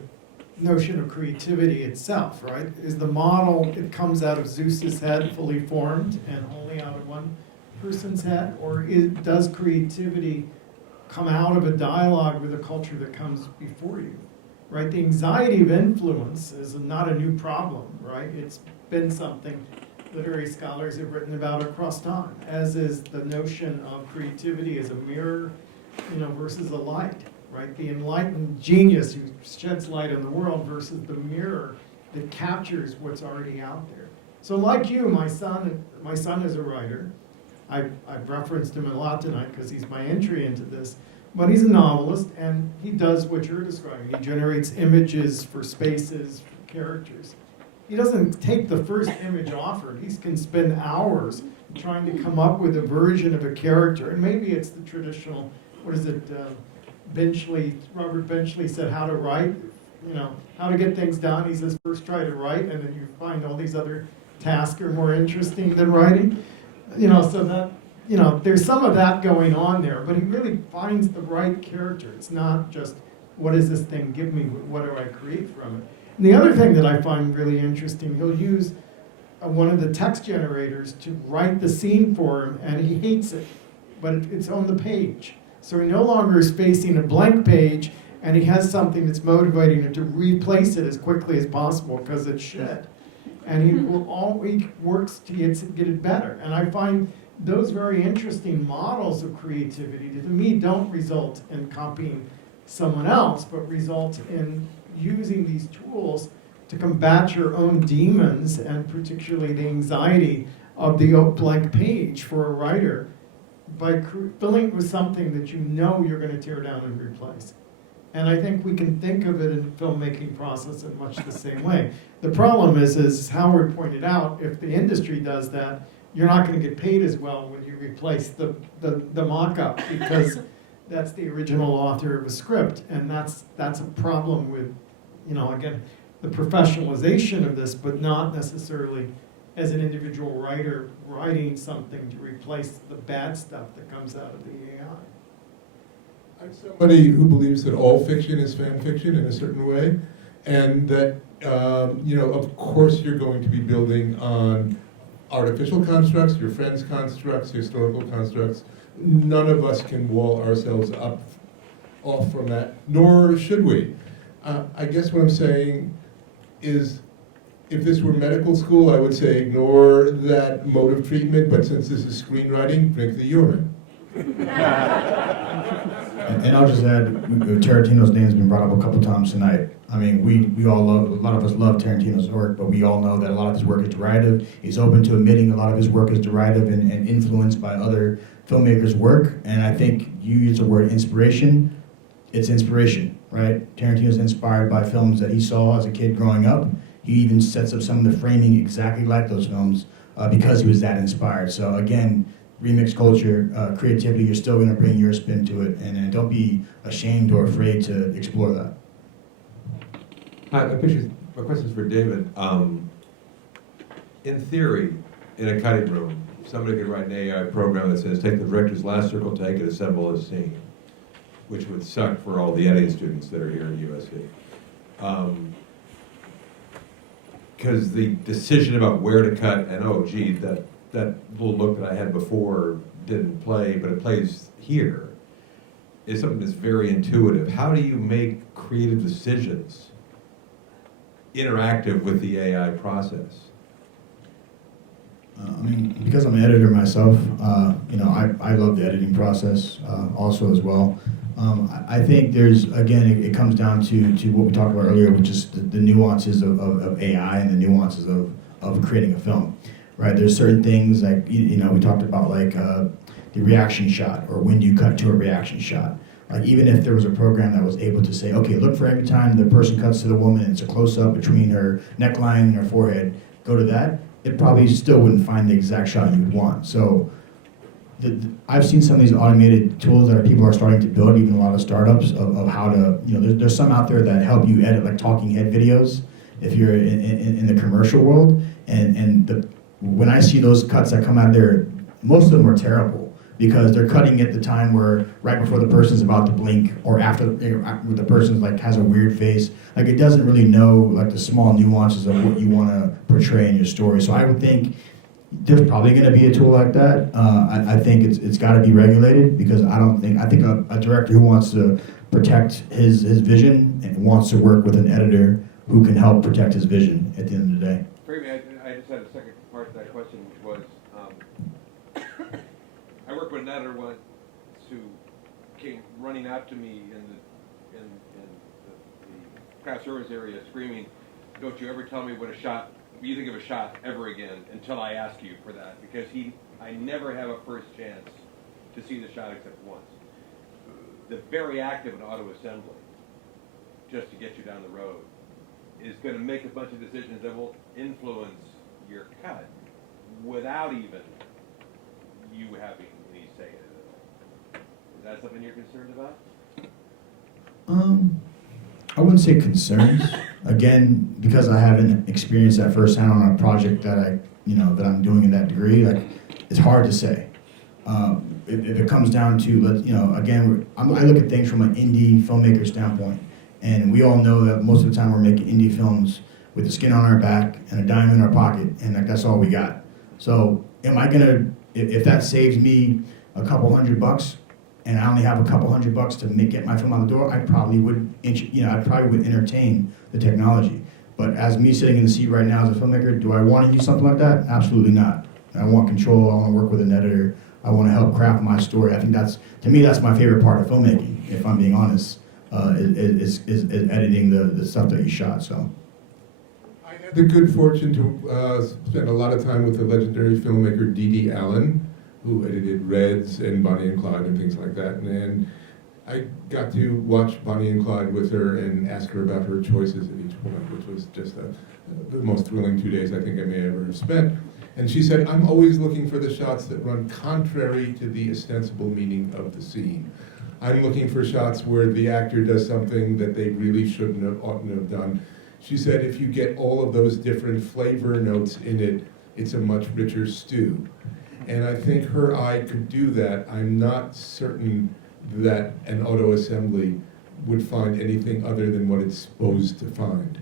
notion of creativity itself, right? Is the model, it comes out of Zeus's head, fully formed, and only out of one person's head? Or does creativity come out of a dialogue with a culture that comes before you? Right, the anxiety of influence is not a new problem, right? It's been something literary scholars have written about across time, as is the notion of creativity as a mirror, versus a light, right? The enlightened genius who sheds light on the world versus the mirror that captures what's already out there. So like you, my son is a writer. I've referenced him a lot tonight because he's my entry into this. But he's a novelist, and he does what you're describing. He generates images for spaces, for characters. He doesn't take the first image offered. He can spend hours trying to come up with a version of a character. And maybe it's the traditional, Robert Benchley said how to write, how to get things done. He says first try to write, and then you find all these other tasks are more interesting than writing. So that, there's some of that going on there, but he really finds the right character. It's not just, what does this thing give me, what do I create from it? And the other thing that I find really interesting, he'll use one of the text generators to write the scene for him, and he hates it, but it's on the page. So he no longer is facing a blank page, and he has something that's motivating him to replace it as quickly as possible, because it should. And he works to get it better. And I find those very interesting models of creativity, to me, don't result in copying someone else, but result in using these tools to combat your own demons, and particularly the anxiety of the blank page for a writer, by filling it with something that you know you're going to tear down and replace. And I think we can think of it in the filmmaking process in much the same way. The problem is, as Howard pointed out, if the industry does that, you're not going to get paid as well when you replace the mock-up, because that's the original author of a script, and that's a problem with, you know, again, the professionalization of this, but not necessarily as an individual writer writing something to replace the bad stuff that comes out of the AI. I'm somebody who believes that all fiction is fan fiction in a certain way, and that, you know, of course you're going to be building on artificial constructs, your friends' constructs, historical constructs. None of us can wall ourselves off from that, nor should we. I guess what I'm saying is, if this were medical school, I would say ignore that mode of treatment, but since this is screenwriting, drink the urine. And I'll just add, Tarantino's name has been brought up a couple times tonight. I mean, we all love, a lot of us love Tarantino's work, but we all know that a lot of his work is derivative. He's open to admitting a lot of his work is derivative and influenced by other filmmakers' work. And I think you use the word inspiration. It's inspiration, right? Tarantino's inspired by films that he saw as a kid growing up. He even sets up some of the framing exactly like those films because he was that inspired. So again, remix culture, creativity, you're still going to bring your spin to it, and don't be ashamed or afraid to explore that. Hi, my question is for David. In theory, in a cutting room, somebody could write an AI program that says, take the director's last circle take and assemble a scene, which would suck for all the editing students that are here at USC. Because the decision about where to cut and, oh, gee, that little look that I had before didn't play, but it plays here, is something that's very intuitive. How do you make creative decisions interactive with the AI process? I mean, because I'm an editor myself, you know, I love the editing process also as well. I think there's, again, it comes down to what we talked about earlier, which is the nuances of AI and the nuances of creating a film, right? There's certain things like, you know, we talked about like the reaction shot, or when do you cut to a reaction shot. Like, even if there was a program that was able to say, okay, look for every time the person cuts to the woman and it's a close-up between her neckline and her forehead, go to that, it probably still wouldn't find the exact shot you would want. So I've seen some of these automated tools that people are starting to build, even a lot of startups, of how to, you know, there's some out there that help you edit like talking head videos if you're in the commercial world. And when I see those cuts that come out of there, most of them are terrible, because they're cutting at the time where right before the person's about to blink, or after the person like has a weird face. Like, it doesn't really know like the small nuances of what you want to portray in your story. So I would think there's probably going to be a tool like that. I think it's got to be regulated, because I think a director who wants to protect his vision and wants to work with an editor who can help protect his vision at the end of the day. I just had a second part to that question, which was, I worked with an editor once who came running out to me in the craft service area screaming, "Don't you ever tell me what you think of a shot ever again until I ask you for that," because I never have a first chance to see the shot except once. The very act of an auto assembly, just to get you down the road, is going to make a bunch of decisions that will influence your cut without even you having any say in it at all. Is that something you're concerned about? I wouldn't say concerns. Again, because I haven't experienced that firsthand on a project that I'm doing in that degree, like, it's hard to say. If it comes down to, again, I look at things from an indie filmmaker standpoint, and we all know that most of the time we're making indie films with the skin on our back and a dime in our pocket, and like, that's all we got. So am I gonna, if that saves me a couple $100 and I only have a couple $100 to get my film out the door, I probably would entertain the technology. But as me sitting in the seat right now as a filmmaker, do I want to use something like that? Absolutely not. I want control. I want to work with an editor. I want to help craft my story. I think that's my favorite part of filmmaking, if I'm being honest, is editing the stuff that you shot. So. had the good fortune to spend a lot of time with the legendary filmmaker D.D. Allen, who edited Reds and Bonnie and Clyde and things like that. And I got to watch Bonnie and Clyde with her and ask her about her choices at each point, which was just the most thrilling 2 days I think I may ever have spent. And she said, I'm always looking for the shots that run contrary to the ostensible meaning of the scene. I'm looking for shots where the actor does something that they really shouldn't have, oughtn't have done. She said, if you get all of those different flavor notes in it, it's a much richer stew. And I think her eye could do that. I'm not certain that an auto assembly would find anything other than what it's supposed to find.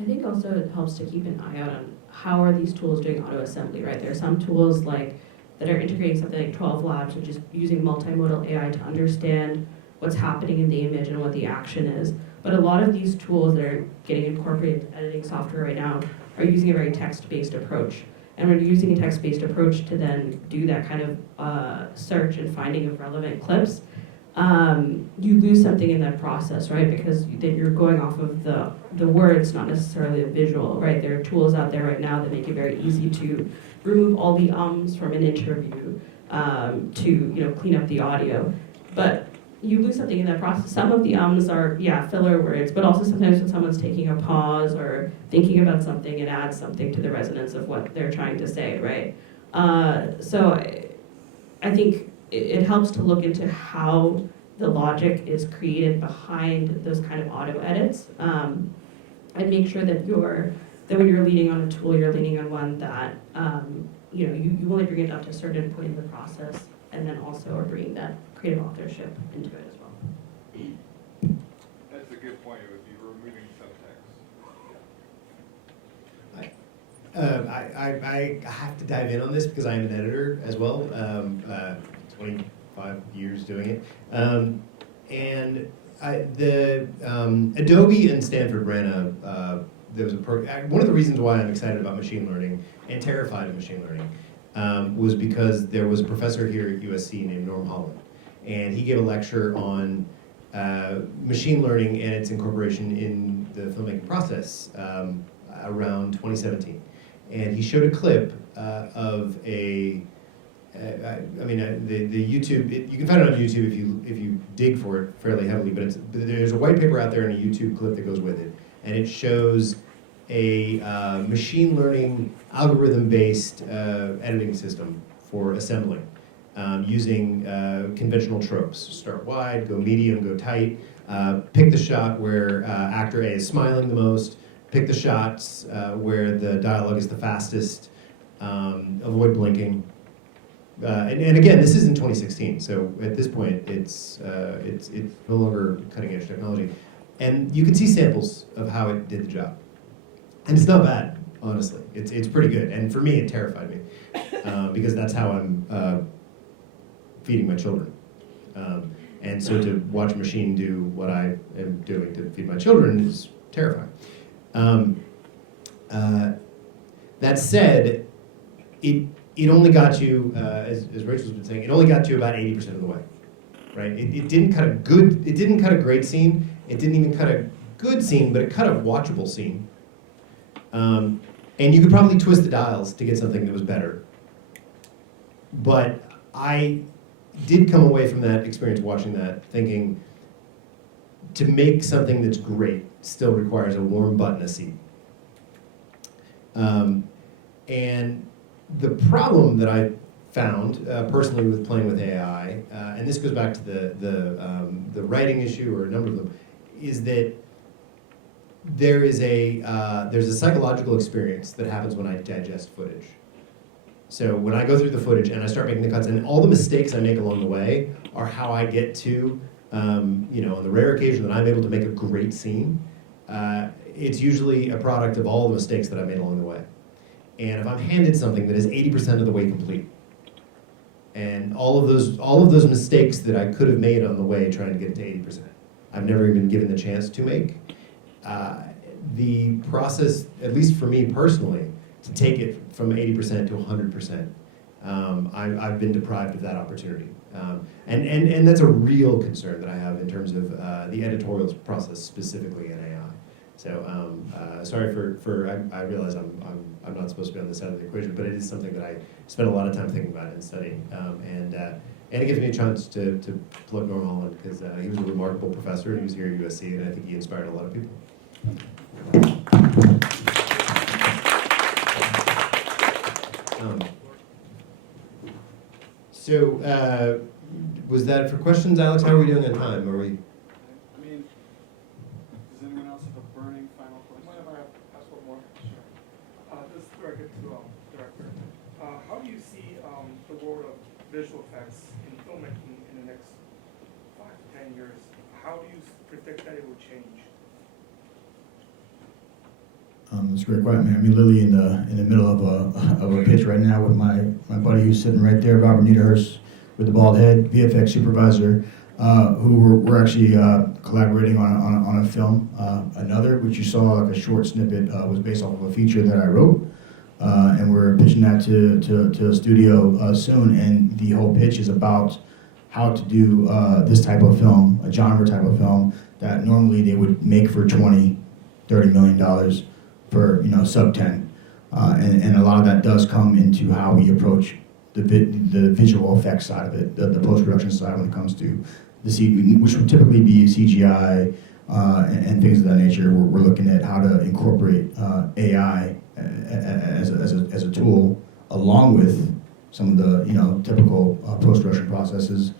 I think also it helps to keep an eye out on how are these tools doing auto assembly, right? There are some tools that are integrating something like 12 Labs, which is using multimodal AI to understand what's happening in the image and what the action is. But a lot of these tools that are getting incorporated into editing software right now are using a very text-based approach. And when you're using a text-based approach to then do that kind of search and finding of relevant clips, you lose something in that process, right? Because then you're going off of the words, not necessarily a visual, right? There are tools out there right now that make it very easy to remove all the ums from an interview, to clean up the audio. But you lose something in that process. Some of the ums are, filler words, but also sometimes when someone's taking a pause or thinking about something, it adds something to the resonance of what they're trying to say, right? So I think it helps to look into how the logic is created behind those kind of auto edits, and make sure that when you're leaning on a tool, you're leaning on one that you only bring it up to a certain point in the process, and then also are bringing that creative authorship into it as well. That's a good point. It would be removing subtext. I have to dive in on this because I am an editor as well, 25 years doing it. Adobe and Stanford ran there was one of the reasons why I'm excited about machine learning and terrified of machine learning was because there was a professor here at USC named Norm Holland. And he gave a lecture on machine learning and its incorporation in the filmmaking process around 2017. And he showed a clip of the YouTube. You can find it on YouTube if you dig for it fairly heavily. But there's a white paper out there and a YouTube clip that goes with it, and it shows a machine learning algorithm-based editing system for assembling. Using conventional tropes. Start wide, go medium, go tight. Pick the shot where actor A is smiling the most. Pick the shots where the dialogue is the fastest. Avoid blinking. And again, this is in 2016, so at this point, it's no longer cutting edge technology. And you can see samples of how it did the job. And it's not bad, honestly. It's pretty good. And for me, it terrified me because that's how I'm feeding my children. And so to watch a machine do what I am doing to feed my children is terrifying. That said, it only got you, as Rachel's been saying, it only got you about 80% of the way, right? It didn't cut a great scene. It didn't even cut a good scene, but it cut a watchable scene. And you could probably twist the dials to get something that was better. But I did come away from that experience watching that thinking to make something that's great still requires a warm butt and a seat. And the problem that I found personally with playing with AI, and this goes back to the writing issue or a number of them, is that there's a psychological experience that happens when I digest footage. So when I go through the footage and I start making the cuts, and all the mistakes I make along the way are how I get to, on the rare occasion that I'm able to make a great scene, it's usually a product of all the mistakes that I made along the way. And if I'm handed something that is 80% of the way complete, and all of those mistakes that I could have made on the way trying to get it to 80%, I've never even been given the chance to make, the process, at least for me personally, to take it from 80% to 100%, I've been deprived of that opportunity. And that's a real concern that I have in terms of the editorial process specifically in AI. So sorry I realize I'm not supposed to be on this side of the equation, but it is something that I spend a lot of time thinking about and studying. And it gives me a chance to plug Norm Holland, because he was a remarkable professor. He was here at USC, and I think he inspired a lot of people. So was that for questions, Alex? How are we doing on time? Are we? I mean, does anyone else have a burning final question? Mind if I ask one more? Sure. This is directed to director. How do you see the world of visual effects in filmmaking in the next 5 to 10 years? How do you predict that it will change? It's a great question, man. I'm literally in the middle of a pitch right now with my buddy who's sitting right there, Robert Niederhurst, with the bald head, VFX supervisor, who we're actually collaborating on a film. Another, which you saw like a short snippet, was based off of a feature that I wrote, and we're pitching that to a studio soon. And the whole pitch is about how to do this type of film, a genre type of film that normally they would make for $20, $30 million. For sub 10, and a lot of that does come into how we approach the visual effects side of it, the post-production side when it comes to the which would typically be CGI and things of that nature. We're looking at how to incorporate AI as a tool along with some of the typical post-production processes,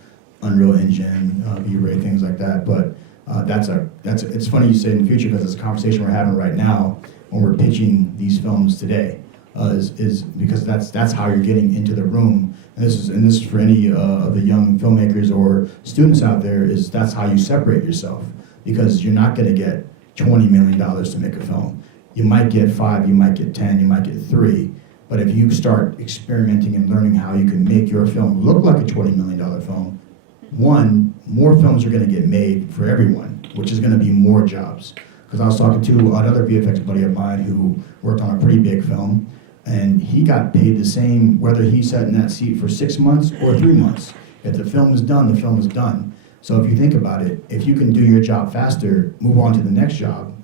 Unreal Engine, V-Ray, things like that. But it's funny you say in the future, because it's a conversation we're having right now when we're pitching these films today, is because that's how you're getting into the room. And this is for any of the young filmmakers or students out there, is that's how you separate yourself, because you're not going to get $20 million to make a film. You might get 5, you might get 10, you might get 3, but if you start experimenting and learning how you can make your film look like a $20 million film, one, more films are going to get made for everyone, which is going to be more jobs. Because I was talking to another VFX buddy of mine who worked on a pretty big film, and he got paid the same whether he sat in that seat for 6 months or 3 months. If the film is done, the film is done. So if you think about it, if you can do your job faster, move on to the next job,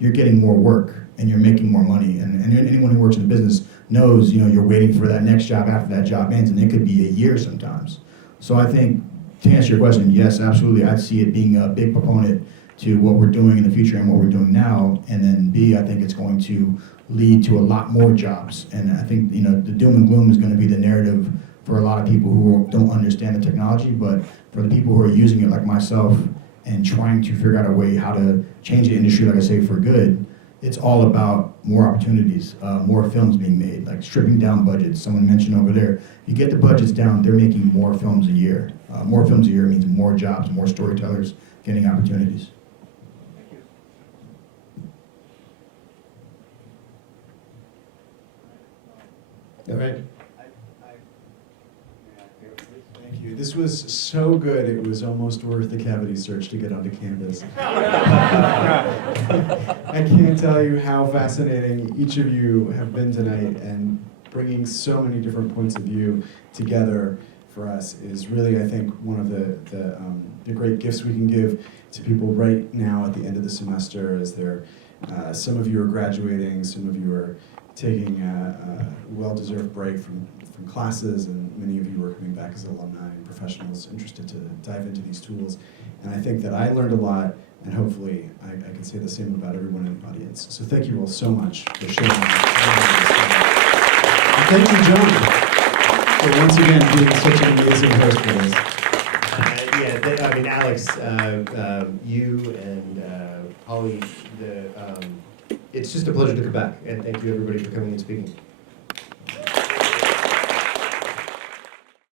you're getting more work and you're making more money. And anyone who works in the business knows, you're waiting for that next job after that job ends, and it could be a year sometimes. So I think, to answer your question, yes, absolutely, I'd see it being a big proponent to what we're doing in the future and what we're doing now. And then B, I think it's going to lead to a lot more jobs. And I think, the doom and gloom is going to be the narrative for a lot of people who don't understand the technology, but for the people who are using it like myself and trying to figure out a way how to change the industry, like I say, for good, it's all about more opportunities, more films being made, like stripping down budgets. Someone mentioned over there, you get the budgets down, they're making more films a year. More films a year means more jobs, more storytellers getting opportunities. All right. Thank you. This was so good, it was almost worth the cavity search to get onto campus. I can't tell you how fascinating each of you have been tonight, and bringing so many different points of view together for us is really, I think, one of the great gifts we can give to people right now at the end of the semester, as some of you are graduating, some of you are taking a well-deserved break from classes, and many of you are coming back as alumni and professionals interested to dive into these tools. And I think that I learned a lot, and hopefully I can say the same about everyone in the audience. So thank you all so much for sharing. And thank you, John, for once again being such an amazing host for this. Alex, you and Holly, it's just a pleasure to come back, and thank you everybody for coming and speaking.